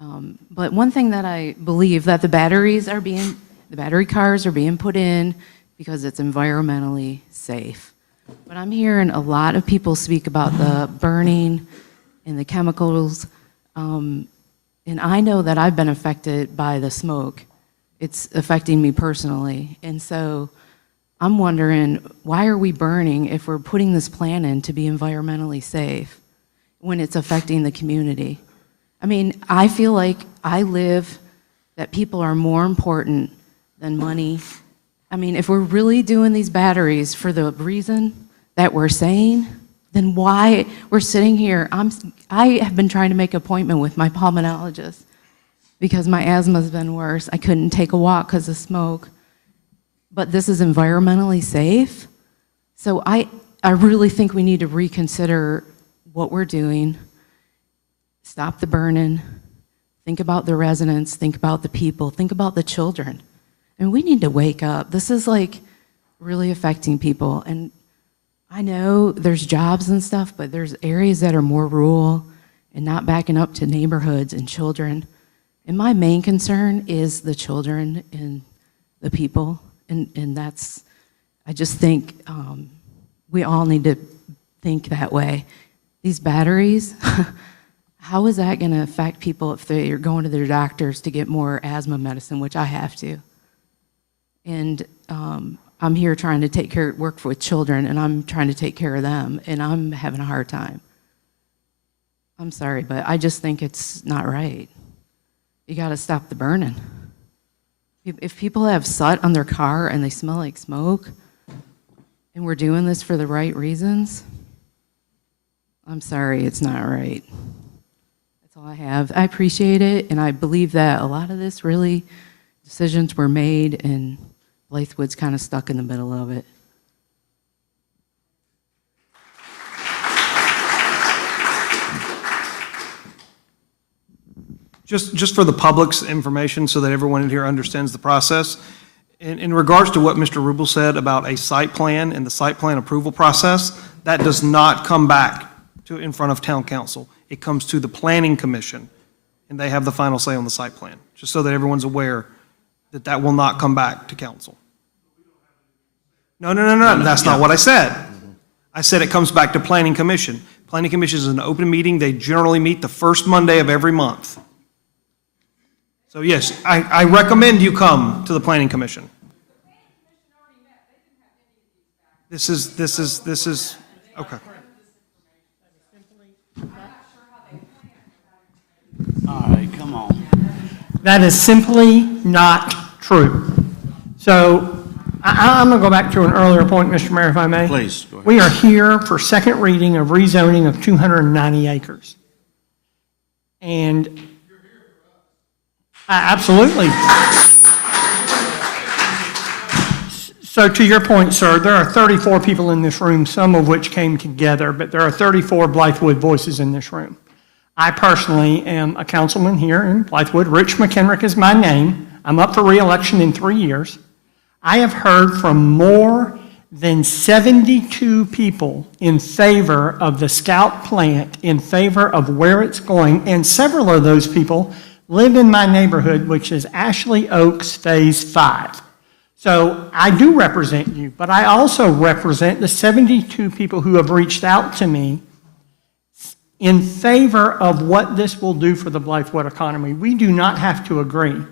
But one thing that I believe that the battery cars are being put in because it's environmentally safe. But I'm hearing a lot of people speak about the burning and the chemicals. And I know that I've been affected by the smoke. It's affecting me personally. And so I'm wondering, why are we burning if we're putting this plan in to be environmentally safe when it's affecting the community? I mean, I feel like that people are more important than money. I mean, if we're really doing these batteries for the reason that we're saying, then why we're sitting here? I have been trying to make an appointment with my pulmonologist. because my asthma's been worse. I couldn't take a walk because of smoke. But this is environmentally safe. So I really think we need to reconsider what we're doing. Stop the burning. Think about the residents. Think about the people. Think about the children. And we need to wake up. This is like really affecting people. And I know there's jobs and stuff, but there's areas that are more rural and not backing up to neighborhoods and children. And my main concern is the children and the people. And that's, I just think we all need to think that way. These batteries, how is that going to affect people if they're going to their doctors to get more asthma medicine, which I have to? And I'm here trying to work with children, and I'm trying to take care of them, and I'm having a hard time. I'm sorry, but I just think it's not right. You got to stop the burning. If people have soot on their car and they smell like smoke, and we're doing this for the right reasons, I'm sorry, it's not right. That's all I have. I appreciate it, and I believe that a lot of this really, decisions were made, and Blythewood's kind of stuck in the middle of it. Just for the public's information so that everyone in here understands the process, in regards to what Mr. Rubel said about a site plan and the site plan approval process, that does not come back to in front of town council. It comes to the planning commission, and they have the final say on the site plan, just so that everyone's aware that that will not come back to council. No, that's not what I said. I said it comes back to planning commission. Planning commission is an open meeting. They generally meet the first Monday of every month. So yes, I recommend you come to the planning commission. This is, okay. All right, come on. That is simply not true. So I'm going to go back to an earlier point, Mr. Mayor, if I may. Please, go ahead. We are here for second reading of rezoning of 290 acres. And absolutely. So to your point, sir, there are 34 people in this room, some of which came together, but there are 34 Blythewood voices in this room. I personally am a councilman here in Blythewood. Rich McHenrick is my name. I'm up for re-election in 3 years. I have heard from more than 72 people in favor of the Scout plant, in favor of where it's going, and several of those people live in my neighborhood, which is Ashley Oaks Phase 5. So I do represent you, but I also represent the 72 people who have reached out to me in favor of what this will do for the Blythewood economy. We do not have to agree,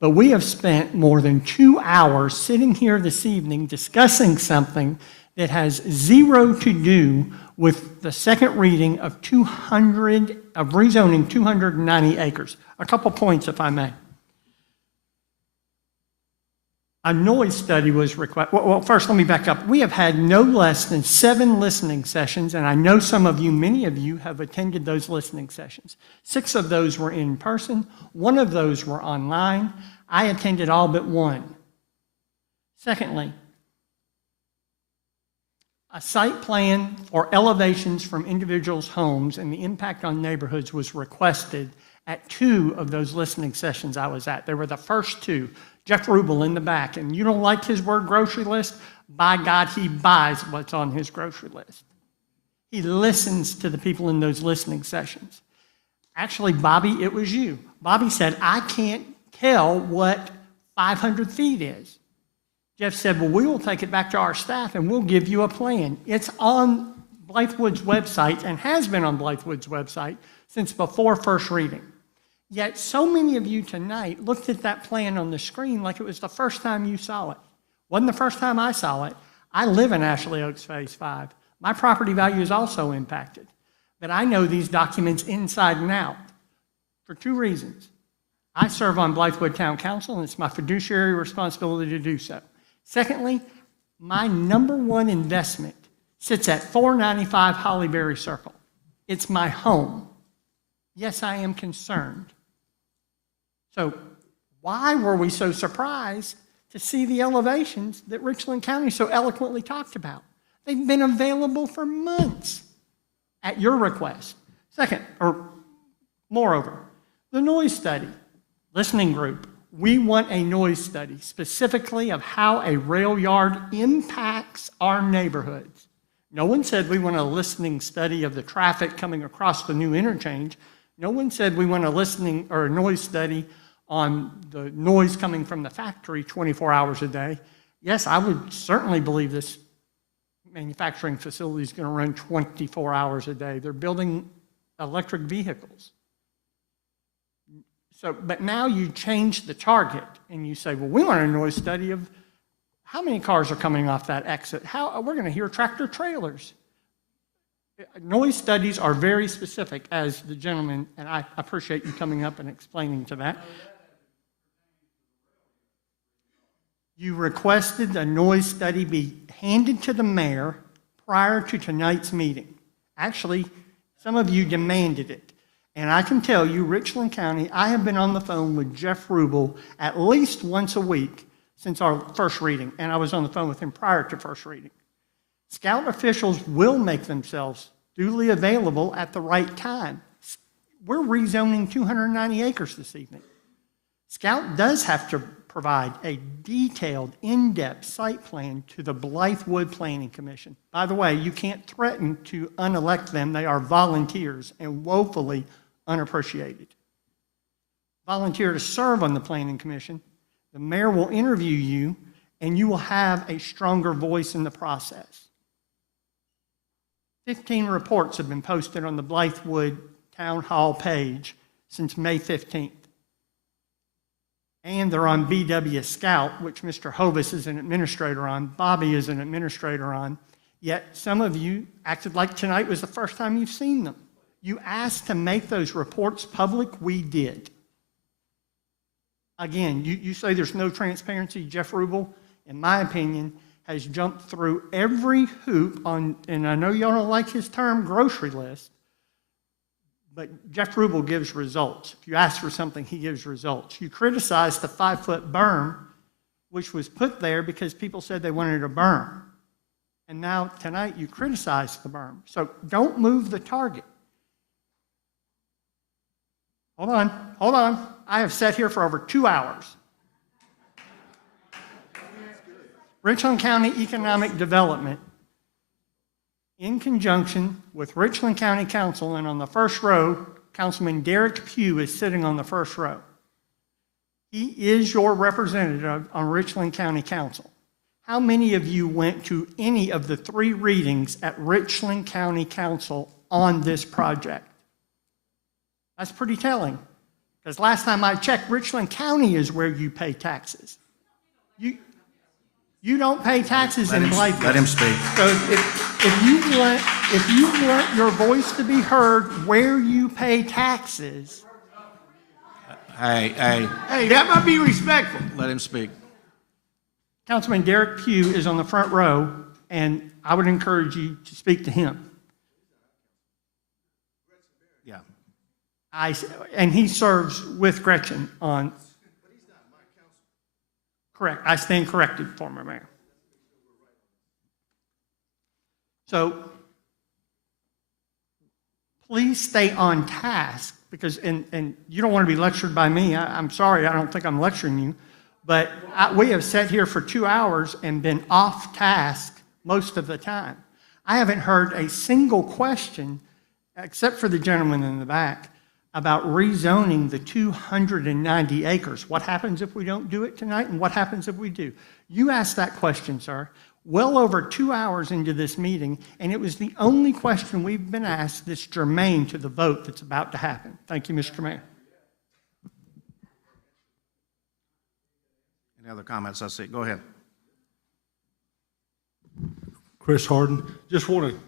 but we have spent more than 2 hours sitting here this evening discussing something that has zero to do with the second reading of rezoning 290 acres. A couple points, if I may. A noise study was required. Well, first, let me back up. We have had no less than 7 listening sessions, and I know some of you, many of you, have attended those listening sessions. 6 of those were in person. 1 of those were online. I attended all but 1. Secondly, a site plan for elevations from individuals' homes and the impact on neighborhoods was requested at 2 of those listening sessions I was at. They were the first 2. Jeff Rubel in the back, and you don't like his word grocery list? By God, he buys what's on his grocery list. He listens to the people in those listening sessions. Actually, Bobby, it was you. Bobby said, I can't tell what 500 feet is. Jeff said, well, we will take it back to our staff and we'll give you a plan. It's on Blythewood's website and has been on Blythewood's website since before first reading. Yet so many of you tonight looked at that plan on the screen like it was the first time you saw it. Wasn't the first time I saw it. I live in Ashley Oaks Phase 5. My property value is also impacted. But I know these documents inside and out for 2 reasons. I serve on Blythewood Town Council, and it's my fiduciary responsibility to do so. Secondly, my #1 investment sits at 495 Hollyberry Circle. It's my home. Yes, I am concerned. So why were we so surprised to see the elevations that Richland County so eloquently talked about? They've been available for months at your request. Second, or moreover, the noise study, listening group. We want a noise study specifically of how a rail yard impacts our neighborhoods. No one said we want a listening study of the traffic coming across the new interchange. No one said we want a listening or a noise study on the noise coming from the factory 24 hours a day. Yes, I would certainly believe this manufacturing facility is going to run 24 hours a day. They're building electric vehicles. So, but now you change the target and you say, well, we want a noise study of how many cars are coming off that exit. We're going to hear tractor trailers. Noise studies are very specific, as the gentleman, and I appreciate you coming up and explaining to that. You requested a noise study be handed to the mayor prior to tonight's meeting. Actually, some of you demanded it. And I can tell you, Richland County, I have been on the phone with Jeff Rubel at least once a week since our first reading, and I was on the phone with him prior to first reading. Scout officials will make themselves duly available at the right time. We're rezoning 290 acres this evening. Scout does have to provide a detailed, in-depth site plan to the Blythewood Planning Commission. By the way, you can't threaten to unelect them. They are volunteers and woefully unappreciated. Volunteer to serve on the Planning Commission. The mayor will interview you, and you will have a stronger voice in the process. 15 reports have been posted on the Blythewood Town Hall page since May 15th. And they're on BW Scout, which Mr. Hovis is an administrator on, Bobby is an administrator on, yet some of you acted like tonight was the first time you've seen them. You asked to make those reports public, we did. Again, you say there's no transparency. Jeff Rubel, in my opinion, has jumped through every hoop on, and I know y'all don't like his term, grocery list, but Jeff Rubel gives results. If you ask for something, he gives results. You criticized the 5-foot berm, which was put there because people said they wanted a berm. And now tonight you criticize the berm. So don't move the target. Hold on. I have sat here for over 2 hours. Richland County Economic Development, in conjunction with Richland County Council, and on the first row, Councilman Derek Pugh is sitting on the first row. He is your representative on Richland County Council. How many of you went to any of the 3 readings at Richland County Council on this project? That's pretty telling, because last time I checked, Richland County is where you pay taxes. You don't pay taxes in Blythewood. Let him speak. So if you want your voice to be heard where you pay taxes. Hey, That might be respectful. let him speak. Councilman Derek Pugh is on the front row, and I would encourage you to speak to him. Yeah. And he serves with Gretchen on. Correct. I stand corrected, former mayor. So please stay on task, because, and you don't want to be lectured by me. I'm sorry, I don't think I'm lecturing you, but we have sat here for 2 hours and been off task most of the time. I haven't heard a single question, except for the gentleman in the back, about rezoning the 290 acres. What happens if we don't do it tonight, and what happens if we do? You asked that question, sir, well over 2 hours into this meeting, and it was the only question we've been asked that's germane to the vote that's about to happen. Thank you, Mr. Mayor. Any other comments? I see. Go ahead. Chris Harden, just want to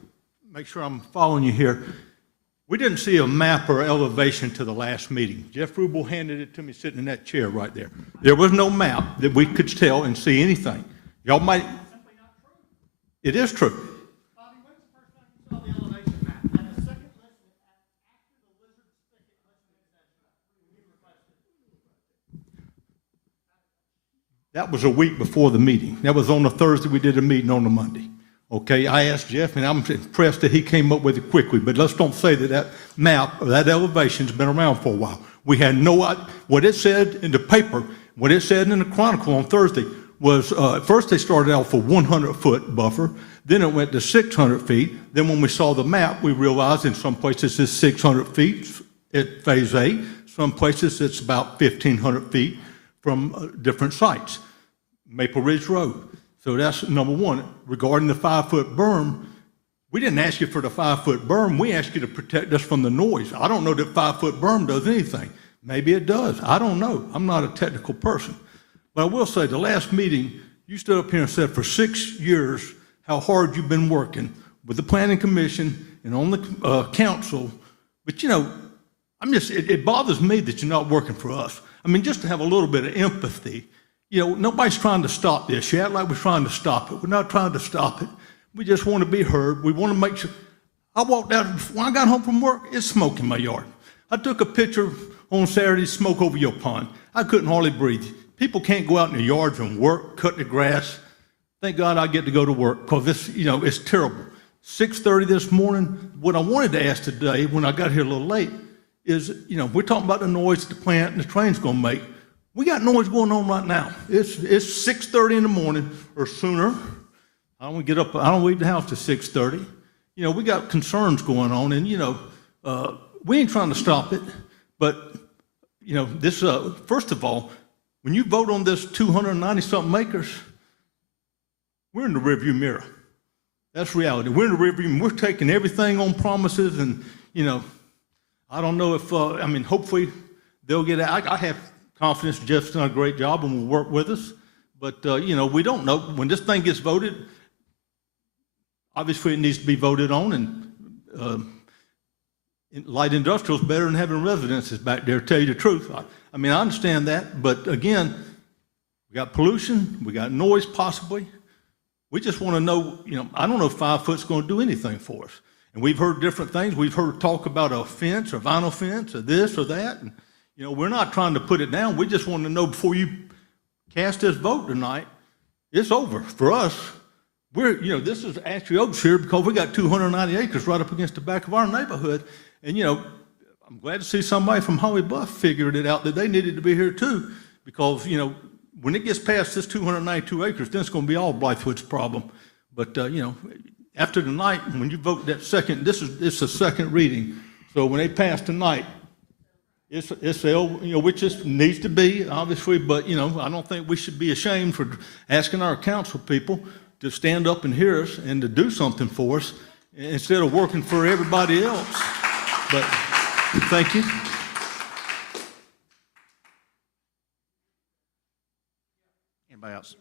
make sure I'm following you here. We didn't see a map or elevation to the last meeting. Jeff Rubel handed it to me sitting in that chair right there. There was no map that we could tell and see anything. Y'all might. It is true. Bobby, when's the first time you saw the elevation map? At the second listen, after the lizard spigot listening session, when you requested it. That was a week before the meeting. That was on a Thursday. We did a meeting on a Monday. Okay, I asked Jeff, and I'm impressed that he came up with it quickly, but let's don't say that that map or that elevation's been around for a while. We had no idea. What it said in the paper, what it said in the Chronicle on Thursday was, at first they started out for 100-foot buffer, then it went to 600 feet. Then when we saw the map, we realized in some places it's 600 feet at Phase 8, some places it's about 1,500 feet from different sites. Maple Ridge Road. So that's number one. Regarding the 5-foot berm, we didn't ask you for the 5-foot berm. We asked you to protect us from the noise. I don't know that 5-foot berm does anything. Maybe it does. I don't know. I'm not a technical person. But I will say, the last meeting, you stood up here and said for 6 years how hard you've been working with the Planning Commission and on the council. But, you know, it bothers me that you're not working for us. I mean, just to have a little bit of empathy. You know, nobody's trying to stop this. You act like we're trying to stop it. We're not trying to stop it. We just want to be heard. We want to make sure. I walked out, when I got home from work, it's smoke in my yard. I took a picture on Saturday, smoke over your pond. I couldn't hardly breathe. People can't go out in the yards and work, cut the grass. Thank God I get to go to work, because this, you know, it's terrible. 6:30 this morning, what I wanted to ask today, when I got here a little late, is, you know, we're talking about the noise the plant and the train's gonna make. We got noise going on right now. It's 6:30 in the morning or sooner. I don't get up, I don't leave the house till 6:30. You know, we got concerns going on, and, you know, we ain't trying to stop it, but, you know, this, first of all, when you vote on this 290-something acres, we're in the rearview mirror. That's reality. We're in the rearview mirror. We're taking everything on promises, and, you know, I don't know if, I mean, hopefully they'll get out. I have confidence Jeff's done a great job and will work with us. But, you know, we don't know. When this thing gets voted, obviously it needs to be voted on, and light industrial is better than having residences back there, to tell you the truth. I mean, I understand that, but again, we got pollution, we got noise possibly. We just want to know, you know, I don't know if 5 foot's going to do anything for us. And we've heard different things. We've heard talk about a fence or vinyl fence or this or that. And, you know, we're not trying to put it down. We just want to know before you cast this vote tonight, it's over for us. We're, you know, this is Ashley Oaks here because we got 290 acres right up against the back of our neighborhood. And, you know, I'm glad to see somebody from Holly Bluff figured it out that they needed to be here too, because, you know, when it gets past this 292 acres, then it's going to be all Blythewood's problem. But, you know, after tonight, when you vote that second, it's a second reading. So when they pass tonight, it's you know, which it needs to be, obviously, but, you know, I don't think we should be ashamed for asking our council people to stand up and hear us and to do something for us instead of working for everybody else. But thank you. Anybody else?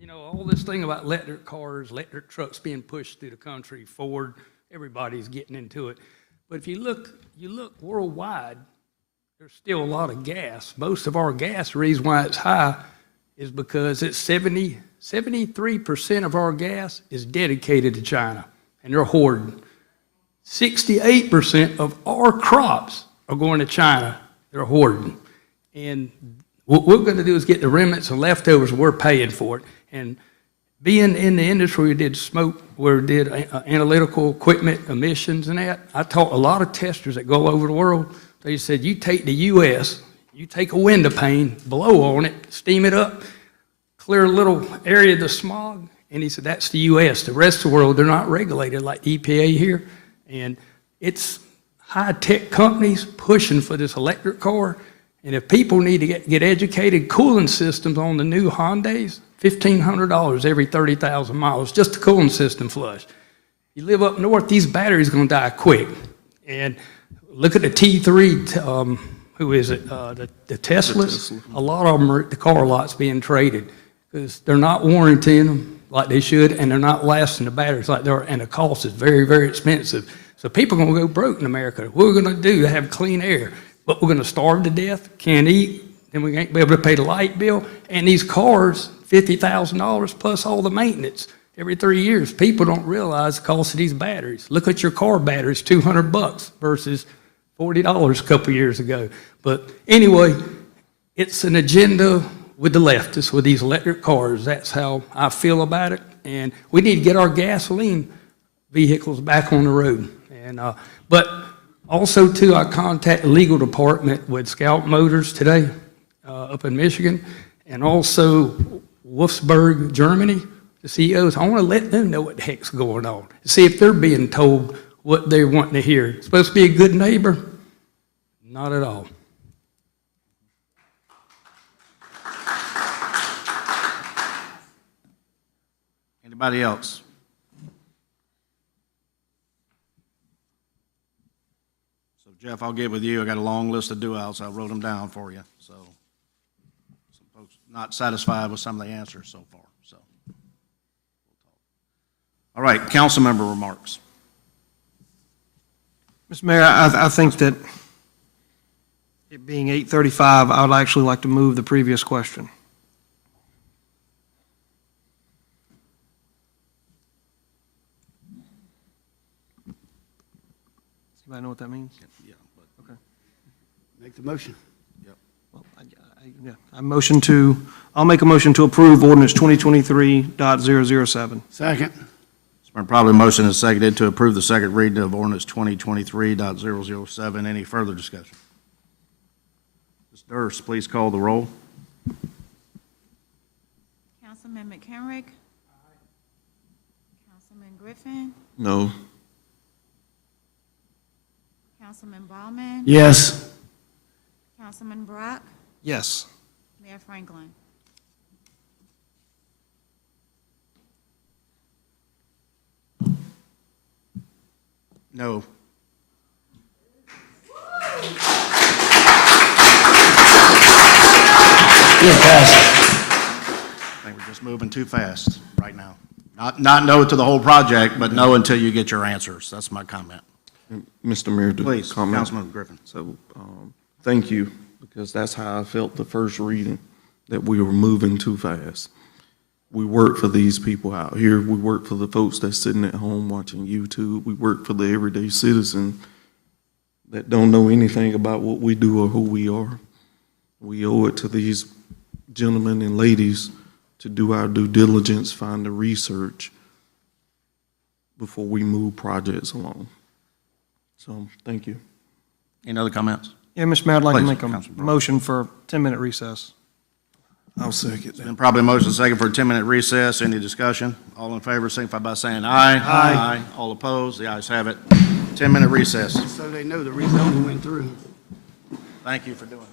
You know, all this thing about electric cars, electric trucks being pushed through the country, Ford, everybody's getting into it. But if you look worldwide, there's still a lot of gas. Most of our gas, the reason why it's high is because it's 73% of our gas is dedicated to China, and they're hoarding. 68% of our crops are going to China, they're hoarding. And what we're going to do is get the remnants and leftovers, and we're paying for it. And being in the industry, we did smoke, we did analytical equipment, emissions and that. I taught a lot of testers that go all over the world. They said, you take the U.S., you take a window pane, blow on it, steam it up, clear a little area of the smog, and he said, that's the U.S. The rest of the world, they're not regulated like EPA here. And it's high-tech companies pushing for this electric car, And if people need to get educated, cooling systems on the new Hyundais, $1,500 every 30,000 miles, just the cooling system flush. You live up north, these batteries are gonna die quick. And look at the T3, who is it, the Teslas? A lot of them are at the car lots being traded because they're not warranting them like they should, and they're not lasting the batteries like they are, and the cost is very, very expensive. So people are gonna go broke in America. What we're gonna do to have clean air? But we're gonna starve to death, can't eat, then we ain't be able to pay the light bill, and these cars, $50,000 plus all the maintenance every 3 years. People don't realize the cost of these batteries. Look at your car batteries, $200 versus $40 a couple years ago. But anyway, it's an agenda with the leftists, with these electric cars. That's how I feel about it. And we need to get our gasoline vehicles back on the road. And but also, too, I contacted the legal department with Scout Motors today up in Michigan, and also Wolfsburg, Germany, the CEOs. I want to let them know what the heck's going on, see if they're being told what they're wanting to hear. Supposed to be a good neighbor? Not at all. Anybody else? So Jeff, I'll get with you. I got a long list of do-outs. I wrote them down for you. So some folks not satisfied with some of the answers so far. So, all right, council member remarks. Mr. Mayor, I think that it being 8:35, I would actually like to move the previous question. Does anybody know what that means? Yeah. Okay. Make the motion. Well, I'll make a motion to approve ordinance 2023.007. Second. It's been probably motion and seconded to approve the second reading of ordinance 2023.007. Any further discussion? Ms. Durst, please call the roll. Councilman McHenrick. Councilman Griffin. No. Councilman Ballman. Yes. Councilman Brock. Yes. Mayor Franklin. No. I think we're just moving too fast right now. Not no to the whole project, but no until you get your answers. That's my comment. Mr. Mayor, to Please, comment. Councilman Griffin. So, thank you, because that's how I felt the first reading, that we were moving too fast. We work for these people out here. We work for the folks that's sitting at home watching YouTube. We work for the everyday citizen that don't know anything about what we do or who we are. We owe it to these gentlemen and ladies to do our due diligence, find the research before we move projects along. So, thank you. Any other comments? Yeah, Mr. Mayor, I'd like to Please, make a Councilman Brown. motion for a 10-minute recess. I'll second It's that. been probably motion and second for a 10-minute recess. Any discussion? All in favor, signify by saying aye. Aye. All opposed? The ayes have it. 10-minute recess. So they know the rezoning went through. Thank you for doing that.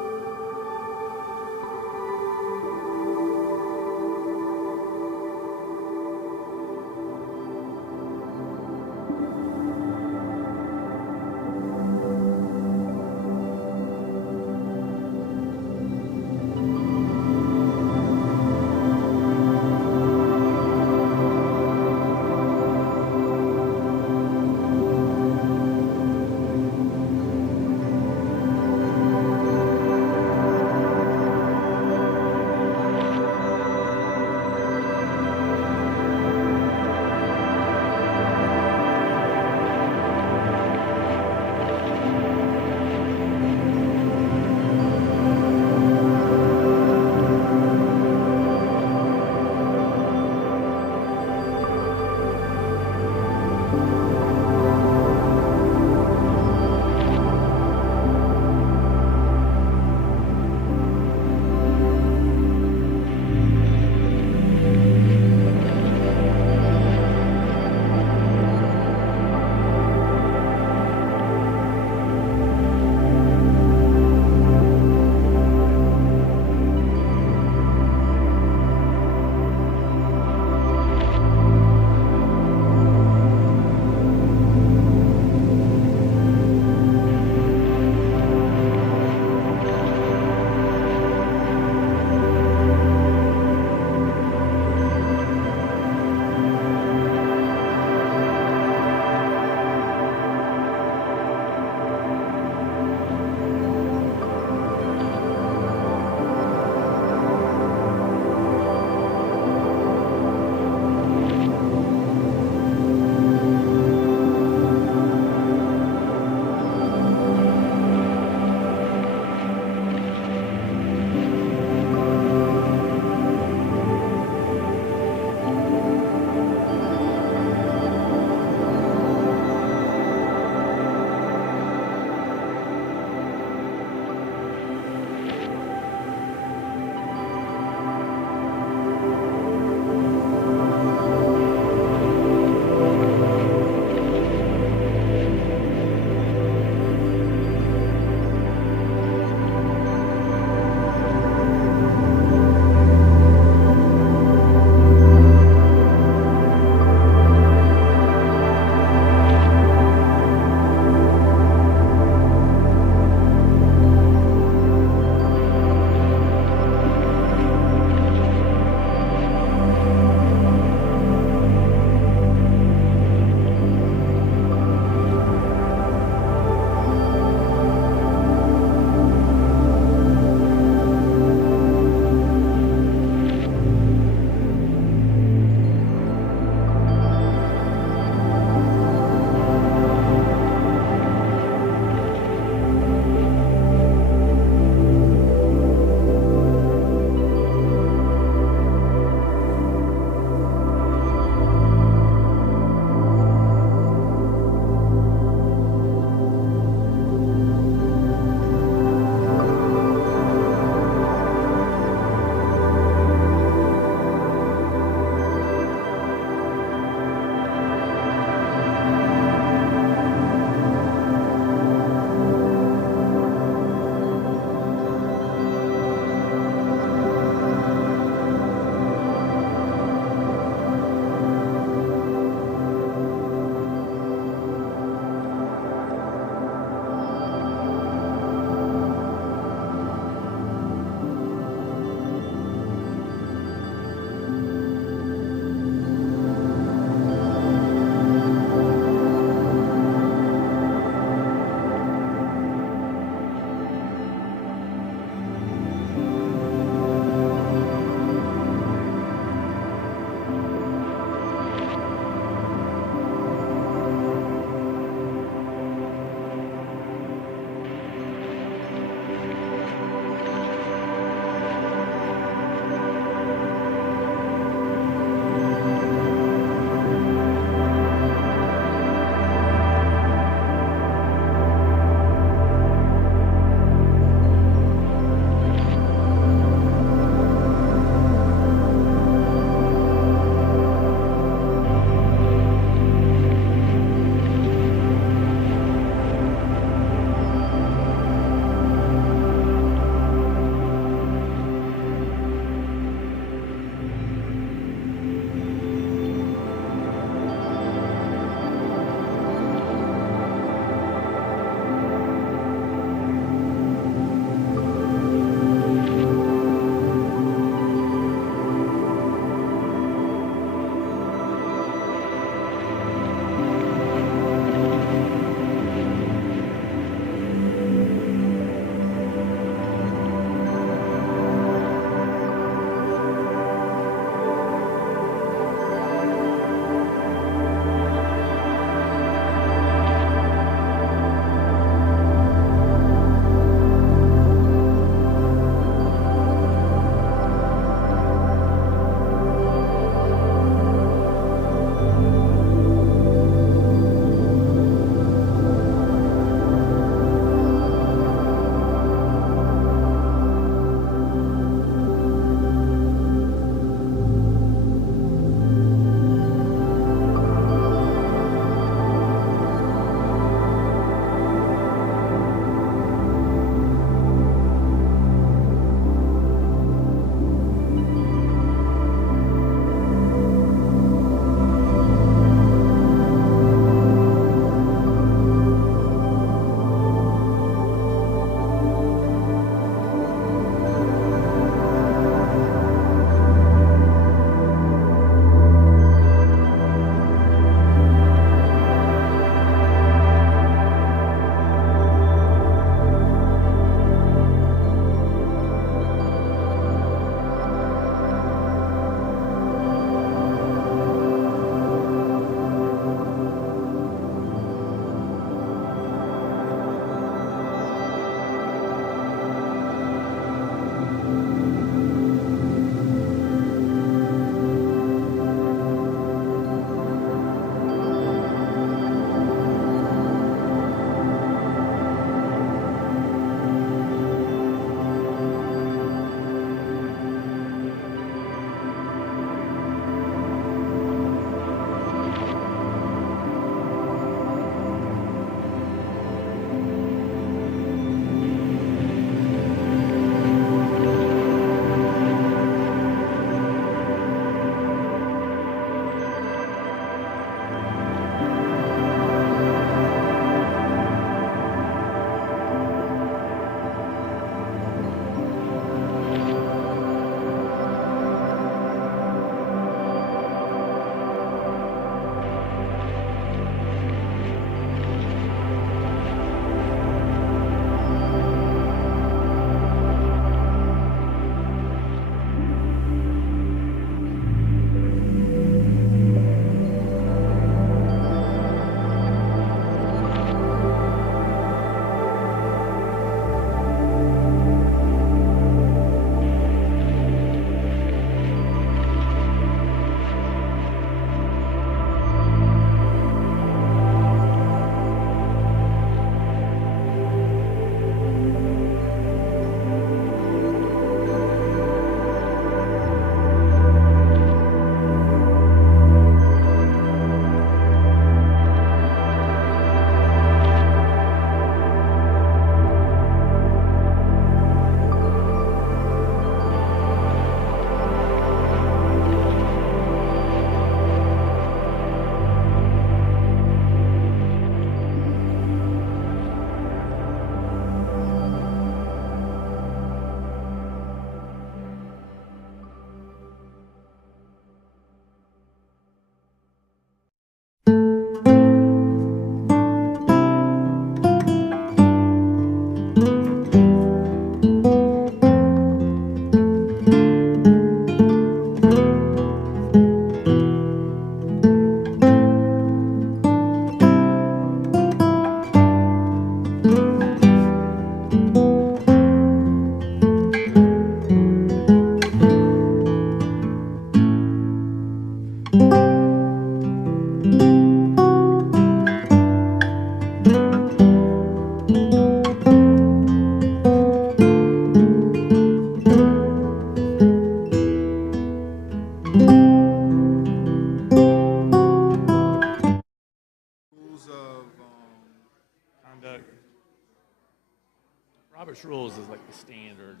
Robert's rules is like the standard,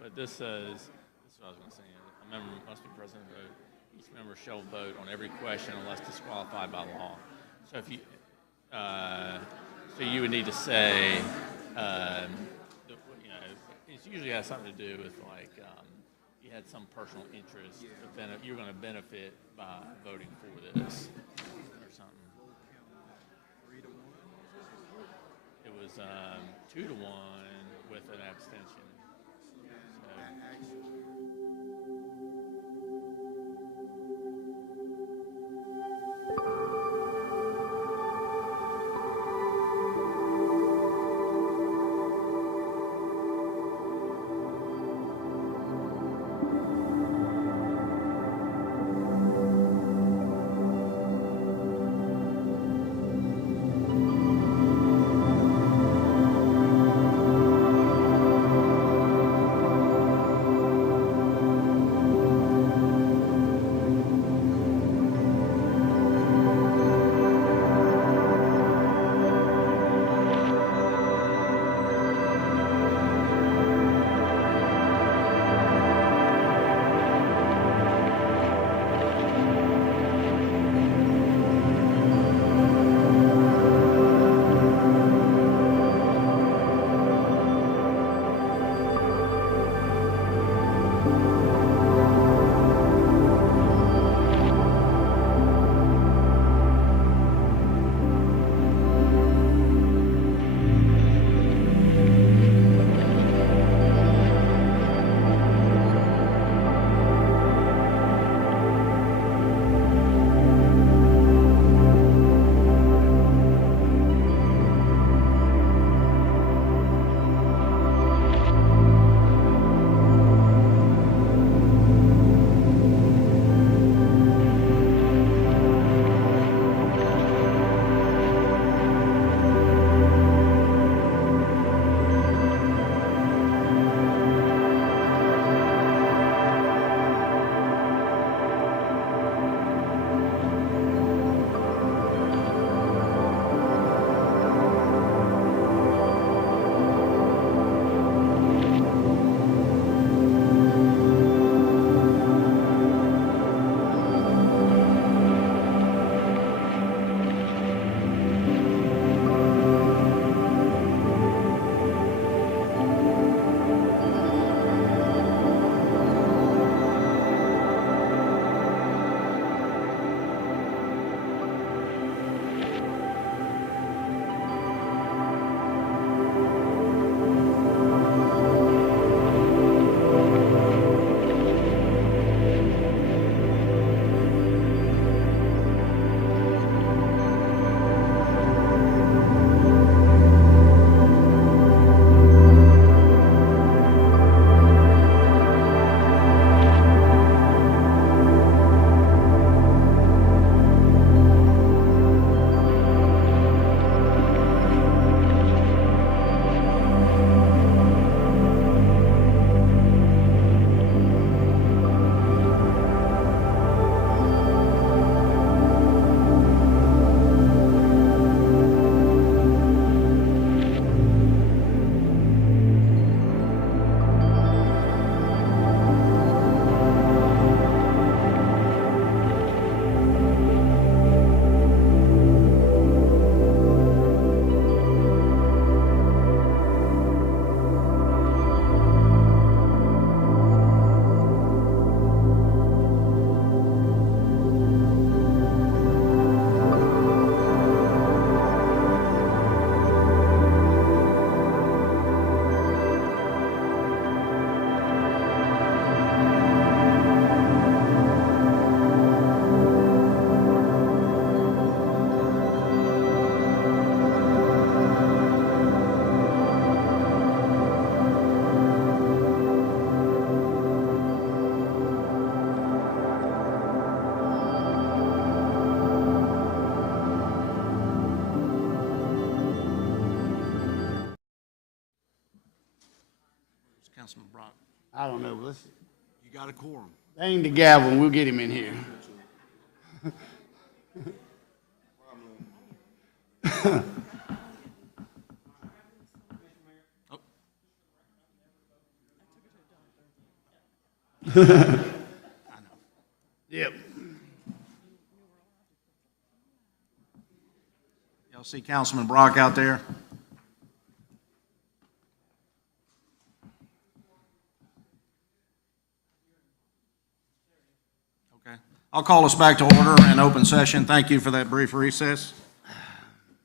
but this says, this is what I was going to say, a member must be present to vote. Each member shall vote on every question unless disqualified by law. So if you, so you would need to say, you know, it usually has something to do with like, you had some personal interest, but you're going to benefit by voting for this or something. It was 2-1 with an abstention. Councilman Brock. I don't know, let's, You got a quorum. bang the gavel and we'll get him in here. Yep. Y'all see Councilman Brock out there? Okay. I'll call us back to order and open session. Thank you for that brief recess.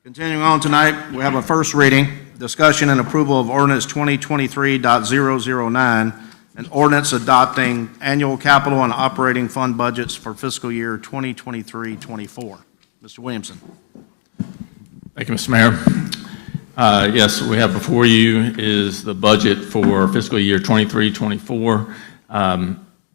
Continuing on tonight, we have a first reading, discussion and approval of ordinance 2023.009, an ordinance adopting annual capital and operating fund budgets for fiscal year 2023-24. Mr. Williamson. Thank you, Mr. Mayor. Yes, what we have before you is the budget for fiscal year 23-24.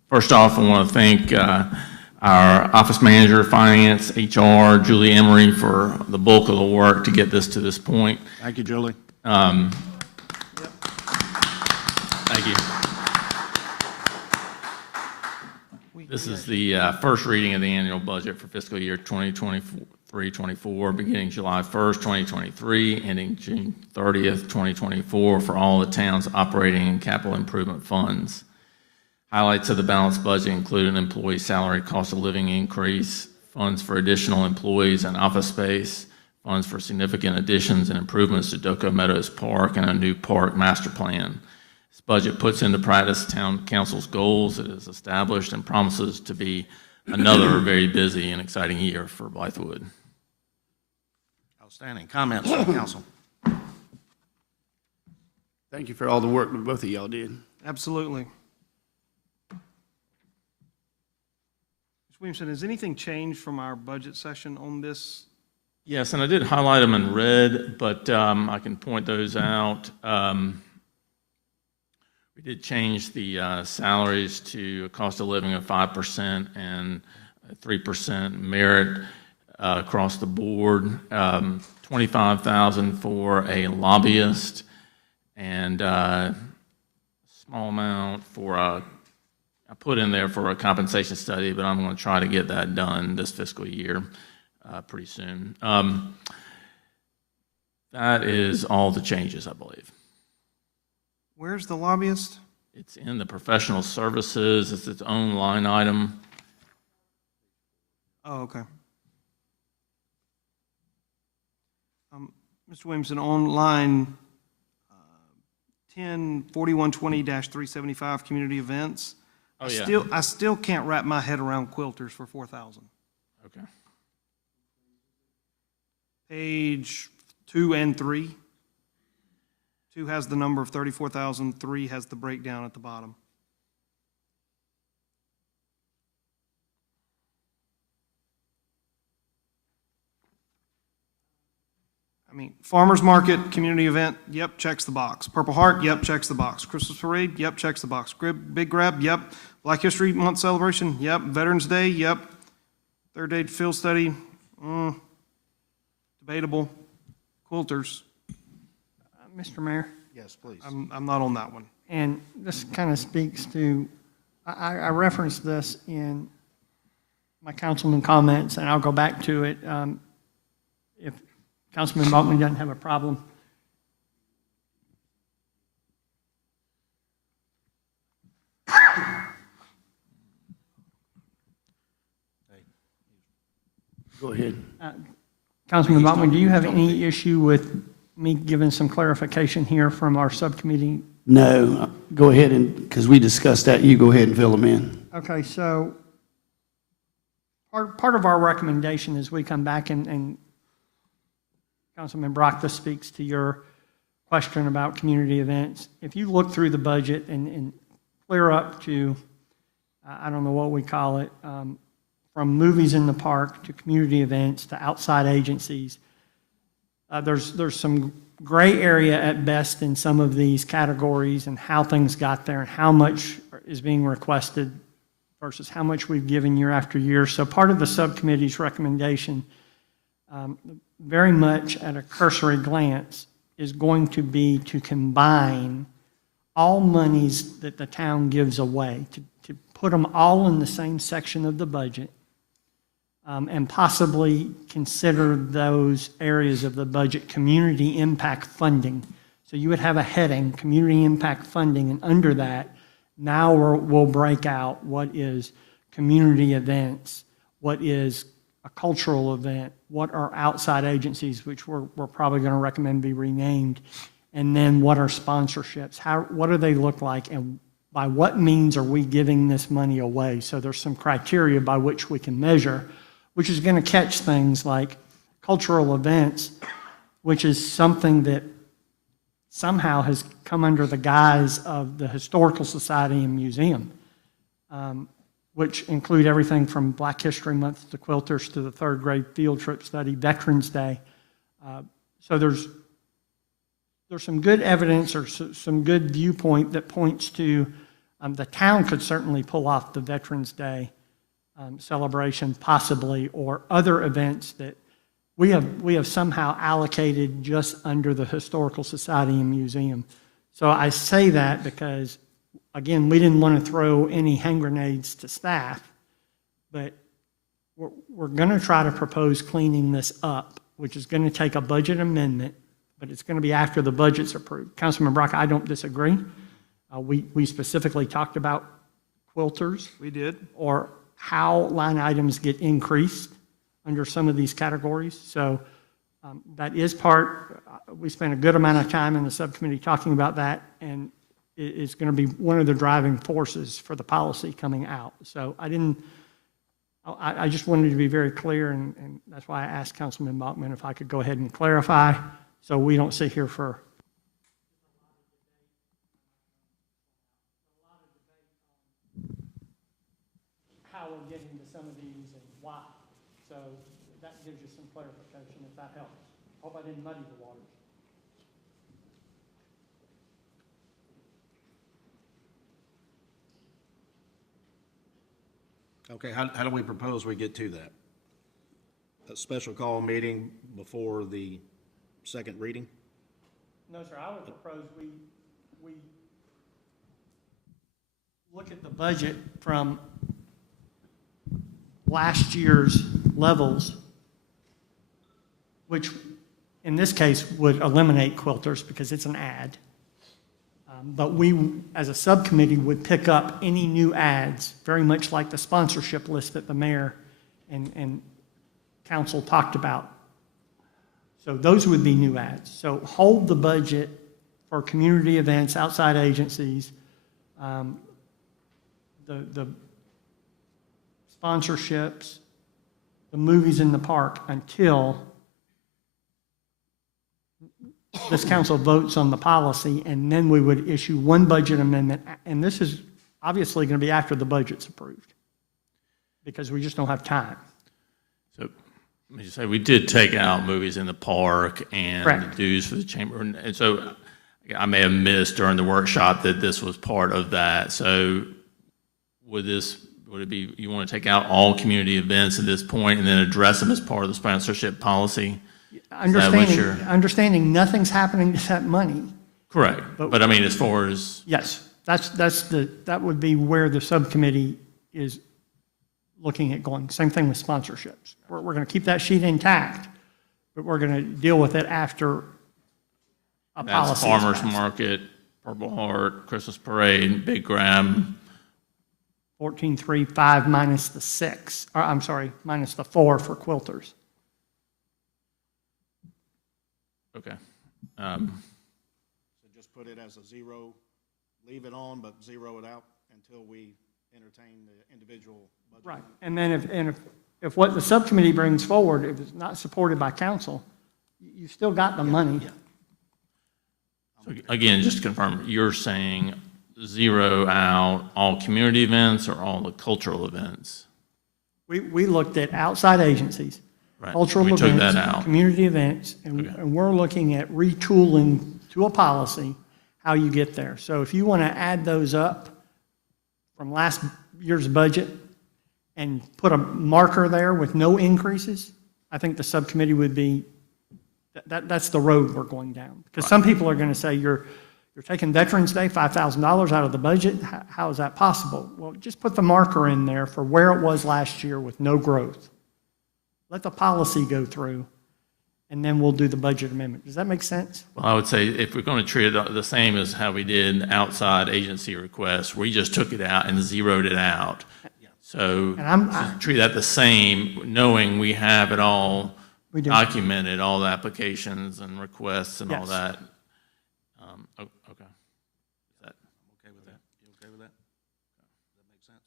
First off, I want to thank our office manager, finance, HR, Julie Emery, for the bulk of the work to get this to this point. Thank you, Julie. Thank you. This is the first reading of the annual budget for fiscal year 2023-24, beginning July 1st, 2023, ending June 30th, 2024, for all the town's operating and capital improvement funds. Highlights of the balanced budget include an employee salary cost of living increase, funds for additional employees and office space, funds for significant additions and improvements to Doco Meadows Park, and a new park master plan. This budget puts into practice town council's goals. It is established and promises to be another very busy and exciting year for Blythewood. Outstanding. Comments from the council? Thank you for all the work that both of y'all did. Absolutely. Mr. Williamson, has anything changed from our budget session on this? Yes, and I did highlight them in red, but I can point those out. We did change the salaries to a cost of living of 5% and 3% merit across the board. $25,000 for a lobbyist, and a small amount for I put in there for a compensation study, but I'm going to try to get that done this fiscal year pretty soon. That is all the changes, I believe. Where's the lobbyist? It's in the professional services. It's its own line item. Oh, okay. Mr. Williamson, on line 10-4120-375, community events. Oh, yeah. I still can't wrap my head around quilters for 4,000. Okay. Page 2 and 3. 2 has the number of 34,000, 3 has the breakdown at the bottom. I mean, farmer's market, community event, yep, checks the box. Purple Heart, yep, checks the box. Christmas parade, yep, checks the box. Big Grab, yep. Black History Month celebration, yep. Veterans Day, yep. Third day field study, debatable. Quilters. Mr. Mayor? Yes, please. I'm not on that one. And this kind of speaks to, I referenced this in my councilman comments, and I'll go back to it if Councilman Maltman doesn't have a problem. Go ahead. Councilman Maltman, do you have any issue with me giving some clarification here from our subcommittee? No, go ahead, and because we discussed that, you go ahead and fill them in. Okay, so part of our recommendation as we come back, and Councilman Brock, this speaks to your question about community events. If you look through the budget and clear up to, I don't know what we call it, from movies in the park to community events to outside agencies, there's some gray area at best in some of these categories and how things got there and how much is being requested versus how much we've given year after year. So part of the subcommittee's recommendation, very much at a cursory glance, is going to be to combine all monies that the town gives away, to put them all in the same section of the budget, and possibly consider those areas of the budget community impact funding. So you would have a heading, community impact funding, and under that, Now we'll break out what is community events, what is a cultural event, what are outside agencies, which we're probably going to recommend be renamed, and then what are sponsorships? What do they look like, and by what means are we giving this money away? So there's some criteria by which we can measure, which is going to catch things like cultural events, which is something that somehow has come under the guise of the Historical Society and Museum, which include everything from Black History Month to quilters to the third grade field trip study, Veterans Day. So there's some good evidence or some good viewpoint that points to the town could certainly pull off the Veterans Day celebration possibly, or other events that we have somehow allocated just under the Historical Society and Museum. So I say that because, again, we didn't want to throw any hand grenades to staff, but we're going to try to propose cleaning this up, which is going to take a budget amendment, but it's going to be after the budget's approved. Councilman Brock, I don't disagree. We specifically talked about quilters. We did. Or how line items get increased under some of these categories. So that is part, we spent a good amount of time in the subcommittee talking about that, and it's going to be one of the driving forces for the policy coming out. So I just wanted to be very clear, and that's why I asked Councilman Bachman if I could go ahead and clarify, so we don't sit here for how we're getting to some of these and why. So that gives you some clarification, if that helps. Hope I didn't muddy the waters. Okay, how do we propose we get to that? A special call meeting before the second reading? No, sir, I would propose we look at the budget from last year's levels, which in this case would eliminate quilters because it's an ad. But we, as a subcommittee, would pick up any new ads, very much like the sponsorship list that the mayor and council talked about. So those would be new ads. So hold the budget for community events, outside agencies, the sponsorships, the movies in the park until this council votes on the policy, and then we would issue one budget amendment. And this is obviously going to be after the budget's approved because we just don't have time. So let me just say, we did take out movies in the park and Correct. the dues for the chamber. And so I may have missed during the workshop that this was part of that. So would it be, you want to take out all community events at this point and then address them as part of the sponsorship policy? Understanding nothing's happening to that money. Correct. But I mean, as far as. Yes, that would be where the subcommittee is looking at going. Same thing with sponsorships. We're going to keep that sheet intact, but we're going to deal with it after a policy. That's Farmers Market, Purple Heart, Christmas Parade, Big Graham. 14.35 minus the 6, or I'm sorry, minus the 4 for quilters. Okay. So just put it as a zero, leave it on, but zero it out until we entertain the individual budget. Right, and then if what the subcommittee brings forward, if it's not supported by council, you still got the money. So again, just to confirm, you're saying zero out all community events or all the cultural events? We looked at outside agencies, Right. cultural We events, took that out. community events, and we're looking at retooling to a policy how you get there. So if you want to add those up from last year's budget and put a marker there with no increases, I think the subcommittee would be, that's the road we're going down. Because some people are going to say, you're taking Veterans Day, $5,000 out of the budget. How is that possible? Well, just put the marker in there for where it was last year with no growth. Let the policy go through, and then we'll do the budget amendment. Does that make sense? Well, I would say if we're going to treat it the same as how we did outside agency requests, we just took it out and zeroed it out. So just treat that the same, knowing we have it all documented, all the applications and requests and all Yes. that. Okay. Is that Okay with that? You okay with that? Does that make sense?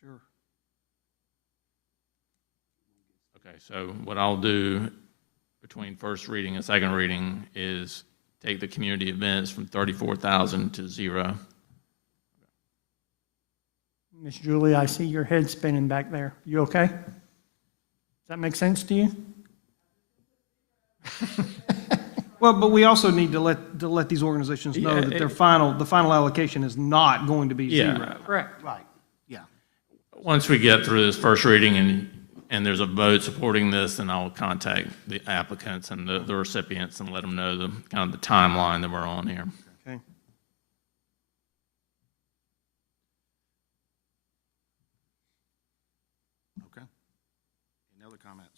Sure. Okay, so what I'll do between first reading and second reading is take the community events from 34,000 to 0. Miss Julie, I see your head spinning back there. You okay? Does that make sense to you? Well, but we also need to let these organizations know that the final allocation is not going to be zero. Correct. Right, yeah. Once we get through this first reading and there's a vote supporting this, then I'll contact the applicants and the recipients and let them know the kind of the timeline that we're on here. Okay. Okay. Any other comments?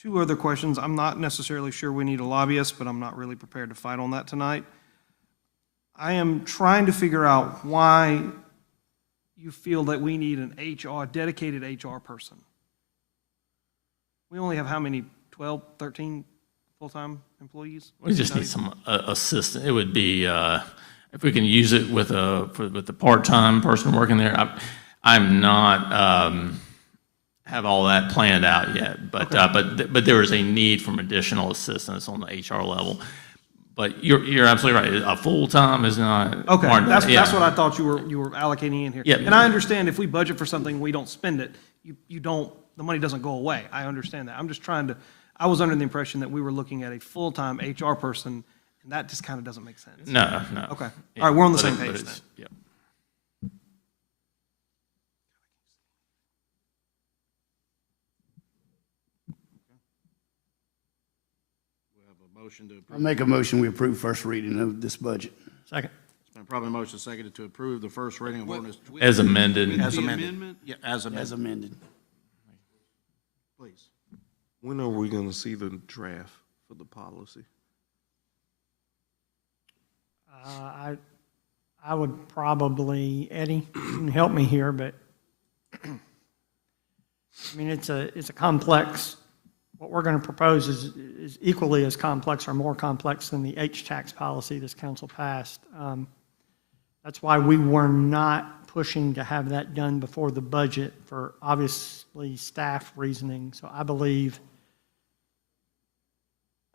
Two other questions. I'm not necessarily sure we need a lobbyist, but I'm not really prepared to fight on that tonight. I am trying to figure out why you feel that we need an dedicated HR person. We only have how many, 12, 13 full-time employees? We just need some assistance. It would be, if we can use it with the part-time person working there. I'm not, have all that planned out yet, but there is a need for additional assistance on the HR level. But you're absolutely right. A full-time is not. Okay, that's yeah. what I thought you were allocating in here. Yeah. And I understand if we budget for something, we don't spend it, the money doesn't go away. I understand that. I'm just I was under the impression that we were looking at a full-time HR person, and that just kind of doesn't make sense. No. Okay. Yeah, All right, we're on the but same it- but page it's- then. yeah. Motion to I approve. make a motion, we approve first reading of this budget. Second. It's been probably motion seconded to approve the first reading of ordinance. As amended. As amended. Yeah, as amended. As amended. Please. When are we going to see the draft for the policy? I would probably, Eddie, you can help me here, but I mean, it's a complex, what we're going to propose is equally as complex or more complex than the H-tax policy this council passed. That's why we were not pushing to have that done before the budget for obviously staff reasoning. So I believe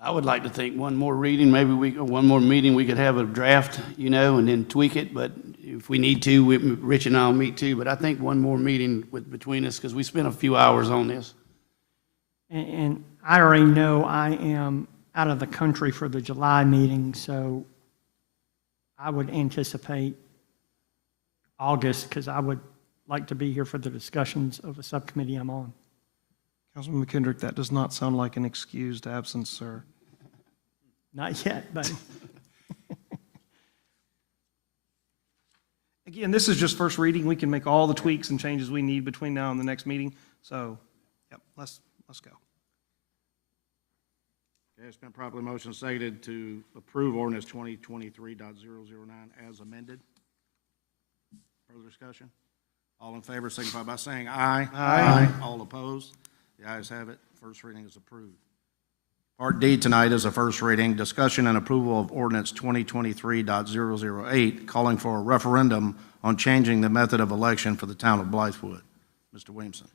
I would like to think one more reading, maybe one more meeting, we could have a draft, and then tweak it, but if we need to, Rich and I'll meet too, but I think one more meeting between us, because we spent a few hours on this. And I already know I am out of the country for the July meeting, so I would anticipate August, because I would like to be here for the discussions of a subcommittee I'm on. Councilman McKendrick, that does not sound like an excused absence, sir. Not yet, but Again, this is just first reading. We can make all the tweaks and changes we need between now and the next meeting. So, yep, let's go. Okay, it's been properly motion seconded to approve ordinance 2023.009 as amended. Further discussion? All in favor, signify by saying aye. Aye. All opposed? The ayes have it. First reading is approved. Part D tonight is a first reading, discussion and approval of ordinance 2023.008, calling for a referendum on changing the method of election for the town of Blythewood. Mr. Williamson.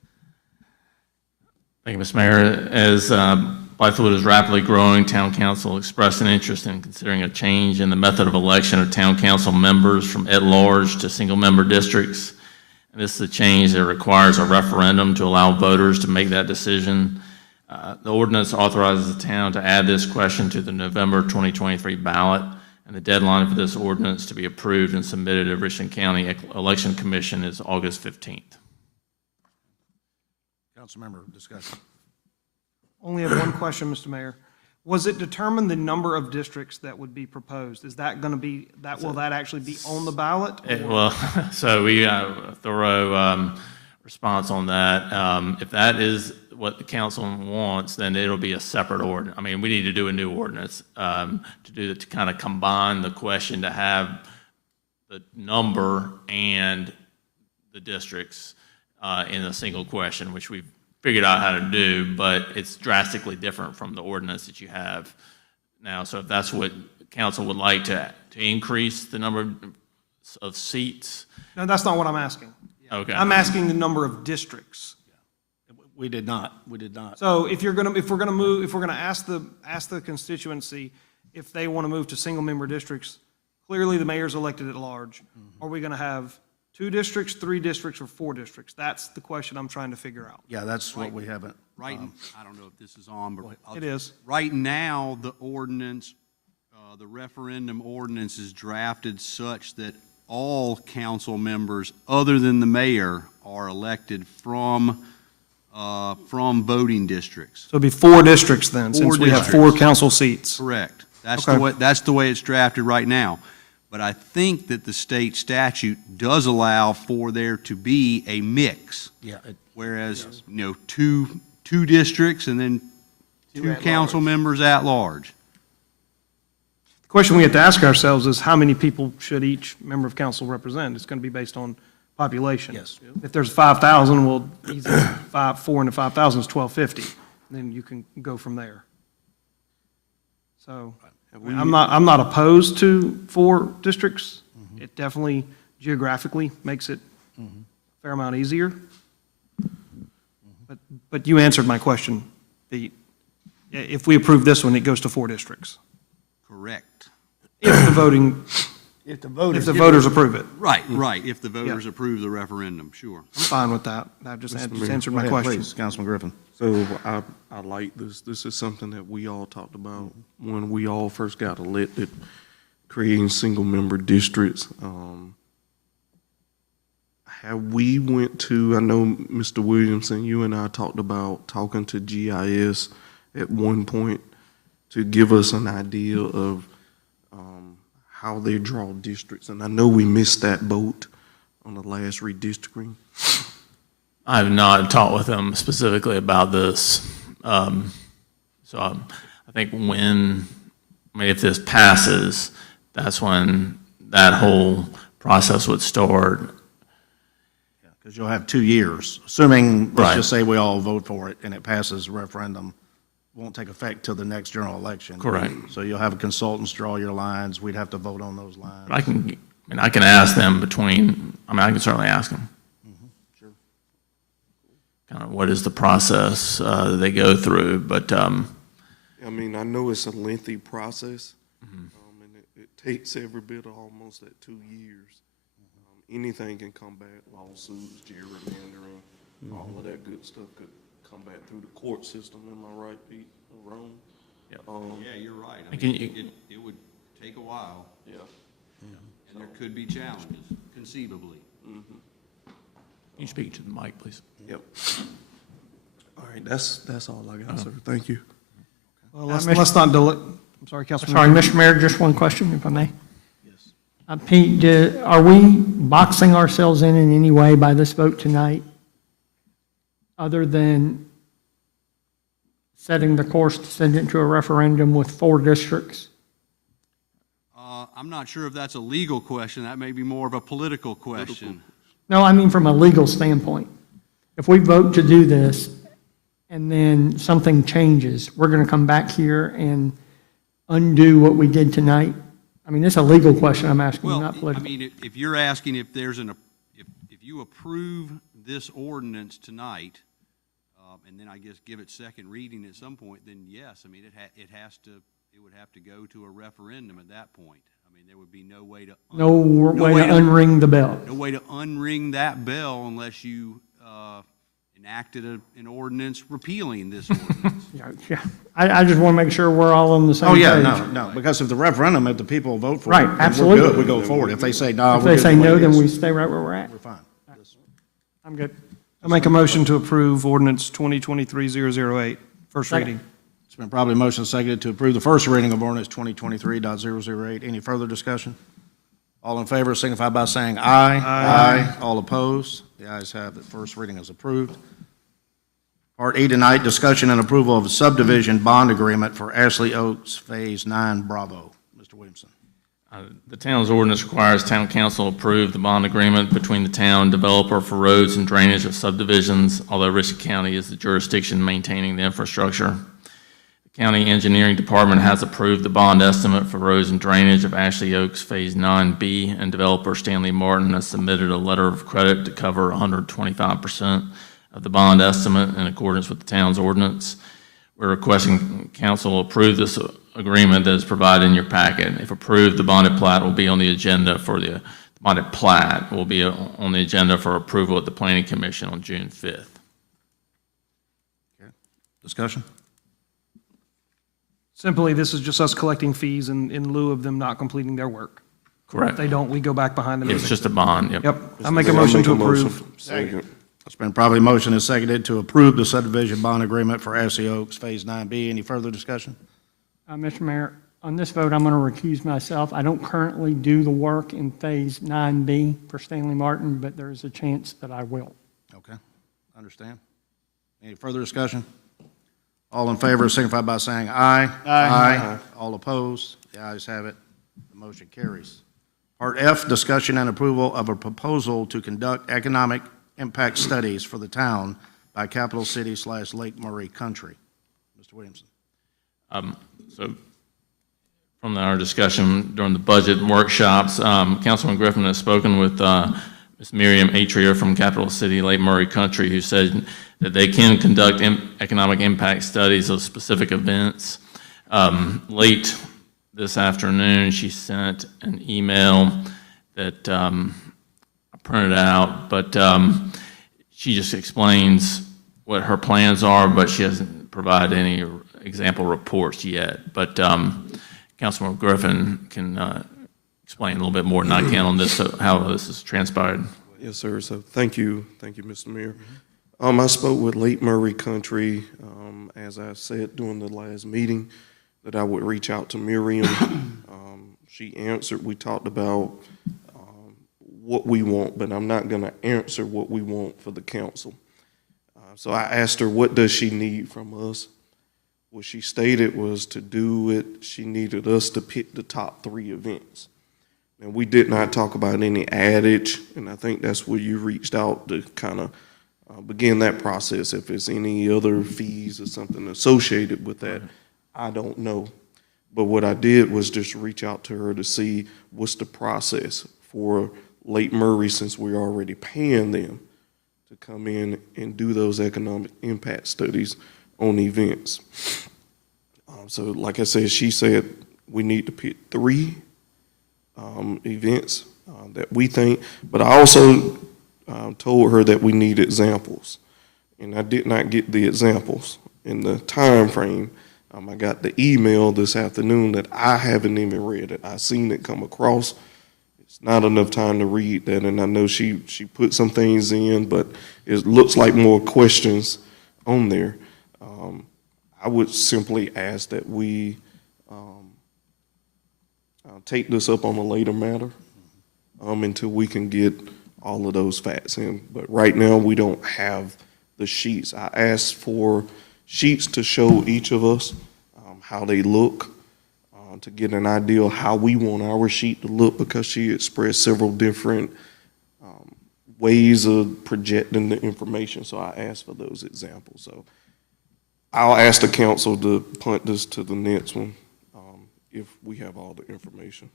Thank you, Mr. Mayor. As Blythewood is rapidly growing, Town Council expressed an interest in considering a change in the method of election of Town Council members from at-large to single-member districts. And this is a change that requires a referendum to allow voters to make that decision. The ordinance authorizes the town to add this question to the November 2023 ballot, and the deadline for this ordinance to be approved and submitted to Richland County Election Commission is August 15th. Councilmember discussion. Only have one question, Mr. Mayor. Was it determined the number of districts that would be proposed? Is that going to be, will that actually be on the ballot? Well, so we got a thorough response on that. If that is what the council wants, then it'll be a separate ordinance. I mean, we need to do a new ordinance to kind of combine the question to have the number and the districts in a single question, which we've figured out how to do, but it's drastically different from the ordinance that you have now. So if that's what council would like to increase the number of seats. No, that's not what I'm asking. Okay. I'm asking the number of districts. We did not. So if we're gonna ask the constituency if they want to move to single-member districts, clearly the mayor's elected at large. Are we gonna have 2 districts, 3 districts, or 4 districts? That's the question I'm trying to figure out. Yeah, that's what we haven't. Right, I don't know if this is on, but. It is. Right now, the ordinance, the referendum ordinance is drafted such that all council members, other than the mayor, are elected from voting districts. So it'd be 4 districts then, since we have 4 council seats. Correct. Okay. That's the way it's drafted right now. But I think that the state statute does allow for there to be a mix. Yeah. Whereas, two districts and then 2 council members at large. The question we have to ask ourselves is how many people should each member of council represent? It's going to be based on population. Yes. If there's 5,000, well, easy, 4 into 5,000 is 1,250. Then you can go from there. So I'm not opposed to 4 districts. It definitely geographically makes it a fair amount easier. But you answered my question. If we approve this one, it goes to 4 districts. Correct. If the voters approve it. Right. If the voters approve the referendum, sure. I'm fine with that. That just answered my question. Please, Councilman Griffin. So I like this. This is something that we all talked about when we all first got elected, creating single-member districts. Have we went to, I know, Mr. Williamson, you and I talked about talking to GIS at one point to give us an idea of how they draw districts. And I know we missed that boat on the last redistricting. I have not talked with them specifically about this. So I think if this passes, that's when that whole process would start. Because you'll have 2 years, assuming, let's Right. just say we all vote for it and it passes the referendum, won't take effect till the next general election. Correct. So you'll have consultants draw your lines, we'd have to vote on those lines. I can ask them I can certainly ask them. Sure. Kind of what is the process that they go through, but, I mean, I know it's a lengthy process, and it takes every bit of almost that 2 years. Anything can come back, lawsuits, gerrymandering, all of that good stuff could come back through the court system. Am I right, Pete, or wrong? Yeah, you're right. I Can mean, it would take a while. Yeah. And there could be challenges, conceivably. Can you speak to the mic, please? Yep. All right, that's all I got, sir. Thank you. Well, let's not delay. I'm sorry, Councilman. Sorry, Mr. Mayor, just one question, if I may. Yes. Pete, are we boxing ourselves in any way by this vote tonight, other than setting the course to send it to a referendum with 4 districts? I'm not sure if that's a legal question. That may be more of a political question. No, I mean from a legal standpoint. If we vote to do this and then something changes, we're going to come back here and undo what we did tonight? I mean, it's a legal question I'm asking, Well, not I political. mean, if you're asking if there's if you approve this ordinance tonight, and then I guess give it second reading at some point, then yes, I mean, it would have to go to a referendum at that point. I mean, there would be no way to. No way to unring the bell. No way to unring that bell unless you enacted an ordinance repealing this ordinance. Yeah. I just want to make sure we're all on the same Oh, page. yeah, no, because if the referendum, if the people vote for it, Right, then absolutely. we're good, we go forward. If they say no, If we're they good say the way no, it then is. we stay right where we're at. We're fine. I'm good. I'll make a motion to approve ordinance 2023-008, first Second. reading. It's been probably motion seconded to approve the first reading of ordinance 2023.008. Any further discussion? All in favor signify by saying aye. Aye. All opposed? The ayes have it. First reading is approved. Part E tonight, discussion and approval of a subdivision bond agreement for Ashley Oaks Phase 9 Bravo. Mr. Williamson. The town's ordinance requires town council approve the bond agreement between the town and developer for roads and drainage of subdivisions, although Richland County is the jurisdiction maintaining the infrastructure. The county engineering department has approved the bond estimate for roads and drainage of Ashley Oaks Phase 9B, and developer Stanley Martin has submitted a letter of credit to cover 125% of the bond estimate in accordance with the town's ordinance. We're requesting council approve this agreement that is provided in your packet. If approved, the bonded plat will be on the agenda for the bonded plat will be on the agenda for approval at the Planning Commission on June 5th. Okay. Discussion? Simply, this is just us collecting fees in lieu of them not completing their work. Correct. If they don't, we go back behind them. It's just a bond, yep. Yep. I make a motion to approve. Second. It's been probably motion and seconded to approve the subdivision bond agreement for Ashley Oaks Phase 9B. Any further discussion? Mr. Mayor, on this vote, I'm going to recuse myself. I don't currently do the work in Phase 9B for Stanley Martin, but there is a chance that I will. Okay, understand. Any further discussion? All in favor signify by saying aye. Aye. All opposed? The ayes have it. The motion carries. Part F, discussion and approval of a proposal to conduct economic impact studies for the town by Capital City / Lake Murray Country. Mr. Williamson. So from our discussion during the budget workshops, Councilman Griffin has spoken with Ms. Miriam Atria from Capital City Lake Murray Country, who said that they can conduct economic impact studies of specific events. Late this afternoon, she sent an email that I printed out, but she just explains what her plans are, but she hasn't provided any example reports yet. But Councilman Griffin can explain a little bit more than I can on this, how this has transpired. Yes, sir. So thank you, Mr. Mayor. I spoke with Lake Murray Country, as I said during the last meeting, that I would reach out to Miriam. She answered. We talked about what we want, but I'm not going to answer what we want for the council. So I asked her, what does she need from us? What she stated was to do it, she needed us to pick the top 3 events. And we did not talk about any adage, and I think that's where you reached out to kind of begin that process. If there's any other fees or something associated with that, I don't know. But what I did was just reach out to her to see what's the process for Lake Murray, since we're already paying them to come in and do those economic impact studies on events. So like I said, she said we need to pick 3 events that we think, but I also told her that we need examples, and I did not get the examples in the time frame. I got the email this afternoon that I haven't even read it. I seen it come across. It's not enough time to read that, and I know she put some things in, but it looks like more questions on there. I would simply ask that we take this up on a later matter until we can get all of those facts in. But right now, we don't have the sheets. I asked for sheets to show each of us how they look, to get an idea of how we want our sheet to look, because she expressed several different ways of projecting the information. So I asked for those examples. So I'll ask the council to punt this to the next one if we have all the information.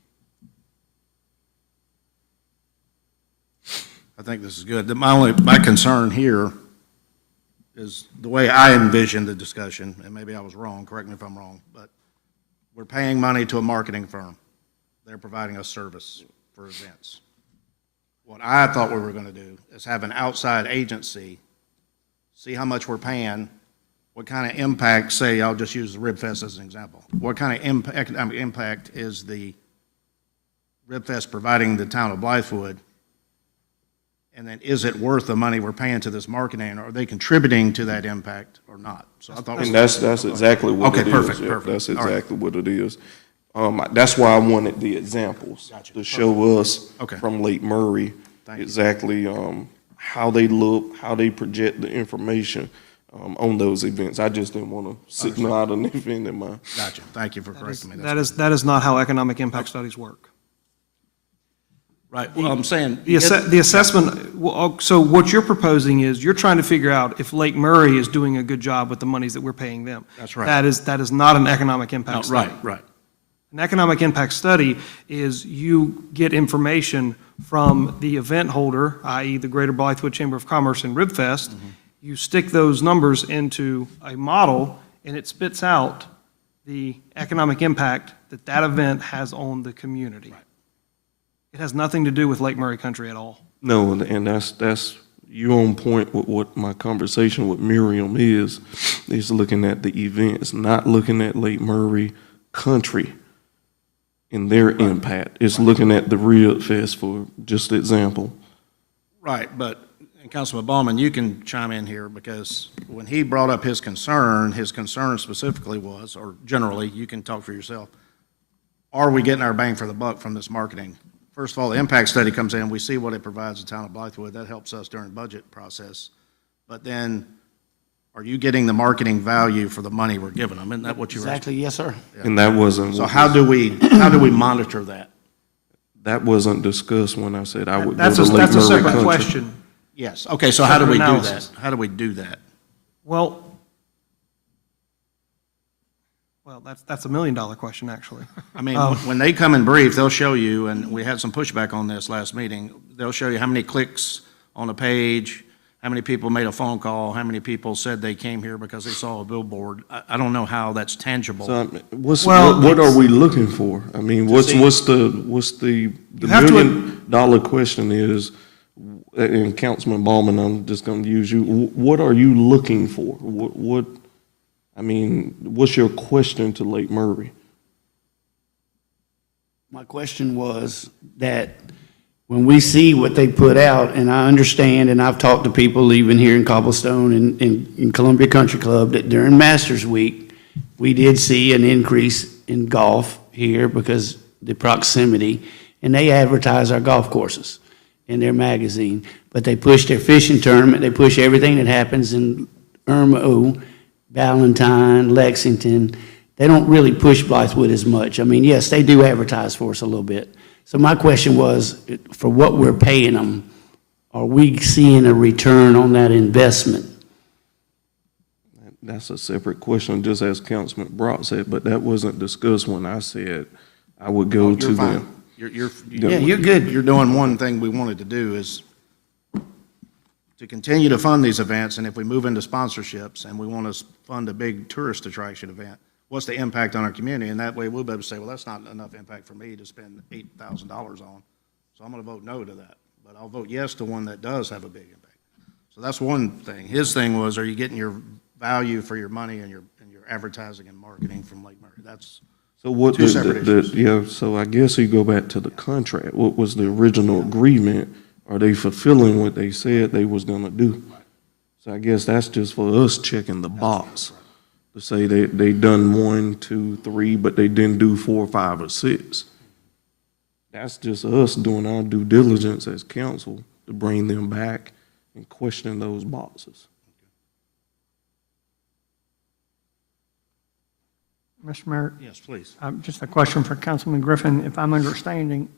I think this is good. My concern here is the way I envisioned the discussion, and maybe I was wrong, correct me if I'm wrong, but we're paying money to a marketing firm. They're providing us service for events. What I thought we were going to do is have an outside agency see how much we're paying, what kind of impact, say, I'll just use the Rib Fest as an example. What kind of economic impact is the Rib Fest providing the town of Blythewood? And then is it worth the money we're paying to this marketing, or are they contributing to that impact or not? So I thought. And that's exactly what it is. Okay, perfect. That's exactly what it is. That's why I wanted the examples to show us from Lake Murray exactly how they look, how they project the information on those events. I just didn't want to signal out an event in my. Gotcha. Thank you for correcting me. That is not how economic impact studies work. Right, well, I'm saying. The assessment, so what you're proposing is, you're trying to figure out if Lake Murray is doing a good job with the monies that we're paying them. That's right. That is not an economic impact study. Right. An economic impact study is you get information from the event holder, i.e. the Greater Blythewood Chamber of Commerce and RibFest. You stick those numbers into a model, and it spits out the economic impact that that event has on the community. It has nothing to do with Lake Murray Country at all. No, and that's you on point with what my conversation with Miriam is looking at the events, not looking at Lake Murray Country and their impact. It's looking at the Rib Fest for just example. Right, but, and Councilman Ballman, you can chime in here, because when he brought up his concern specifically was, or generally, you can talk for yourself, are we getting our bang for the buck from this marketing? First of all, the impact study comes in, we see what it provides the town of Blythewood, that helps us during the budget process. But then, are you getting the marketing value for the money we're giving them? Isn't that what you were asking? Exactly, yes, sir. Yeah. And that wasn't. So how do we monitor that? That wasn't discussed when I said I would go That's to a Lake Murray separate Country. question. Yes, okay, so how do we do Separate that? analysis. How do we do that? Well, that's $1 million question, actually. I mean, when they come and brief, they'll show you, and we had some pushback on this last meeting, they'll show you how many clicks on a page, how many people made a phone call, how many people said they came here because they saw a billboard. I don't know how that's tangible. So what are we looking for? I mean, what's the $1 million question is, and Councilman Ballman, I'm just going to use you. What are you looking for? What's your question to Lake Murray? My question was that when we see what they put out, and I understand, and I've talked to people even here in Cobblestone and in Columbia Country Club, that during Masters Week, we did see an increase in golf here because the proximity, and they advertise our golf courses in their magazine, but they push their fishing tournament, they push everything that happens in Irma, Ballantyne, Lexington. They don't really push Blythewood as much. I mean, yes, they do advertise for us a little bit. So my question was, for what we're paying them, are we seeing a return on that investment? That's a separate question, just as Councilman Brock said, but that wasn't discussed when I said I would go to them. You're good. You're doing one thing we wanted to do is to continue to fund these events, and if we move into sponsorships and we want to fund a big tourist attraction event, what's the impact on our community? And that way we'll be able to say, well, that's not enough impact for me to spend $8,000 on, so I'm going to vote no to that. But I'll vote yes to one that does have a big impact. So that's one thing. His thing was, are you getting your value for your money and your advertising and marketing from Lake Murray? That's two separate issues. Yeah, so I guess you go back to the contract. What was the original agreement? Are they fulfilling what they said they was gonna do? So I guess that's just for us checking the box to say they done 1, 2, 3, but they didn't do 4, 5, or 6. That's just us doing our due diligence as council to bring them back and question those boxes. Mr. Mayor? Yes, please. Just a question for Councilman Griffin. If I'm understanding,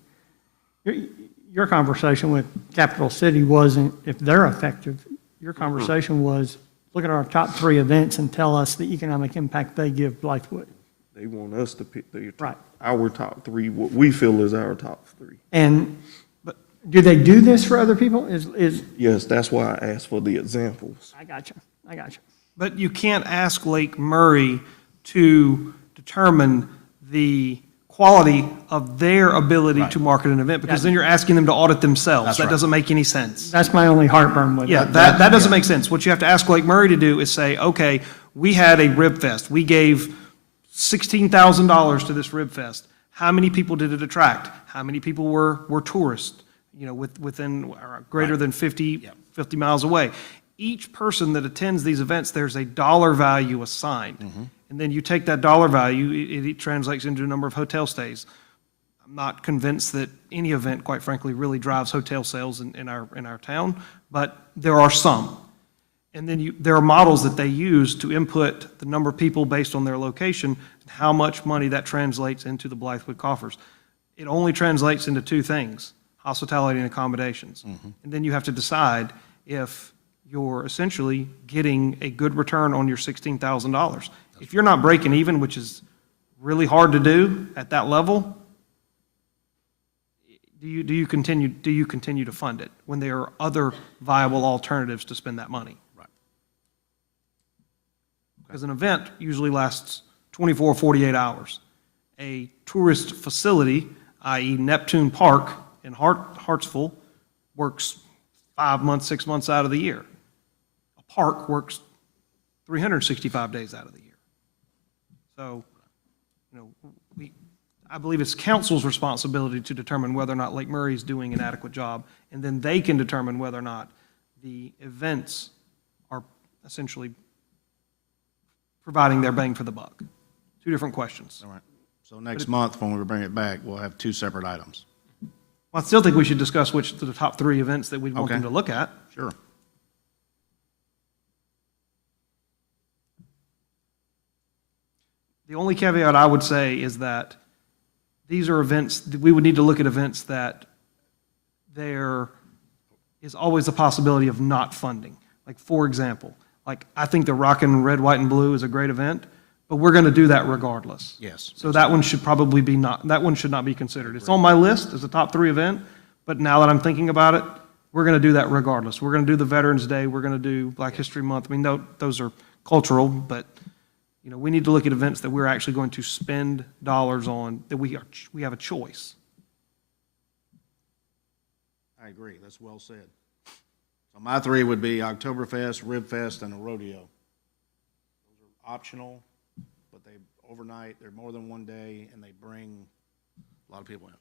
your conversation with Capital City wasn't if they're effective. Your conversation was look at our top 3 events and tell us the economic impact they give Blythewood. They want us to pick our top 3, what we feel is our top 3. But do they do this for other people? Yes, that's why I asked for the examples. I got you. But you can't ask Lake Murray to determine the quality of their ability to market an event, because then you're asking them to audit themselves. That doesn't make any sense. That's my only heartburn with it. Yeah, that doesn't make sense. What you have to ask Lake Murray to do is say, okay, we had a Rib Fest. We gave $16,000 to this Rib Fest. How many people did it attract? How many people were tourists, within greater than 50 miles away? Each person that attends these events, there's a dollar value assigned. And then you take that dollar value, it translates into a number of hotel stays. I'm not convinced that any event, quite frankly, really drives hotel sales in our town, but there are some. And then there are models that they use to input the number of people based on their location, and how much money that translates into the Blythewood coffers. It only translates into two things: hospitality and accommodations. And then you have to decide if you're essentially getting a good return on your $16,000. If you're not breaking even, which is really hard to do at that level, do you continue to fund it when there are other viable alternatives to spend that money? Right. Because an event usually lasts 24, 48 hours. A tourist facility, i.e. Neptune Park in Hartsville, works 5 months, 6 months out of the year. A park works 365 days out of the year. So, I believe it's council's responsibility to determine whether or not Lake Murray is doing an adequate job, and then they can determine whether or not the events are essentially providing their bang for the buck. Two different questions. All right. So next month, when we bring it back, we'll have two separate items. Well, I still think we should discuss which are the top 3 events that we'd want them to look at. Sure. The only caveat I would say is that these are events, we would need to look at events that there is always a possibility of not funding. Like, for example, I think the Rockin' Red, White, and Blue is a great event, but we're going to do that regardless. Yes. So that one should probably be that one should not be considered. It's on my list as a top 3 event, but now that I'm thinking about it, we're going to do that regardless. We're going to do the Veterans Day, we're going to do Black History Month. I mean, those are cultural, but we need to look at events that we're actually going to spend dollars on, that we have a choice. I agree. That's well said. So my 3 would be Oktoberfest, Rib Fest, and a rodeo. Those are optional, but they overnight, they're more than one day, and they bring a lot of people in.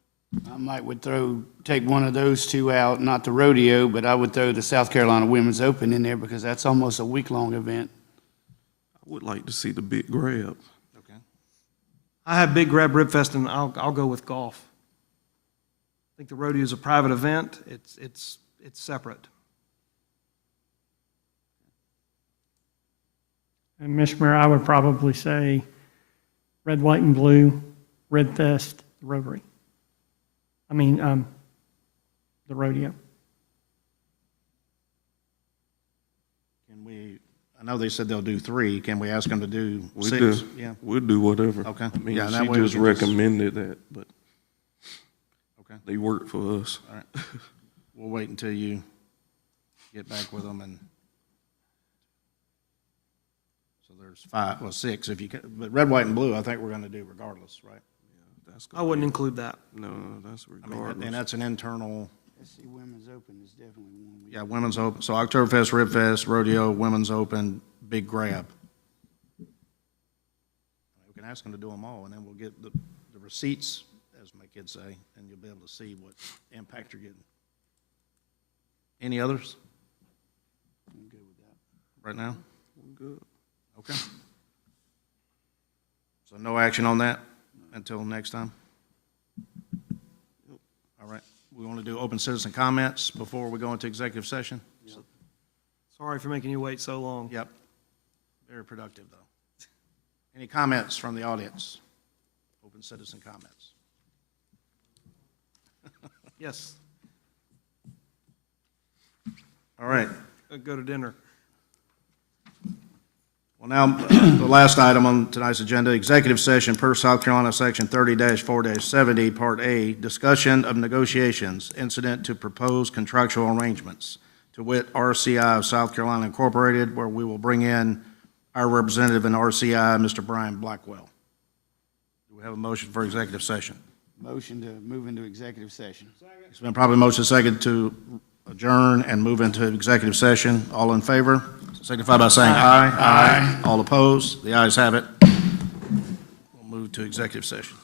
I would take one of those 2 out, not the rodeo, but I would throw the South Carolina Women's Open in there because that's almost a week-long event. I would like to see the big grab. Okay. I have Big Grab Rib Fest, and I'll go with golf. I think the rodeo is a private event. It's separate. And Mr. Mayor, I would probably say Red, White, and Blue, Red Fest, Rotary. The rodeo. I know they said they'll do 3. Can we ask them to do 6? Do. Yeah. We'll do whatever. Okay. I mean, Yeah, and that she way we just can just- recommended that, but Okay. they work for us. All right. We'll wait until you get back with them, and so there's 6 if you can, but Red, White, and Blue, I think we're going to do regardless, right? I wouldn't include that. No, that's I mean, regardless. and that's an internal, SC Women's Open is definitely one. yeah, Women's Open. So Oktoberfest, Rib Fest, Rodeo, Women's Open, Big Grab. We can ask them to do them all, and then we'll get the receipts, as my kids say, and you'll be able to see what impact you're getting. Any others? I'm good with that. Right now? Good. Okay. So no action on that until next time? All right. We want to do open citizen comments before we go into executive session? Sorry for making you wait so long. Yep. Very productive, though. Any comments from the audience? Open citizen comments. Yes. All right. Go to dinner. Well, now, the last item on tonight's agenda, executive session per South Carolina Section 30-4-70, Part A, discussion of negotiations incident to proposed contractual arrangements, to wit, RCI of South Carolina Incorporated, where we will bring in our representative in RCI, Mr. Brian Blackwell. Do we have a motion for executive session? Motion to move into executive session. It's been probably motion second to adjourn and move into executive session. All in favor? Signify by saying aye. Aye. All opposed? The ayes have it. We'll move to executive session.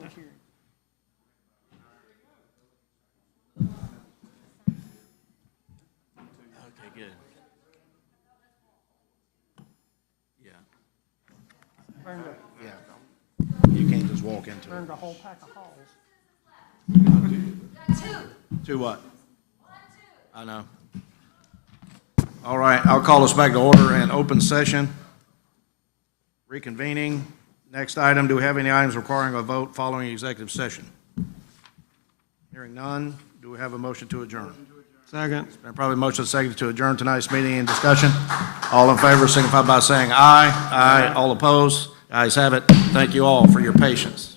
public hearing. Okay, good. Yeah. Burned You can't just walk into it. burned a whole pack of halls. To what? I know. All right, I'll call us back to order and open session. Reconvening. Next item, do we have any items requiring a vote following executive session? Hearing none, do we have a motion to adjourn? Second. Been probably motion second to adjourn tonight's meeting and discussion. All in favor signify by saying aye. Aye. All opposed? Ayes have it. Thank you all for your patience.